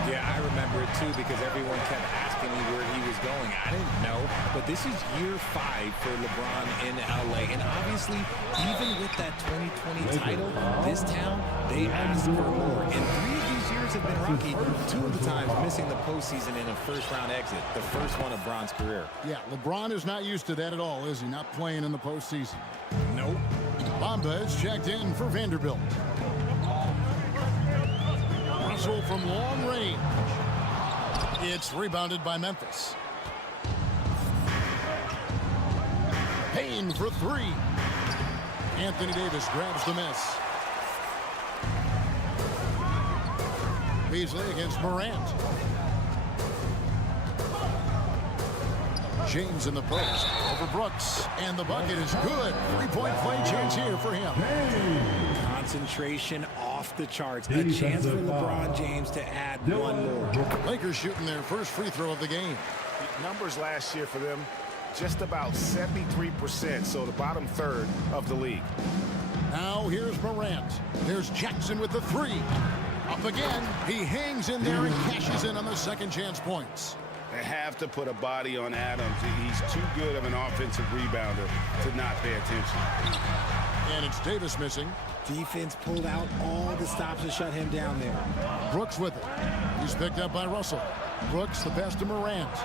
Yeah, I remember it too because everyone kept asking me where he was going. I didn't know, but this is year 5 for LeBron in LA. And obviously, even with that 2020 title, this town, they asked for more. And 3 of these years have been rocky. 2 of the times missing the postseason in a first-round exit. The first one of Bron's career. Yeah, LeBron is not used to that at all, is he? Not playing in the postseason. Nope. Bamba is checked in for Vanderbilt. Russell from long range. It's rebounded by Memphis. Payne for 3. Anthony Davis grabs the miss. Beasley against Morant. James in the post over Brooks, and the bucket is good. 3-point play chance here for him. Concentration off the charts. A chance for LeBron James to add one more. Lakers shooting their first free throw of the game. Numbers last year for them, just about 73%, so the bottom third of the league. Now here's Morant. There's Jackson with the 3. Up again. He hangs in there and cashes in on the second chance points. They have to put a body on Adams. He's too good of an offensive rebounder to not pay attention. And it's Davis missing. Defense pulled out all the stops to shut him down there. Brooks with it. He's picked up by Russell. Brooks the pass to Morant.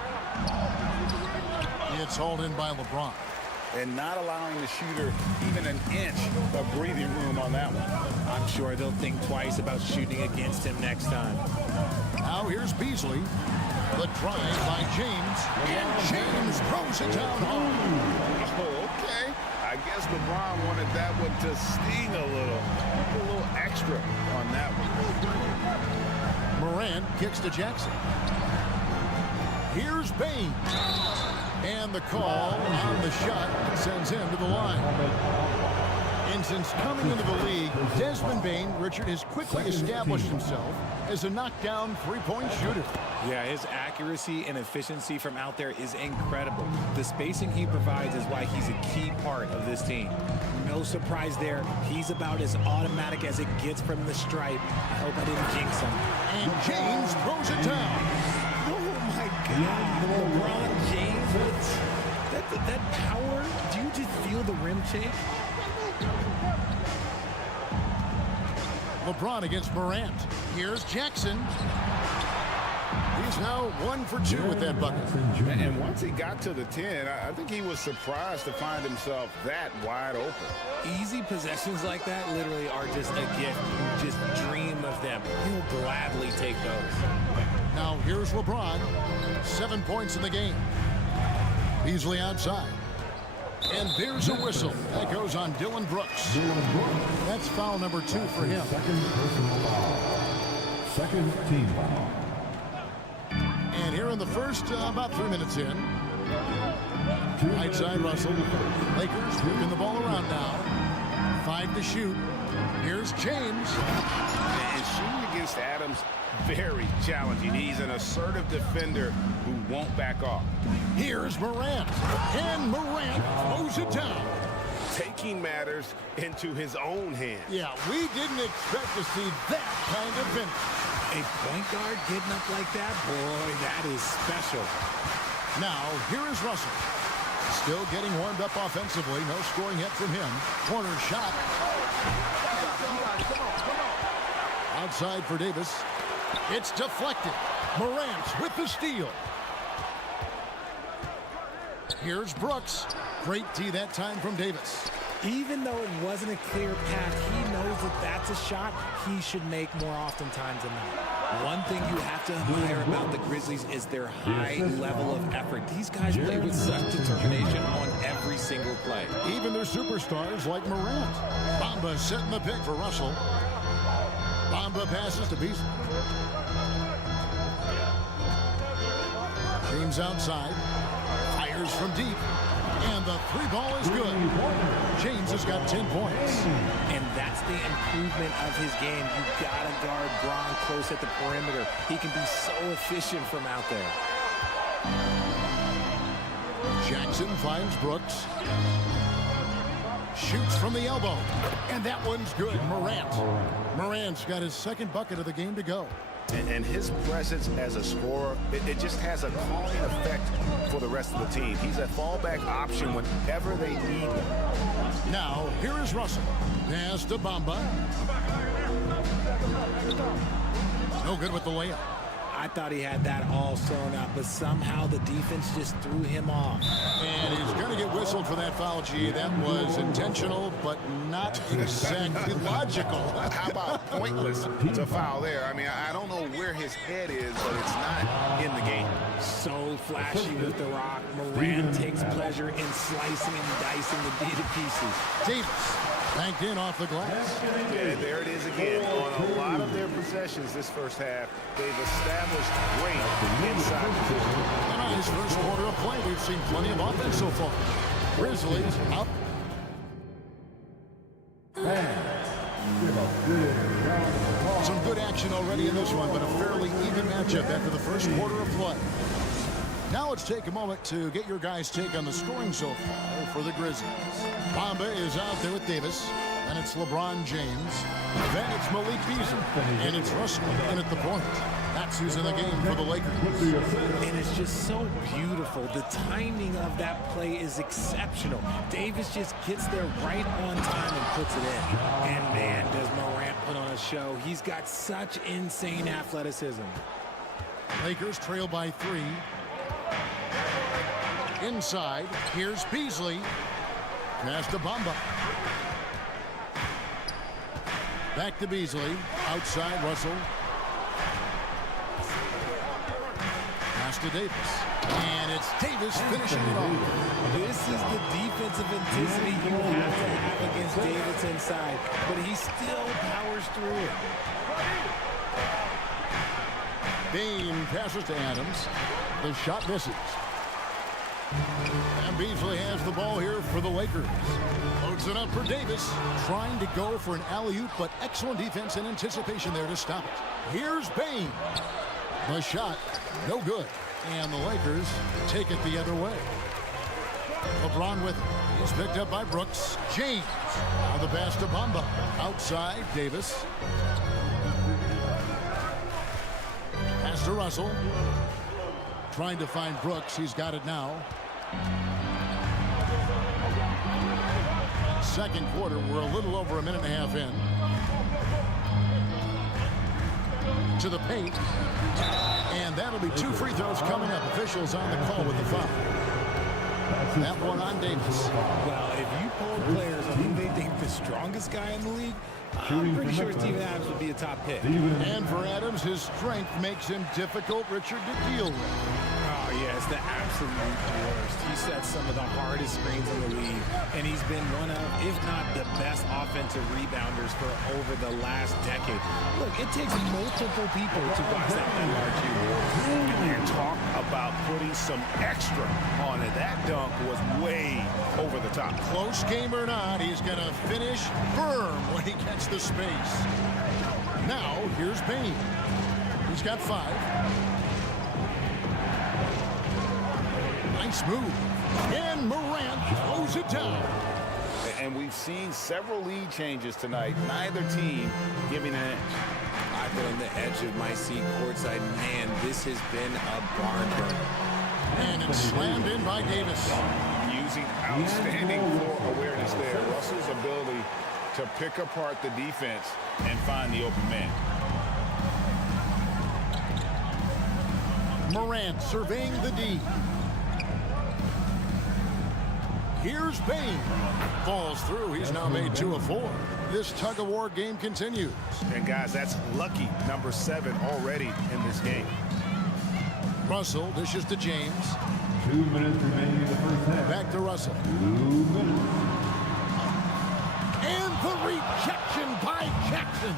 It's hauled in by LeBron. And not allowing the shooter even an inch of breathing room on that one. I'm sure they'll think twice about shooting against him next time. Now here's Beasley. The drive by James. And James throws it down home. Oh, okay. I guess LeBron wanted that one to sting a little extra on that one. Morant kicks to Jackson. Here's Bain. And the call on the shot that sends him to the line. And since coming into the league, Desmond Bain, Richard, has quickly established himself as a knockdown three-point shooter. Yeah, his accuracy and efficiency from out there is incredible. The spacing he provides is why he's a key part of this team. No surprise there. He's about as automatic as it gets from the stripe. I hope I didn't jinx him. And James throws it down. Oh, my God. LeBron James. That power. Do you just feel the rim shake? LeBron against Morant. Here's Jackson. He's now 1 for 2 with that bucket. And once he got to the 10, I think he was surprised to find himself that wide open. Easy possessions like that literally are just a gift. You just dream of them. He'll gladly take those. Now here's LeBron. 7 points in the game. Beasley outside. And there's a whistle. That goes on Dylan Brooks. That's foul number 2 for him. Second personal foul. Second team foul. And here in the first, about 3 minutes in. Right side Russell. Lakers moving the ball around now. 5 to shoot. Here's James. And shooting against Adams, very challenging. He's an assertive defender who won't back off. Here's Morant. And Morant throws it down. Taking matters into his own hands. Yeah, we didn't expect to see that kind of finish. A point guard getting up like that, boy, that is special. Now, here is Russell. Still getting warmed up offensively. No scoring yet from him. Corner shot. Outside for Davis. It's deflected. Morant with the steal. Here's Brooks. Great D that time from Davis. Even though it wasn't a clear pass, he knows that that's a shot he should make more oftentimes than not. One thing you have to admire about the Grizzlies is their high level of effort. These guys play with such determination on every single play. Even their superstars like Morant. Bamba setting the pick for Russell. Bamba passes to Beasley. James outside. Fires from deep. And the three ball is good. James has got 10 points. And that's the improvement of his game. You've got to guard Bron close at the perimeter. He can be so efficient from out there. Jackson finds Brooks. Shoots from the elbow. And that one's good. Morant. Morant's got his second bucket of the game to go. And his presence as a scorer, it just has a calming effect for the rest of the team. He's a fallback option whenever they need him. Now, here is Russell. Pass to Bamba. No good with the layup. I thought he had that all sewn up, but somehow the defense just threw him off. And he's going to get whistled for that foul, G. That was intentional, but not exactly logical. How about pointless to foul there? I mean, I don't know where his head is, but it's not in the game. So flashy with the rock. Morant takes pleasure in slicing and dicing the D to pieces. Davis banked in off the glass. And there it is again. On a lot of their possessions this first half, they've established great inside position. And on his first quarter of play, we've seen plenty of offense so far. Grizzlies up. Some good action already in this one, but a fairly even matchup after the first quarter of play. Now let's take a moment to get your guys' take on the scoring so far for the Grizzlies. Bamba is out there with Davis, and it's LeBron James. Then it's Malik Beasley, and it's Russell in at the point. That's who's in the game for the Lakers. And it's just so beautiful. The timing of that play is exceptional. Davis just gets there right on time and puts it in. And man, does Morant put on a show. He's got such insane athleticism. Lakers trail by 3. Inside, here's Beasley. Pass to Bamba. Back to Beasley. Outside, Russell. Pass to Davis. And it's Davis finishing it off. This is the defensive intensity you have to have against Davis inside. But he still powers through it. Bain passes to Adams. The shot misses. And Beasley has the ball here for the Lakers. Loads it up for Davis. Trying to go for an alley-oop, but excellent defense and anticipation there to stop it. Here's Bain. The shot, no good. And the Lakers take it the other way. LeBron with it. He's picked up by Brooks. James. Now the pass to Bamba. Outside, Davis. Pass to Russell. Trying to find Brooks. He's got it now. Second quarter, we're a little over a minute and a half in. To the paint. And that'll be 2 free throws coming up. Officials on the call with the foul. That one on Davis. Well, if you poll players on who they think the strongest guy in the league, I'm pretty sure Steven Adams would be a top pick. And for Adams, his strength makes him difficult, Richard, to deal with. Oh, yeah, it's the absolute worst. He sets some of the hardest screens in the league, and he's been one of, if not the best offensive rebounders for over the last decade. Look, it takes multiple people to box out that large unit. And talk about putting some extra on it. That dunk was way over the top. Close game or not, he's going to finish firm when he gets the space. Now, here's Bain. He's got 5. Nice move. And Morant throws it down. And we've seen several lead changes tonight. Neither team giving an edge. I've been on the edge of my seat courtside. Man, this has been a barn burner. And it's slammed in by Davis. You using outstanding floor awareness there. Russell's ability to pick apart the defense and find the open man. Morant surveying the D. Here's Bain. Falls through. He's now made 2 of 4. This tug-of-war game continues. And, guys, that's lucky number 7 already in this game. Russell dishes to James. 2 minutes remaining in the first half. Back to Russell. 2 minutes. And the rejection by Jackson.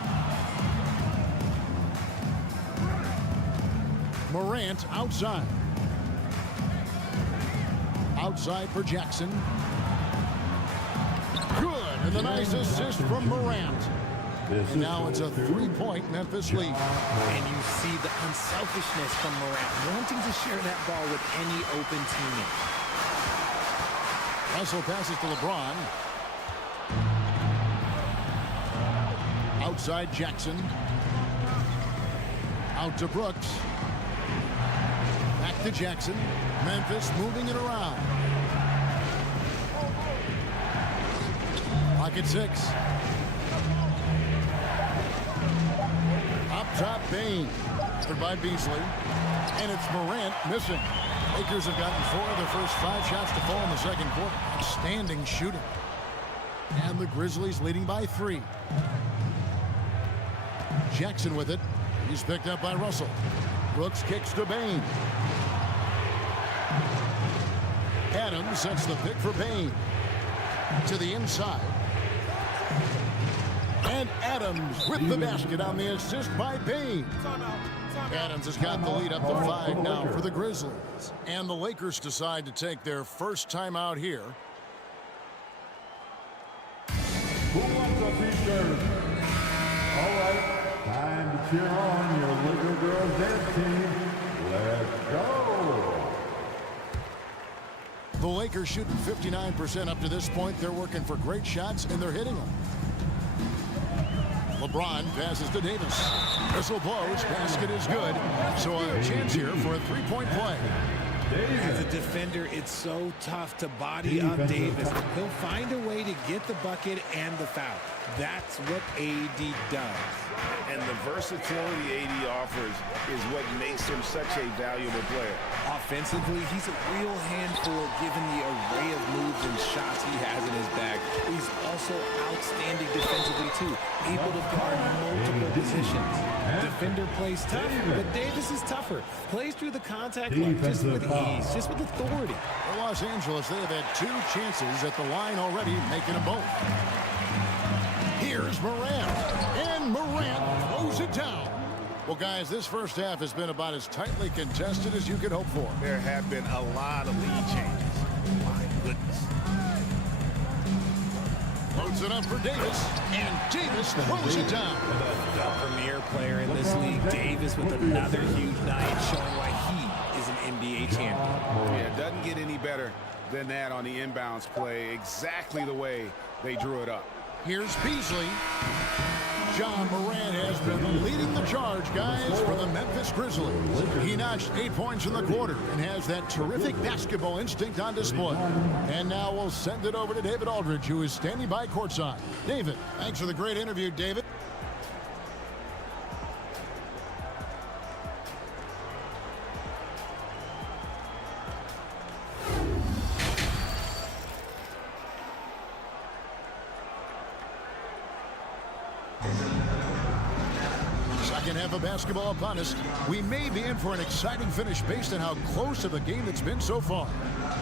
Morant outside. Outside for Jackson. Good. And the nice assist from Morant. And now it's a 3-point Memphis lead. And you see the unselfishness from Morant, wanting to share that ball with any open teammate. Russell passes to LeBron. Outside Jackson. Out to Brooks. Back to Jackson. Memphis moving it around. Pocket 6. Up top, Bain. By Beasley. And it's Morant missing. Lakers have gotten 4 of their first 5 shots to fall in the second quarter. Outstanding shooting. And the Grizzlies leading by 3. Jackson with it. He's picked up by Russell. Brooks kicks to Bain. Adams sets the pick for Bain. To the inside. And Adams with the basket on the assist by Bain. Adams has got the lead up to 5 now for the Grizzlies. And the Lakers decide to take their first timeout here. Who wants a t-shirt? All right, time to cheer on your Laker girls dance team. Let's go. The Lakers shooting 59% up to this point. They're working for great shots, and they're hitting them. LeBron passes to Davis. Whistle blows. Basket is good. So a chance here for a 3-point play. As a defender, it's so tough to body up Davis. He'll find a way to get the bucket and the foul. That's what AD does. And the versatility AD offers is what makes him such a valuable player. Offensively, he's a real handful given the array of moves and shots he has in his bag. He's also outstanding defensively, too, able to guard multiple positions. Defender plays tough, but Davis is tougher. Plays through the contact line just with ease, just with authority. For Los Angeles, they have had 2 chances at the line already, making them both. Here's Morant. And Morant throws it down. Well, guys, this first half has been about as tightly contested as you could hope for. There have been a lot of lead changes. My goodness. Loads it up for Davis. And Davis throws it down. The premier player in this league, Davis, with another huge night, showing why he is an NBA champion. Yeah, it doesn't get any better than that on the inbounds play. Exactly the way they drew it up. Here's Beasley. John Morant has been leading the charge, guys, for the Memphis Grizzlies. He notched 8 points in the quarter and has that terrific basketball instinct on display. And now we'll send it over to David Aldridge, who is standing by courtside. David, thanks for the great interview, David. Second half of basketball upon us. We may be in for an exciting finish based on how close of a game it's been so far.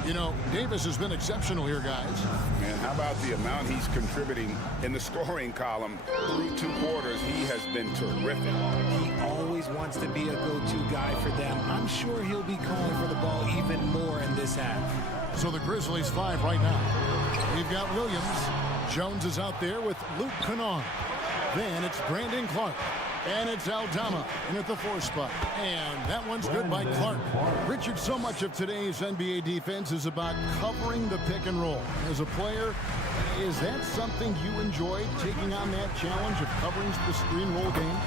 You know, Davis has been exceptional here, guys. Man, how about the amount he's contributing in the scoring column through 2 quarters? He has been terrific. He always wants to be a go-to guy for them. I'm sure he'll be calling for the ball even more in this half. So the Grizzlies 5 right now. We've got Williams. Jones is out there with Luke Kennard. Then it's Brandon Clark. And it's Aldama in at the 4 spot. And that one's good by Clark. Richard, so much of today's NBA defense is about covering the pick and roll. As a player, is that something you enjoyed, taking on that challenge of covering the screen roll game?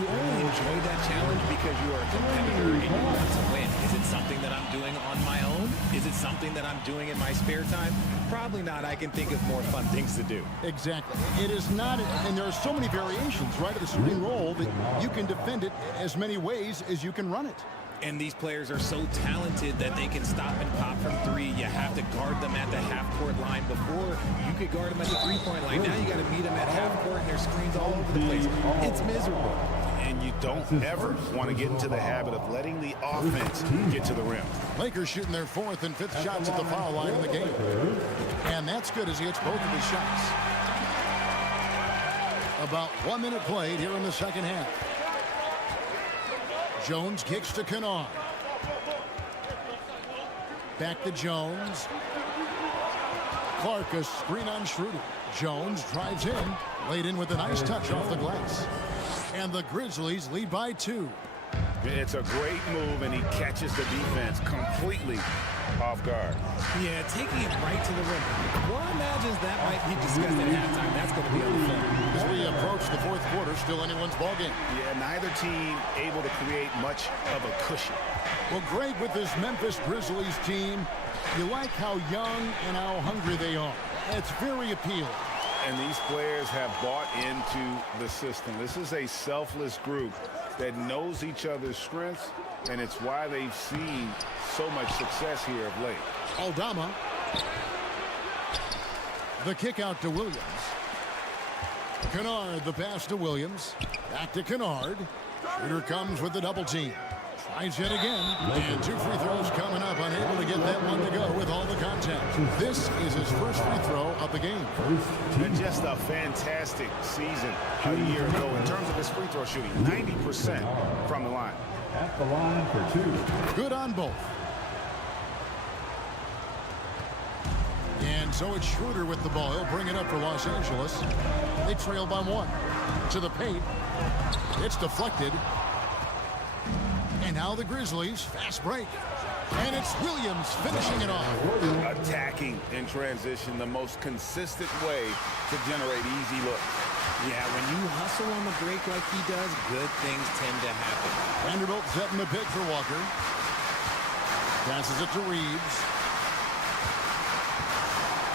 You only enjoy that challenge because you are a competitor and you want to win. Is it something that I'm doing on my own? Is it something that I'm doing in my spare time? Probably not. I can think of more fun things to do. Exactly. It is not, and there are so many variations, right, of the swing roll that you can defend it as many ways as you can run it. And these players are so talented that they can stop and pop from three. You have to guard them at the half-court line. Before, you could guard them at the three-point line. Now you got to meet them at half-court, and there's screens all over the place. It's miserable. And you don't ever want to get into the habit of letting the offense get to the rim. Lakers shooting their 4th and 5th shots at the foul line in the game. And that's good as he hits both of his shots. About 1 minute played here in the second half. Jones kicks to Kennard. Back to Jones. Clark, a screen on Schroeder. Jones drives in. Laid in with a nice touch off the glass. And the Grizzlies lead by 2. It's a great move, and he catches the defense completely off guard. Yeah, taking it right to the rim. One imagines that might be discussed at halftime. That's going to be on the floor. As we approach the 4th quarter, still anyone's ballgame. Yeah, neither team able to create much of a cushion. Well, great with this Memphis Grizzlies team. You like how young and how hungry they are. It's very appealing. And these players have bought into the system. This is a selfless group that knows each other's strengths, and it's why they've seen so much success here of late. Aldama. The kick out to Williams. Kennard, the pass to Williams. Back to Kennard. Shooter comes with the double team. Tries it again. And 2 free throws coming up. Unable to get that one to go with all the contact. This is his first free throw of the game. And just a fantastic season a year ago in terms of his free throw shooting. 90% from the line. At the line for 2. Good on both. And so it's Schroeder with the ball. He'll bring it up for Los Angeles. They trail by 1. To the paint. It's deflected. And now the Grizzlies, fast break. And it's Williams finishing it off. Attacking in transition, the most consistent way to generate easy looks. Yeah, when you hustle on the break like he does, good things tend to happen. Vanderbilt setting the pick for Walker. Passes it to Reeves.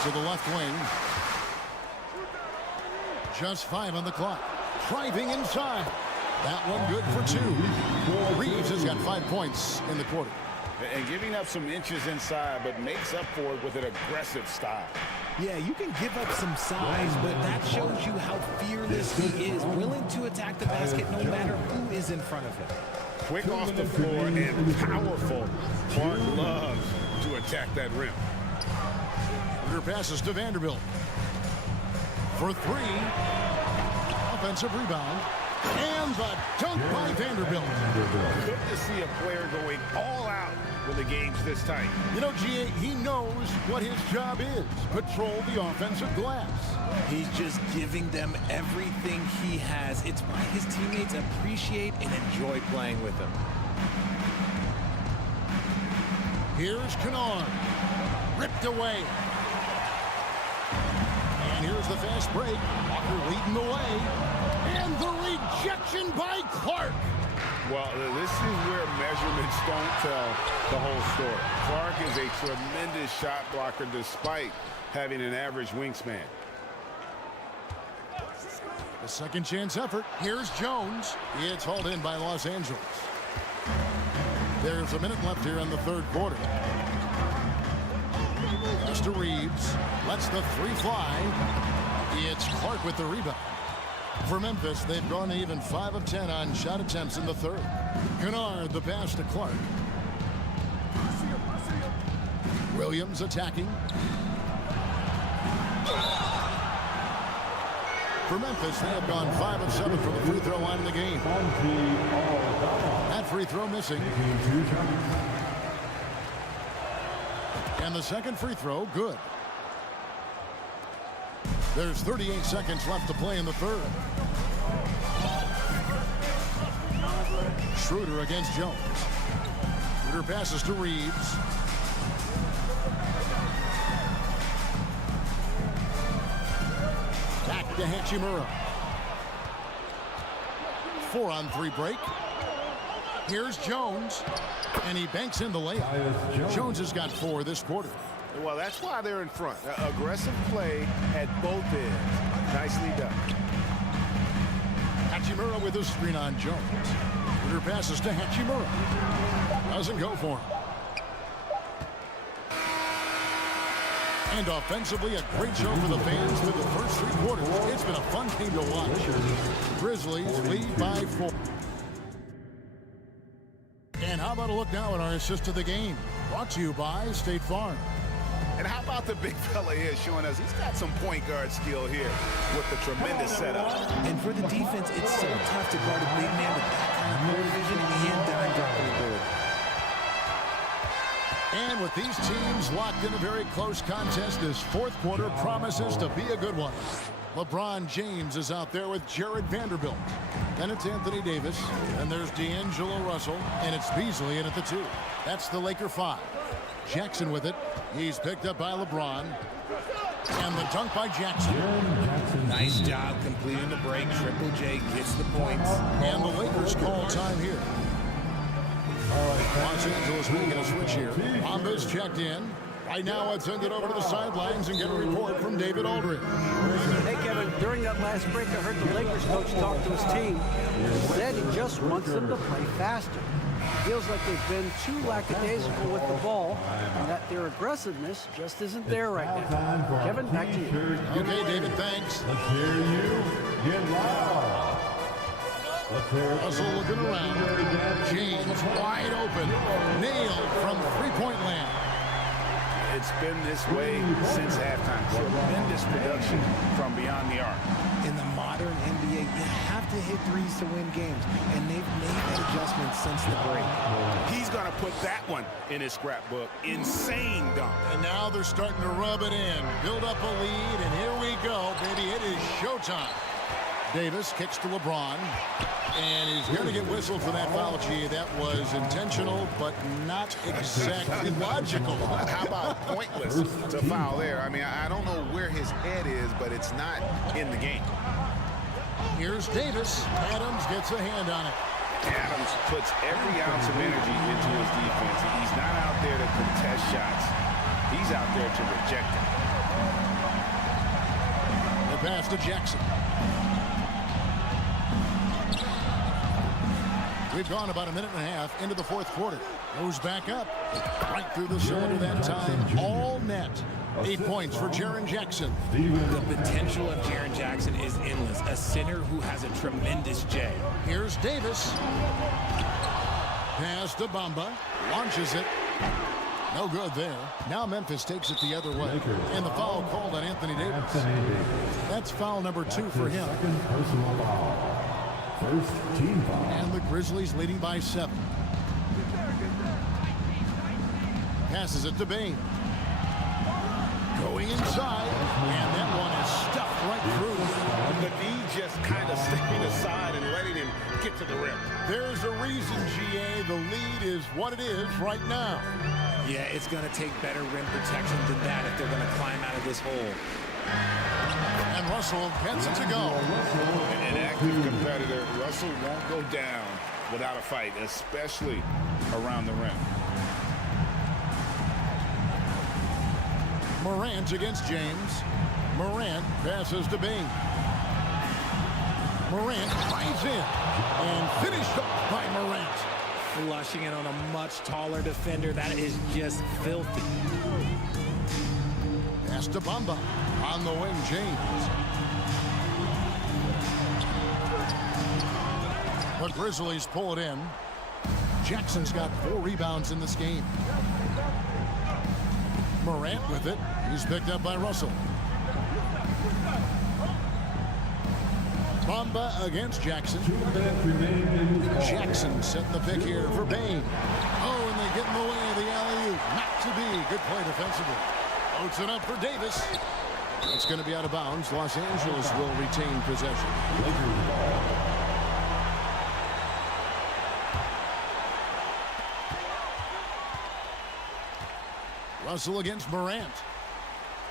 To the left wing. Just 5 on the clock. Driving inside. That one good for 2. Reeves has got 5 points in the quarter. And giving up some inches inside, but makes up for it with an aggressive style. Yeah, you can give up some size, but that shows you how fearless he is. Willing to attack the basket no matter who is in front of him. Quick off the floor and powerful. Clark loves to attack that rim. Under passes to Vanderbilt. For 3. Offensive rebound. And the dunk by Vanderbilt. Good to see a player going all out when the game's this tight. You know, G.A., he knows what his job is. Patrol the offensive glass. He's just giving them everything he has. It's why his teammates appreciate and enjoy playing with him. Here's Kennard. Ripped away. And here's the fast break. Walker leading the way. And the rejection by Clark. Well, this is where measurements don't tell the whole story. Clark is a tremendous shot blocker despite having an average wingspan. The second chance effort. Here's Jones. It's hauled in by Los Angeles. There's a minute left here in the 3rd quarter. Pass to Reeves. Lets the 3 fly. It's Clark with the rebound. For Memphis, they've gone even 5 of 10 on shot attempts in the 3rd. Kennard, the pass to Clark. Williams attacking. For Memphis, they have gone 5 of 7 from the free throw line in the game. That free throw missing. And the second free throw, good. There's 38 seconds left to play in the 3rd. Schroeder against Jones. Schroeder passes to Reeves. Back to Hachimura. 4-on-3 break. Here's Jones, and he banks in the layup. Jones has got 4 this quarter. Well, that's why they're in front. Aggressive play at both ends. Nicely done. Hachimura with a screen on Jones. Her passes to Hachimura. Doesn't go for him. And offensively, a great show for the fans through the first 3 quarters. It's been a fun game to watch. Grizzlies lead by 4. And how about a look now at our assist of the game? Brought to you by State Farm. And how about the big fella here showing us he's got some point guard skill here with the tremendous setup. And for the defense, it's so tough to guard a big man with that kind of court vision and dime dropping ability. And with these teams locked in a very close contest, this 4th quarter promises to be a good one. LeBron James is out there with Jared Vanderbilt. Then it's Anthony Davis. And there's D'Angelo Russell. And it's Beasley in at the 2. That's the Laker 5. Jackson with it. He's picked up by LeBron. And the dunk by Jackson. Nice job completing the break. Triple J gets the points. And the Lakers call time here. Los Angeles making a switch here. Bomba's checked in. Right now, let's send it over to the sidelines and get a report from David Aldridge. Hey, Kevin, during that last break, I heard the Lakers coach talk to his team. He said he just wants them to play faster. Feels like they've been too lackadaisical with the ball, and that their aggressiveness just isn't there right now. Kevin, back to you. Okay, David, thanks. Let's hear you get loud. Russell looking around. James wide open. Nailed from three-point land. It's been this way since halftime. Tremendous production from beyond the arc. In the modern NBA, you have to hit threes to win games, and they've made that adjustment since the break. He's going to put that one in his scrapbook. Insane dunk. And now they're starting to rub it in. Build up a lead, and here we go, baby. It is showtime. Davis kicks to LeBron, and he's going to get whistled for that foul. Gee, that was intentional, but not exactly logical. How about pointless to foul there? I mean, I don't know where his head is, but it's not in the game. Here's Davis. Adams gets a hand on it. Adams puts every ounce of energy into his defense. He's not out there to contest shots. He's out there to reject them. The pass to Jackson. We've gone about a minute and a half into the fourth quarter. Goes back up. Right through the cylinder that time. All net. 8 points for Jaren Jackson. The potential of Jaren Jackson is endless. A center who has a tremendous J. Here's Davis. Pass to Bamba. Launches it. No good there. Now Memphis takes it the other way. And the foul called on Anthony Davis. That's foul number 2 for him. First team foul. And the Grizzlies leading by 7. Passes it to Bain. Going inside. And that one is stuffed right through. The D just kind of staying aside and letting him get to the rim. There's a reason, GA. The lead is what it is right now. Yeah, it's going to take better rim protection than that if they're going to climb out of this hole. And Russell gets it to go. An active competitor. Russell won't go down without a fight, especially around the rim. Morant against James. Morant passes to Bain. Morant drives in and finished off by Morant. Flushing it on a much taller defender. That is just filthy. Pass to Bamba. On the wing, James. The Grizzlies pull it in. Jackson's got 4 rebounds in this game. Morant with it. He's picked up by Russell. Bamba against Jackson. Jackson set the pick here for Bain. Oh, and they get in the way of the alley-oop. Not to be. Good play defensively. Floats it up for Davis. It's going to be out of bounds. Los Angeles will retain possession. Russell against Morant.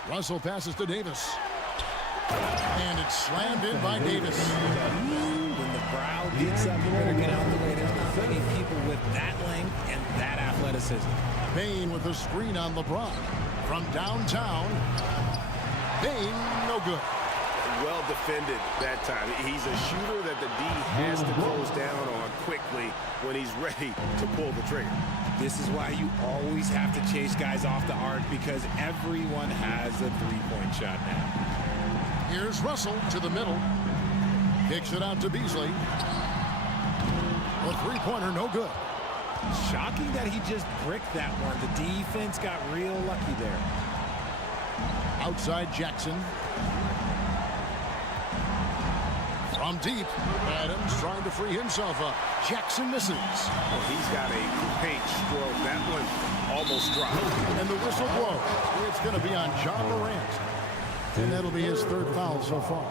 Russell passes to Davis. And it's slammed in by Davis. When the crowd Gets up, you better get out the way. There's not many people with that length and that athleticism. Bane with the screen on LeBron. From downtown, Bane, no good. Well defended that time. He's a shooter that the D has to close down on quickly when he's ready to pull the trigger. This is why you always have to chase guys off the arc, because everyone has a three-point shot now. Here's Russell to the middle. Kicks it out to Beasley. The three-pointer, no good. Shocking that he just bricked that one. The defense got real lucky there. Outside Jackson. From deep, Adams trying to free himself up. Jackson misses. Well, he's got a paint stroke. That one almost dropped. And the whistle blows. It's going to be on John Morant. And that'll be his third foul so far.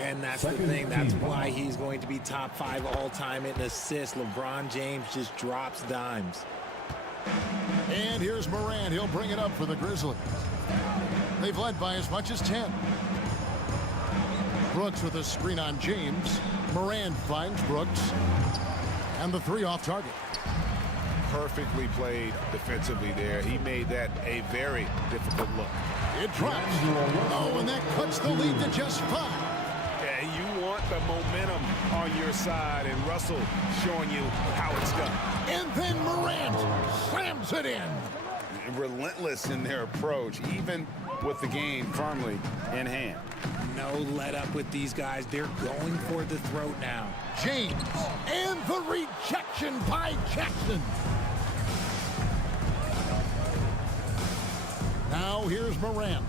And that's the thing. That's why he's going to be top 5 all-time in assists. LeBron James just drops dimes. And here's Morant. He'll bring it up for the Grizzlies. They've led by as much as 10. Brooks with a screen on James. Morant finds Brooks. And the three off target. Perfectly played defensively there. He made that a very difficult look. It drops. Oh, and that cuts the lead to just 5. Yeah, you want the momentum on your side, and Russell showing you how it's done. And then Morant slams it in. Relentless in their approach, even with the game firmly in hand. No let up with these guys. They're going for the throat now. James, and the rejection by Jackson. Now here's Morant.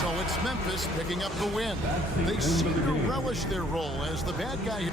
So it's Memphis picking up the win. They seem to relish their role as the bad guy.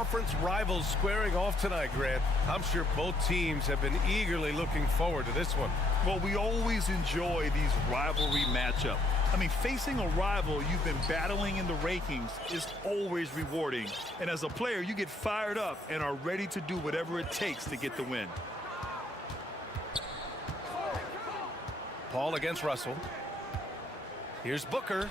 conference rivals squaring off tonight, Grant. I'm sure both teams have been eagerly looking forward to this one. Well, we always enjoy these rivalry matchups. I mean, facing a rival you've been battling in the rankings is always rewarding. And as a player, you get fired up and are ready to do whatever it takes to get the win. Paul against Russell. Here's Booker.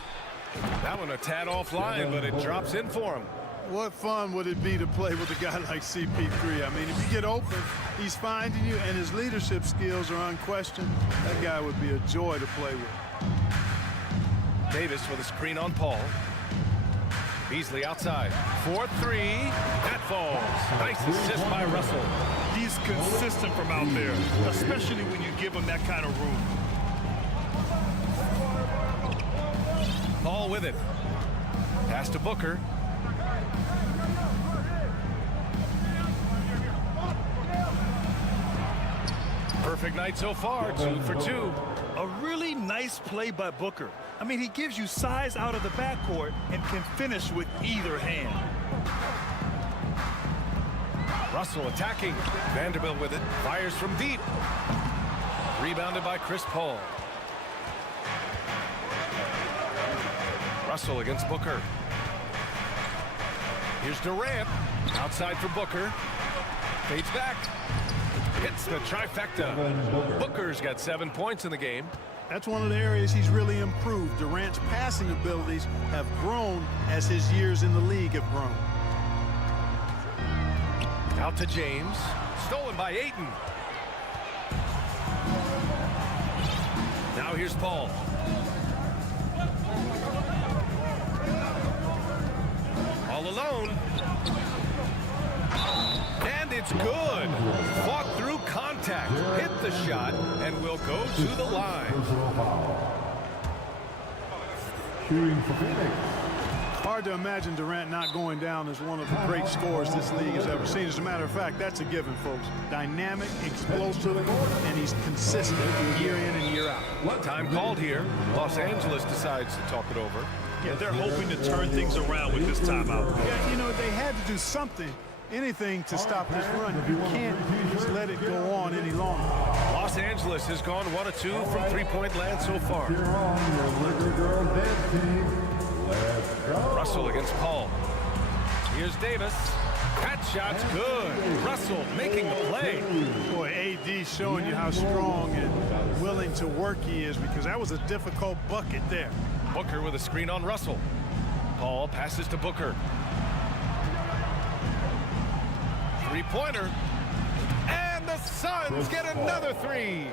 That one a tad offline, but it drops in for him. What fun would it be to play with a guy like CP3? I mean, if you get open, he's finding you, and his leadership skills are unquestioned. That guy would be a joy to play with. Davis with a screen on Paul. Beasley outside. 4-3. That falls. Nice assist by Russell. He's consistent from out there, especially when you give him that kind of room. Paul with it. Pass to Booker. Perfect night so far, 2 for 2. A really nice play by Booker. I mean, he gives you size out of the backcourt and can finish with either hand. Russell attacking. Vanderbilt with it. Fires from deep. Rebounded by Chris Paul. Russell against Booker. Here's Durant. Outside for Booker. Fades back. Hits the trifecta. Booker's got 7 points in the game. That's one of the areas he's really improved. Durant's passing abilities have grown as his years in the league have grown. Out to James. Stolen by Ayton. Now here's Paul. All alone. And it's good. Fought through contact. Hit the shot and will go to the line. Shooting for Phoenix. Hard to imagine Durant not going down as one of the great scorers this league has ever seen. As a matter of fact, that's a given, folks. Dynamic, explosive, and he's consistent year in and year out. Time called here. Los Angeles decides to talk it over. Yeah, they're hoping to turn things around with this timeout. Yeah, you know, they had to do something, anything to stop this run. You can't just let it go on any longer. Los Angeles has gone 1 of 2 from three-point land so far. Russell against Paul. Here's Davis. That shot's good. Russell making the play. Boy, AD showing you how strong and willing to work he is, because that was a difficult bucket there. Booker with a screen on Russell. Paul passes to Booker. Three-pointer. And the Suns get another three.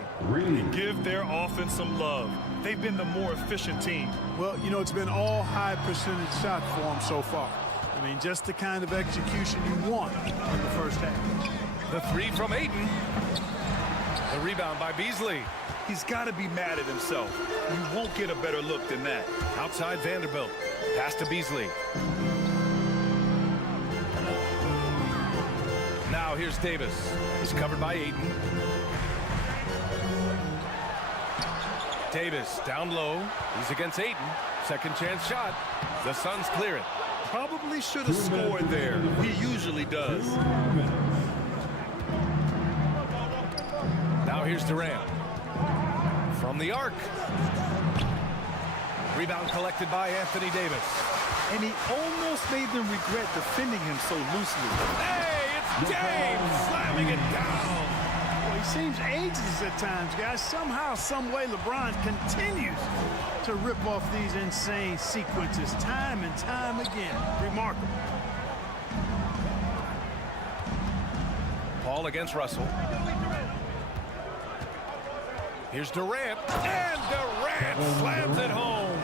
Give their offense some love. They've been the more efficient team. Well, you know, it's been all high percentage shots for them so far. I mean, just the kind of execution you want in the first half. The three from Ayton. The rebound by Beasley. He's got to be mad at himself. You won't get a better look than that. Outside Vanderbilt. Pass to Beasley. Now here's Davis. He's covered by Ayton. Davis down low. He's against Ayton. Second chance shot. The Suns clear it. Probably should have scored there. He usually does. Now here's Durant. From the arc. Rebound collected by Anthony Davis. And he almost made them regret defending him so loosely. Hey, it's James slamming it down. Well, he seems ageless at times, guys. Somehow, some way, LeBron continues to rip off these insane sequences time and time again. Remarkable. Paul against Russell. Here's Durant, and Durant slams it home.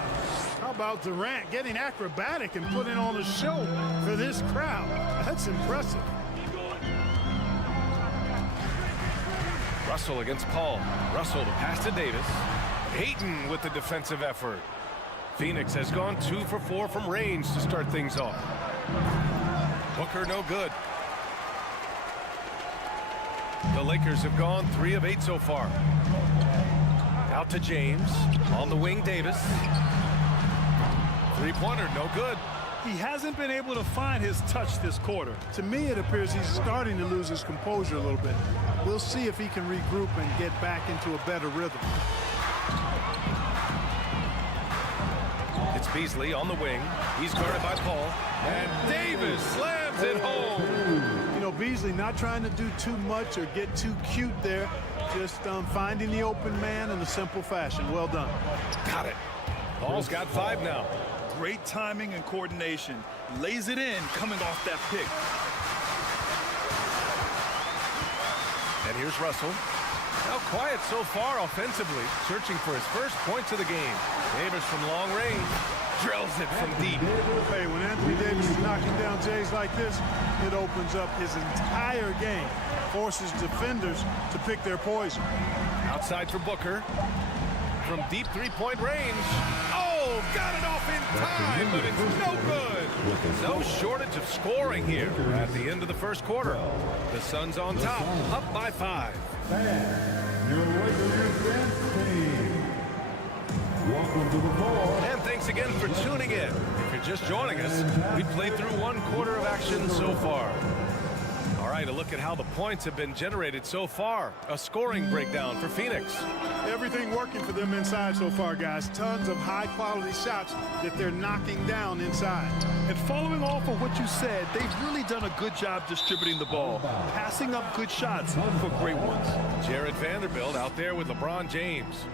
How about Durant getting acrobatic and putting on a show for this crowd? That's impressive. Russell against Paul. Russell to pass to Davis. Ayton with the defensive effort. Phoenix has gone 2 for 4 from range to start things off. Booker no good. The Lakers have gone 3 of 8 so far. Out to James. On the wing, Davis. Three-pointer, no good. He hasn't been able to find his touch this quarter. To me, it appears he's starting to lose his composure a little bit. We'll see if he can regroup and get back into a better rhythm. It's Beasley on the wing. He's guarded by Paul. And Davis slams it home. You know, Beasley not trying to do too much or get too cute there. Just finding the open man in a simple fashion. Well done. Got it. Paul's got 5 now. Great timing and coordination. Lays it in coming off that pick. And here's Russell. Now quiet so far offensively, searching for his first points of the game. Davis from long range drills it from deep. Hey, when Anthony Davis is knocking down Jays like this, it opens up his entire game. Forces defenders to pick their poison. Outside for Booker. From deep three-point range. Oh, got it off in time, but it's no good. No shortage of scoring here at the end of the first quarter. The Suns on top, up by 5. Welcome to the ball. And thanks again for tuning in. If you're just joining us, we played through 1 quarter of action so far. All right, a look at how the points have been generated so far. A scoring breakdown for Phoenix. Everything working for them inside so far, guys. Tons of high-quality shots that they're knocking down inside. And following off of what you said, they've really done a good job distributing the ball, passing up good shots for great ones. Jared Vanderbilt out there with LeBron James.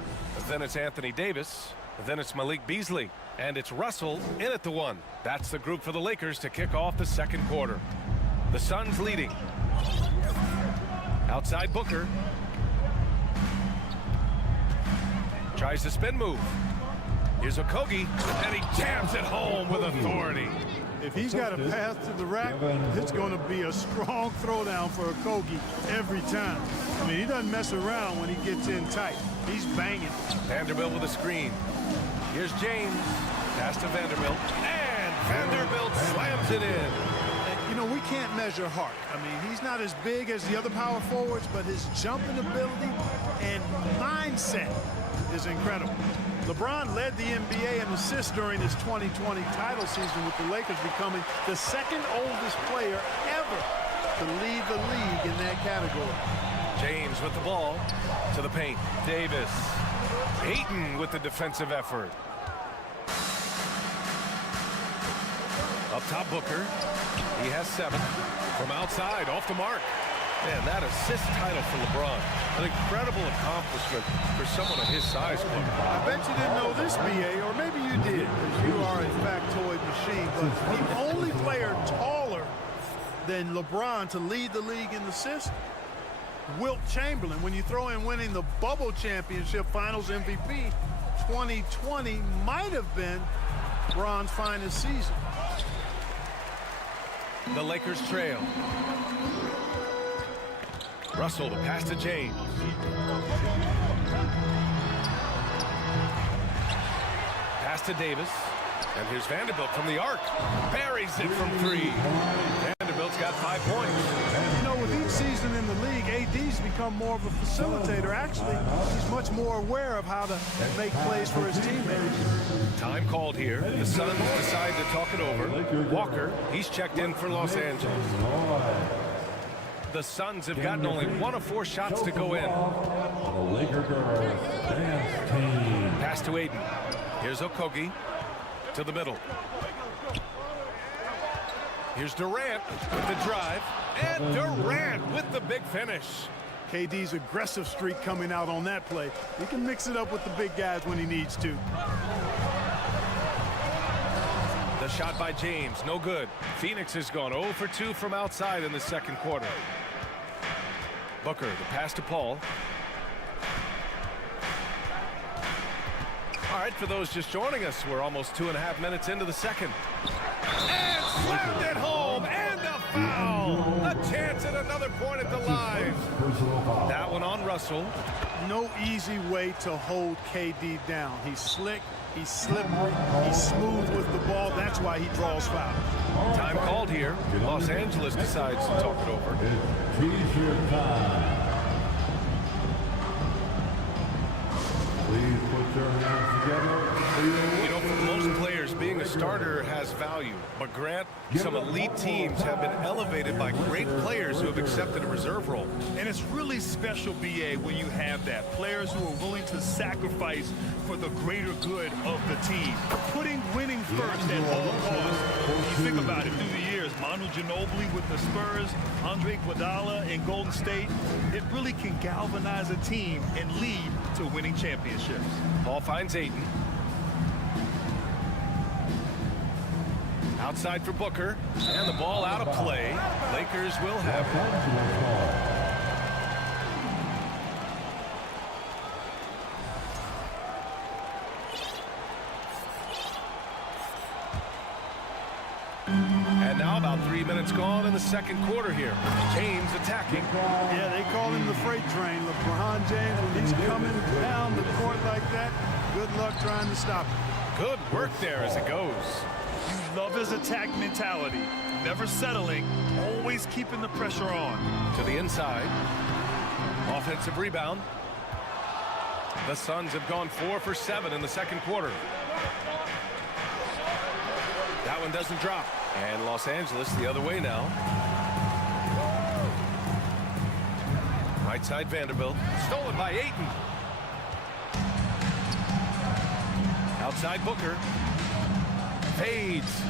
Then it's Anthony Davis. Then it's Malik Beasley. And it's Russell in at the 1. That's the group for the Lakers to kick off the second quarter. The Suns leading. Outside Booker. Tries the spin move. Here's Okogie, and he jams it home with authority. If he's got a path to the rack, it's going to be a strong throwdown for Okogie every time. I mean, he doesn't mess around when he gets in tight. He's banging. Vanderbilt with a screen. Here's James. Pass to Vanderbilt. And Vanderbilt slams it in. You know, we can't measure heart. I mean, he's not as big as the other power forwards, but his jumping ability and mindset is incredible. LeBron led the NBA in assists during his 2020 title season, with the Lakers becoming the second oldest player ever to lead the league in that category. James with the ball to the paint. Davis. Ayton with the defensive effort. Up top, Booker. He has 7. From outside, off the mark. Man, that assist title for LeBron. An incredible accomplishment for someone of his size. I bet you didn't know this, BA, or maybe you did, because you are a factoid machine. But the only player taller than LeBron to lead the league in assists, Wilt Chamberlain. When you throw in winning the Bubble Championship Finals MVP, 2020 might have been LeBron's finest season. The Lakers trail. Russell, the pass to James. Pass to Davis. And here's Vanderbilt from the arc. Buries it from 3. Vanderbilt's got 5 points. You know, with each season in the league, AD's become more of a facilitator. Actually, he's much more aware of how to make plays for his teammates. Time called here. The Suns decide to talk it over. Walker, he's checked in for Los Angeles. The Suns have gotten only 1 of 4 shots to go in. The Laker girls dance team. Pass to Ayton. Here's Okogie to the middle. Here's Durant with the drive. And Durant with the big finish. KD's aggressive streak coming out on that play. He can mix it up with the big guys when he needs to. The shot by James, no good. Phoenix has gone 0 for 2 from outside in the second quarter. Booker, the pass to Paul. All right, for those just joining us, we're almost 2.5 minutes into the second. And slammed it home, and a foul. A chance at another point at the line. That one on Russell. No easy way to hold KD down. He's slick, he's slippery, he's smooth with the ball. That's why he draws fouls. Time called here. Los Angeles decides to talk it over. T-shirt time. Please put your hands together. You know, for most players, being a starter has value, but Grant, some elite teams have been elevated by great players who have accepted a reserve role. And it's really special, BA, when you have that. Players who are willing to sacrifice for the greater good of the team. Putting winning first at all costs. When you think about it, through the years, Manu Ginobili with the Spurs, Andre Iguodala in Golden State, it really can galvanize a team and lead to winning championships. Ball finds Ayton. Outside for Booker, and the ball out of play. Lakers will have it. And now about 3 minutes gone in the second quarter here. James attacking. Yeah, they call him the freight train. LeBron James, when he's coming down the court like that, good luck trying to stop him. Good work there as it goes. You love his attack mentality. Never settling, always keeping the pressure on. To the inside. Offensive rebound. The Suns have gone 4 for 7 in the second quarter. That one doesn't drop. And Los Angeles the other way now. Right side Vanderbilt. Stolen by Ayton. Outside Booker. Fades.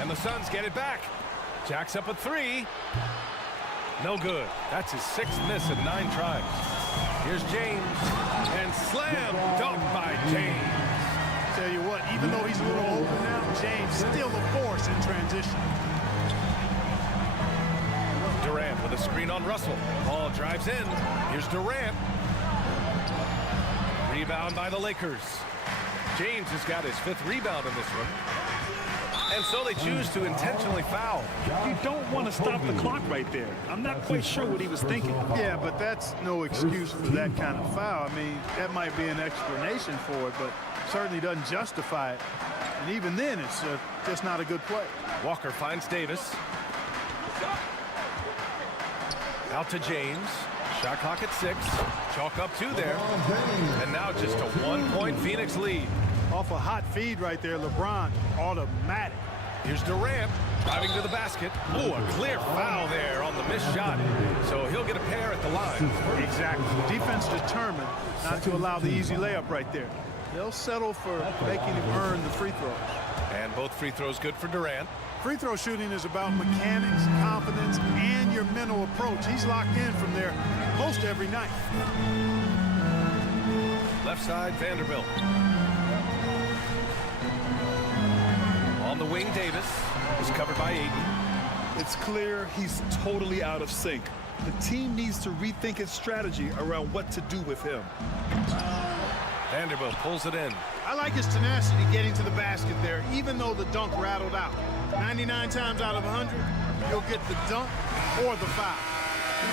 And the Suns get it back. Jacks up a 3. No good. That's his 6th miss in 9 tries. Here's James. And slam dunk by James. Tell you what, even though he's a little older now, James still a force in transition. Durant with a screen on Russell. Ball drives in. Here's Durant. Rebound by the Lakers. James has got his 5th rebound in this one. And so they choose to intentionally foul. You don't want to stop the clock right there. I'm not quite sure what he was thinking. Yeah, but that's no excuse for that kind of foul. I mean, that might be an explanation for it, but certainly doesn't justify it. And even then, it's just not a good play. Walker finds Davis. Out to James. Shot clock at 6. Chalk up 2 there. And now just a 1-point Phoenix lead. Off a hot feed right there, LeBron, automatic. Here's Durant driving to the basket. Ooh, a clear foul there on the missed shot. So he'll get a pair at the line. Exactly. Defense determined not to allow the easy layup right there. They'll settle for making him earn the free throws. And both free throws good for Durant. Free throw shooting is about mechanics, confidence, and your mental approach. He's locked in from there most every night. Left side, Vanderbilt. On the wing, Davis is covered by Ayton. It's clear he's totally out of sync. The team needs to rethink its strategy around what to do with him. Vanderbilt pulls it in. I like his tenacity getting to the basket there, even though the dunk rattled out. 99 times out of 100, you'll get the dunk or the foul.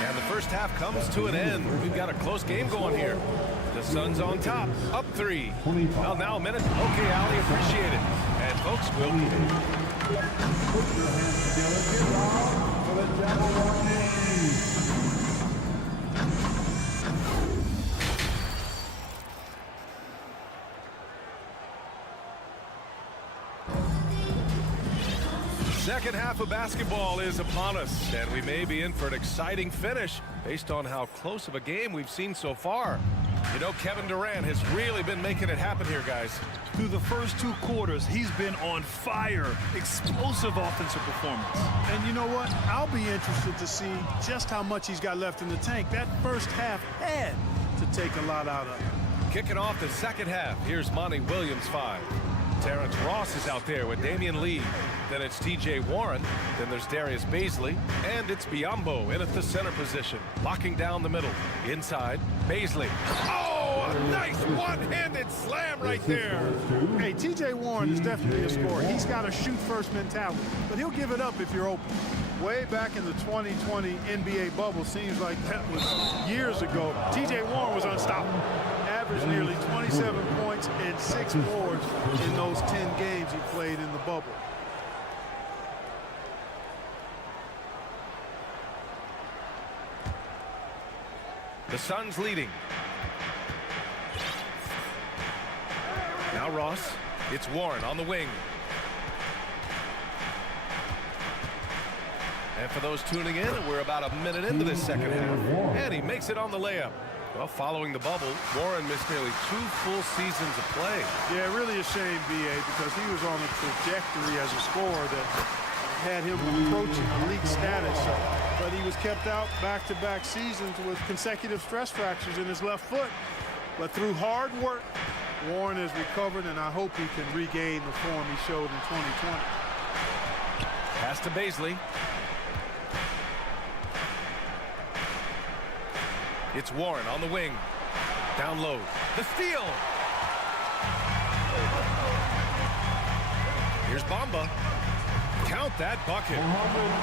And the first half comes to an end. We've got a close game going here. The Suns on top, up 3. Well, now a minute. Okay, Ali, appreciate it. And folks, we'll be Put your hands together. Get on for the Jabberwockies. Second half of basketball is upon us, and we may be in for an exciting finish based on how close of a game we've seen so far. You know, Kevin Durant has really been making it happen here, guys. Through the first 2 quarters, he's been on fire. Explosive offensive performance. And you know what? I'll be interested to see just how much he's got left in the tank. That first half had to take a lot out of him. Kicking off the second half, here's Monty Williams 5. Terrence Ross is out there with Damian Lee. Then it's T.J. Warren. Then there's Darius Baisley. And it's Biyombo in at the center position. Locking down the middle. Inside, Baisley. Oh, a nice one-handed slam right there. Hey, T.J. Warren is definitely a scorer. He's got a shoot-first mentality, but he'll give it up if you're open. Way back in the 2020 NBA bubble, seems like that was years ago, T.J. Warren was unstoppable. Averaged nearly 27 points and 6 boards in those 10 games he played in the bubble. The Suns leading. Now Ross It's Warren on the wing. And for those tuning in, we're about a minute into this second half. And he makes it on the layup. Well, following the bubble, Warren missed nearly 2 full seasons of play. Yeah, really a shame, B.A., because he was on a trajectory as a scorer that had him approaching elite status. But he was kept out back-to-back seasons with consecutive stress fractures in his left foot. But through hard work, Warren has recovered, and I hope he can regain the form he showed in 2020. Pass to Baisley. It's Warren on the wing. Down low. The steal. Here's Bamba. Count that bucket.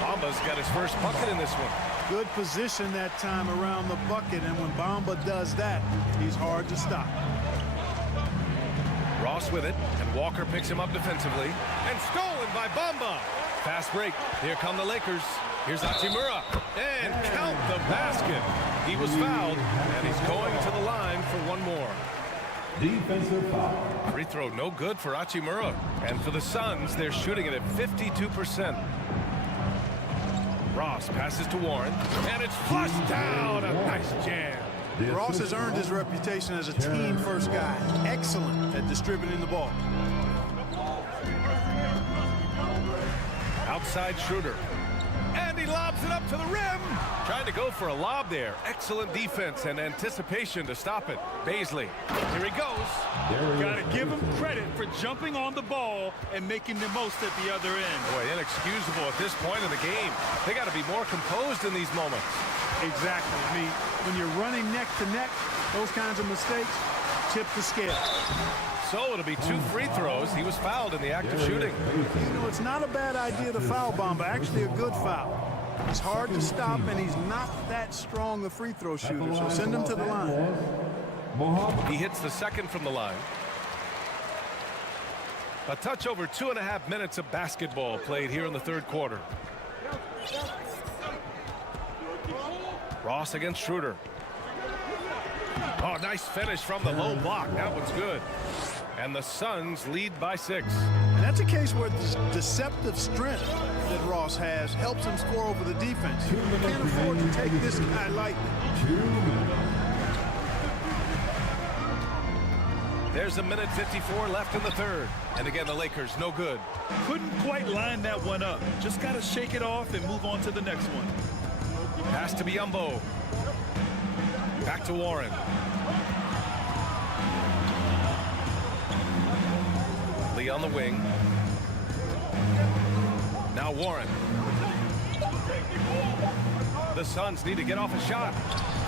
Bamba's got his first bucket in this one. Good position that time around the bucket, and when Bamba does that, he's hard to stop. Ross with it, and Walker picks him up defensively. And stolen by Bamba. Fast break. Here come the Lakers. Here's Hachimura. And count the basket. He was fouled, and he's going to the line for one more. Defensive foul. Free throw no good for Hachimura. And for the Suns, they're shooting it at 52%. Ross passes to Warren, and it's flushed down. A nice jam. Ross has earned his reputation as a team-first guy. Excellent at distributing the ball. Outside Schroeder. And he lobs it up to the rim. Trying to go for a lob there. Excellent defense and anticipation to stop it. Baisley. Here he goes. Got to give him credit for jumping on the ball and making the most at the other end. Boy, inexcusable at this point in the game. They got to be more composed in these moments. Exactly. I mean, when you're running neck to neck, those kinds of mistakes tip the scale. So it'll be 2 free throws. He was fouled in the act of shooting. You know, it's not a bad idea to foul Bamba. Actually, a good foul. It's hard to stop, and he's not that strong a free throw shooter, so send him to the line. He hits the second from the line. A touch over 2.5 minutes of basketball played here in the third quarter. Ross against Schroeder. Oh, nice finish from the low block. That one's good. And the Suns lead by 6. And that's a case where the deceptive strength that Ross has helps him score over the defense. You can't afford to take this guy lightly. There's a minute 54 left in the third. And again, the Lakers no good. Couldn't quite line that one up. Just got to shake it off and move on to the next one. Pass to Biyombo. Back to Warren. Lee on the wing. Now Warren. The Suns need to get off a shot.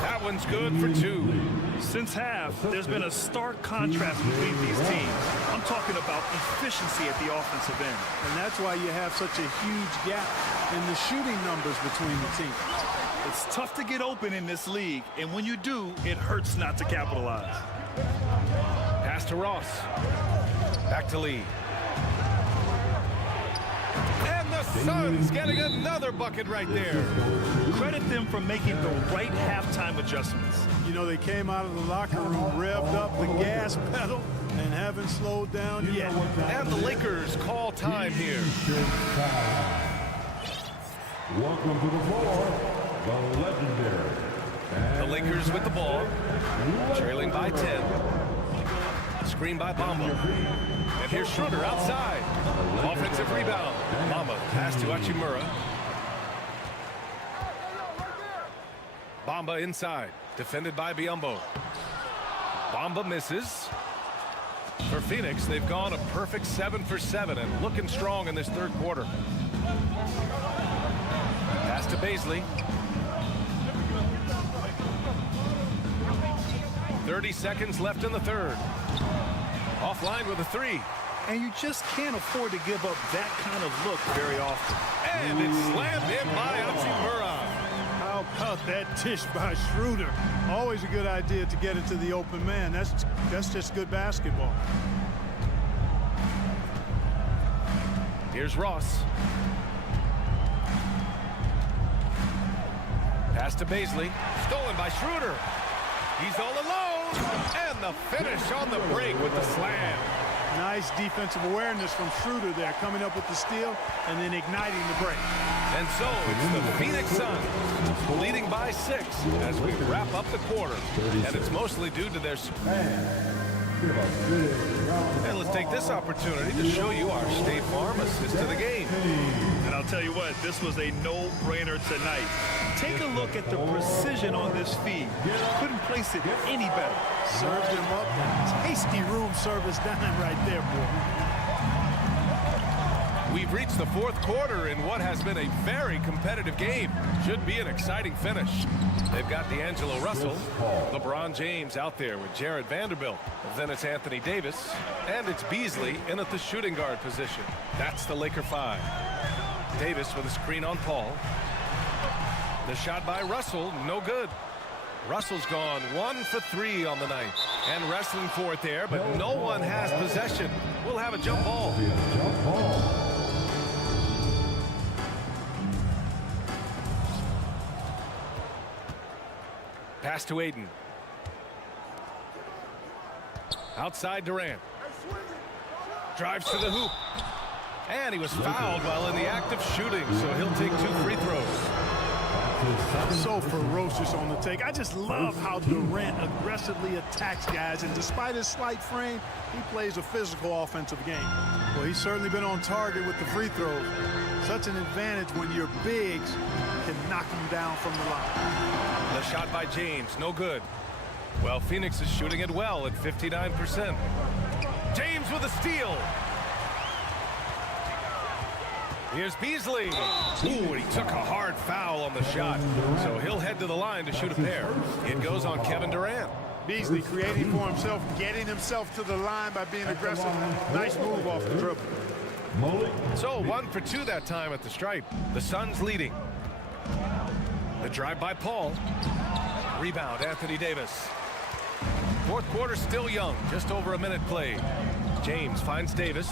That one's good for 2. Since half, there's been a stark contrast between these teams. I'm talking about efficiency at the offensive end. And that's why you have such a huge gap in the shooting numbers between the teams. It's tough to get open in this league, and when you do, it hurts not to capitalize. Pass to Ross. Back to Lee. And the Suns getting another bucket right there. Credit them for making the right halftime adjustments. You know, they came out of the locker room, revved up the gas pedal, and haven't slowed down yet. And the Lakers call time here. Welcome to the floor, the legendary. The Lakers with the ball, trailing by 10. Screen by Bamba. And here's Schroeder outside. Offensive rebound. Bamba pass to Hachimura. Bamba inside. Defended by Biyombo. Bamba misses. For Phoenix, they've gone a perfect 7 for 7 and looking strong in this third quarter. Pass to Baisley. 30 seconds left in the third. Offline with a 3. And you just can't afford to give up that kind of look very often. And it's slammed in by Hachimura. How about that dish by Schroeder? Always a good idea to get it to the open man. That's just good basketball. Here's Ross. Pass to Baisley. Stolen by Schroeder. He's all alone. And the finish on the break with the slam. Nice defensive awareness from Schroeder there, coming up with the steal and then igniting the break. And so it's the Phoenix Suns leading by 6 as we wrap up the quarter. And it's mostly due to their... And let's take this opportunity to show you our State Farm assist to the game. And I'll tell you what, this was a no-brainer tonight. Take a look at the precision on this feed. Couldn't place it any better. Served him up. Tasty room service dime right there, boy. We've reached the 4th quarter in what has been a very competitive game. Should be an exciting finish. They've got D'Angelo Russell, LeBron James out there with Jared Vanderbilt. Then it's Anthony Davis, and it's Beasley in at the shooting guard position. That's the Laker 5. Davis with a screen on Paul. The shot by Russell, no good. Russell's gone 1 for 3 on the night. And wrestling for it there, but no one has possession. We'll have a jump ball. Pass to Aiden. Outside Durant. Drives to the hoop. And he was fouled while in the act of shooting, so he'll take 2 free throws. So ferocious on the take. I just love how Durant aggressively attacks guys, and despite his slight frame, he plays a physical offensive game. Well, he's certainly been on target with the free throws. Such an advantage when your bigs can knock him down from the line. The shot by James, no good. Well, Phoenix is shooting it well at 59%. James with a steal. Here's Beasley. Ooh, and he took a hard foul on the shot. So he'll head to the line to shoot a pair. It goes on Kevin Durant. Beasley creating for himself, getting himself to the line by being aggressive. Nice move off the dribble. So 1 for 2 that time at the stripe. The Suns leading. The drive by Paul. Rebound, Anthony Davis. 4th quarter still young, just over a minute played. James finds Davis.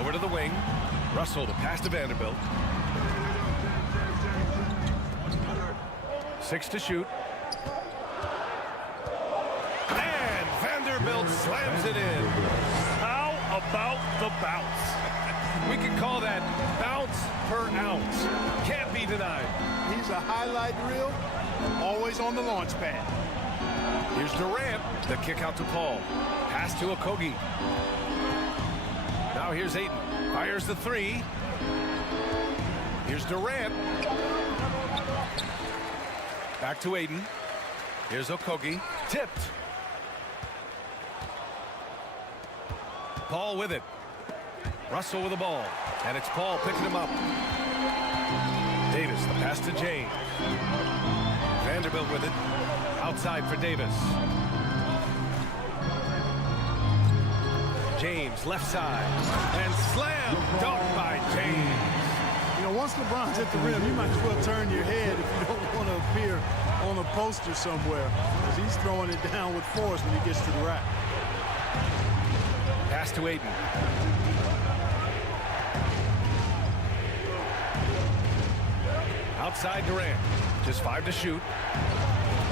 Over to the wing. Russell to pass to Vanderbilt. 6 to shoot. And Vanderbilt slams it in. How about the bounce? We can call that bounce per ounce. Can't be denied. He's a highlight reel, always on the launch pad. Here's Durant. The kick out to Paul. Pass to Okogie. Now here's Aiden. Fires the 3. Here's Durant. Back to Aiden. Here's Okogie. Tipped. Paul with it. Russell with the ball. And it's Paul picking him up. Davis, the pass to James. Vanderbilt with it. Outside for Davis. James, left side. And slam. Dunk by James. You know, once LeBron's at the rim, you might as well turn your head if you don't want to appear on a poster somewhere, because he's throwing it down with force when he gets to the rack. Pass to Aiden. Outside Durant. Just 5 to shoot.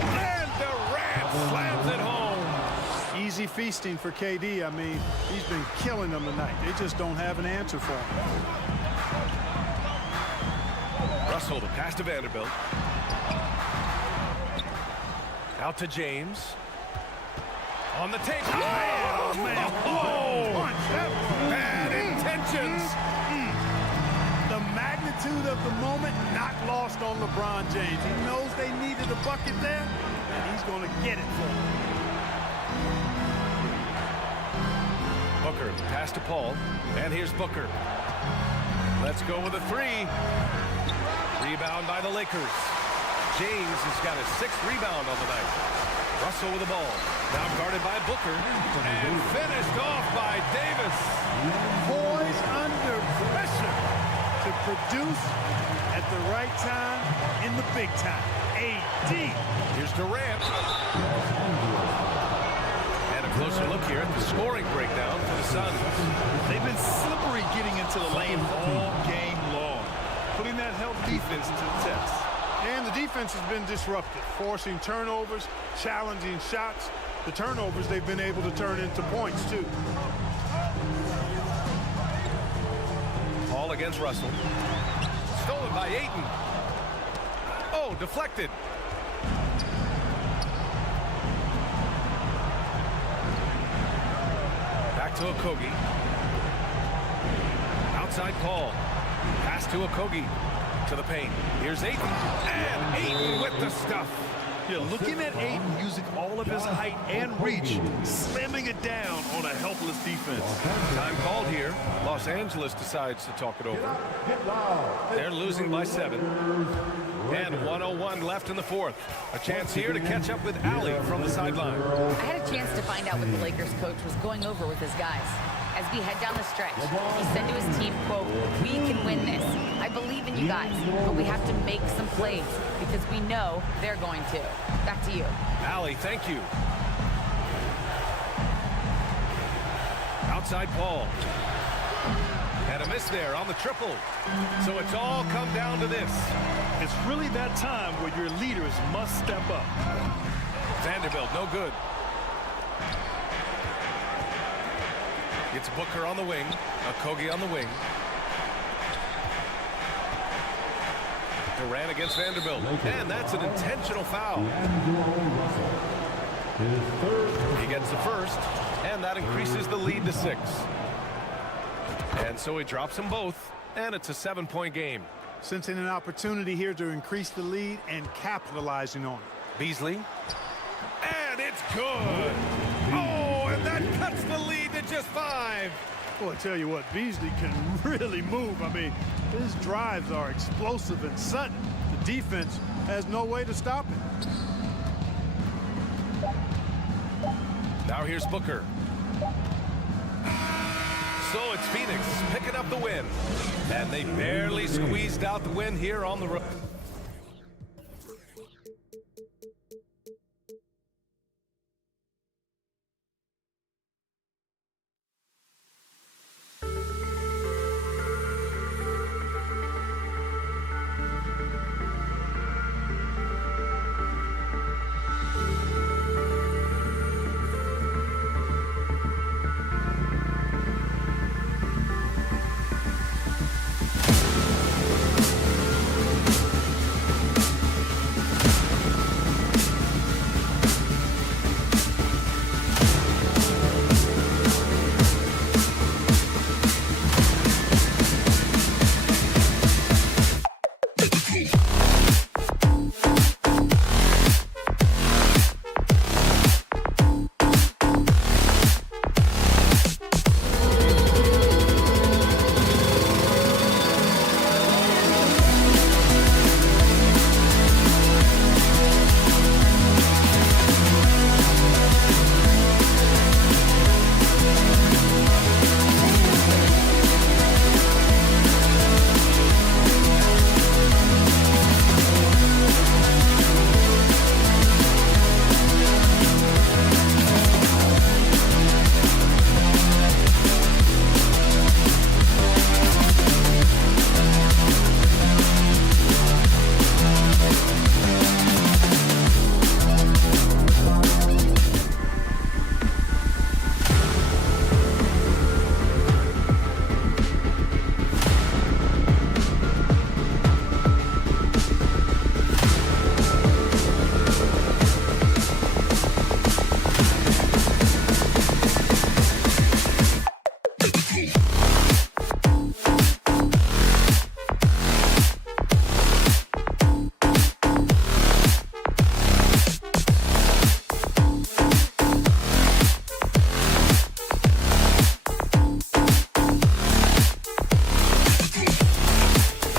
And Durant slams it home. Easy feasting for KD. I mean, he's been killing them tonight. They just don't have an answer for him. Russell to pass to Vanderbilt. Out to James. On the take. Oh, man. Oh, bad intentions. The magnitude of the moment not lost on LeBron James. He knows they needed a bucket there, and he's going to get it for them. Booker, pass to Paul. And here's Booker. Let's go with a 3. Rebound by the Lakers. James has got his 6th rebound on the night. Russell with the ball. Now guarded by Booker. And finished off by Davis. Poised under pressure to produce at the right time in the big time. AD. Here's Durant. And a closer look here at the scoring breakdown for the Suns. They've been slippery getting into the lane all game long, putting that help defense to the test. And the defense has been disrupted, forcing turnovers, challenging shots. the turnovers they've been able to turn into points, too. Ball against Russell. Stolen by Ayton. Oh, deflected. Back to Okogie. Outside Paul. Pass to Okogie. To the paint. Here's Ayton. And Ayton with the stuff. Yeah, looking at Ayton using all of his height and reach, slamming it down on a helpless defense. Time called here. Los Angeles decides to talk it over. They're losing by 7. And 1:01 left in the fourth. A chance here to catch up with Allie from the sideline. I had a chance to find out what the Lakers coach was going over with his guys. As we head down the stretch, he said to his team, quote, "We can win this. I believe in you guys, but we have to make some plays because we know they're going to." Back to you. Allie, thank you. Outside Paul. And a miss there on the triple. So it's all come down to this. It's really that time where your leaders must step up. Vanderbilt, no good. It's Booker on the wing. Okogie on the wing. Durant against Vanderbilt. And that's an intentional foul. He gets the first, and that increases the lead to 6. And so he drops them both, and it's a 7-point game. Sensing an opportunity here to increase the lead and capitalizing on it. Beasley. And it's good. Oh, and that cuts the lead to just 5. Well, I tell you what, Beasley can really move. I mean, his drives are explosive and sudden. The defense has no way to stop it. Now here's Booker. So it's Phoenix picking up the win. And they barely squeezed out the win here on the road.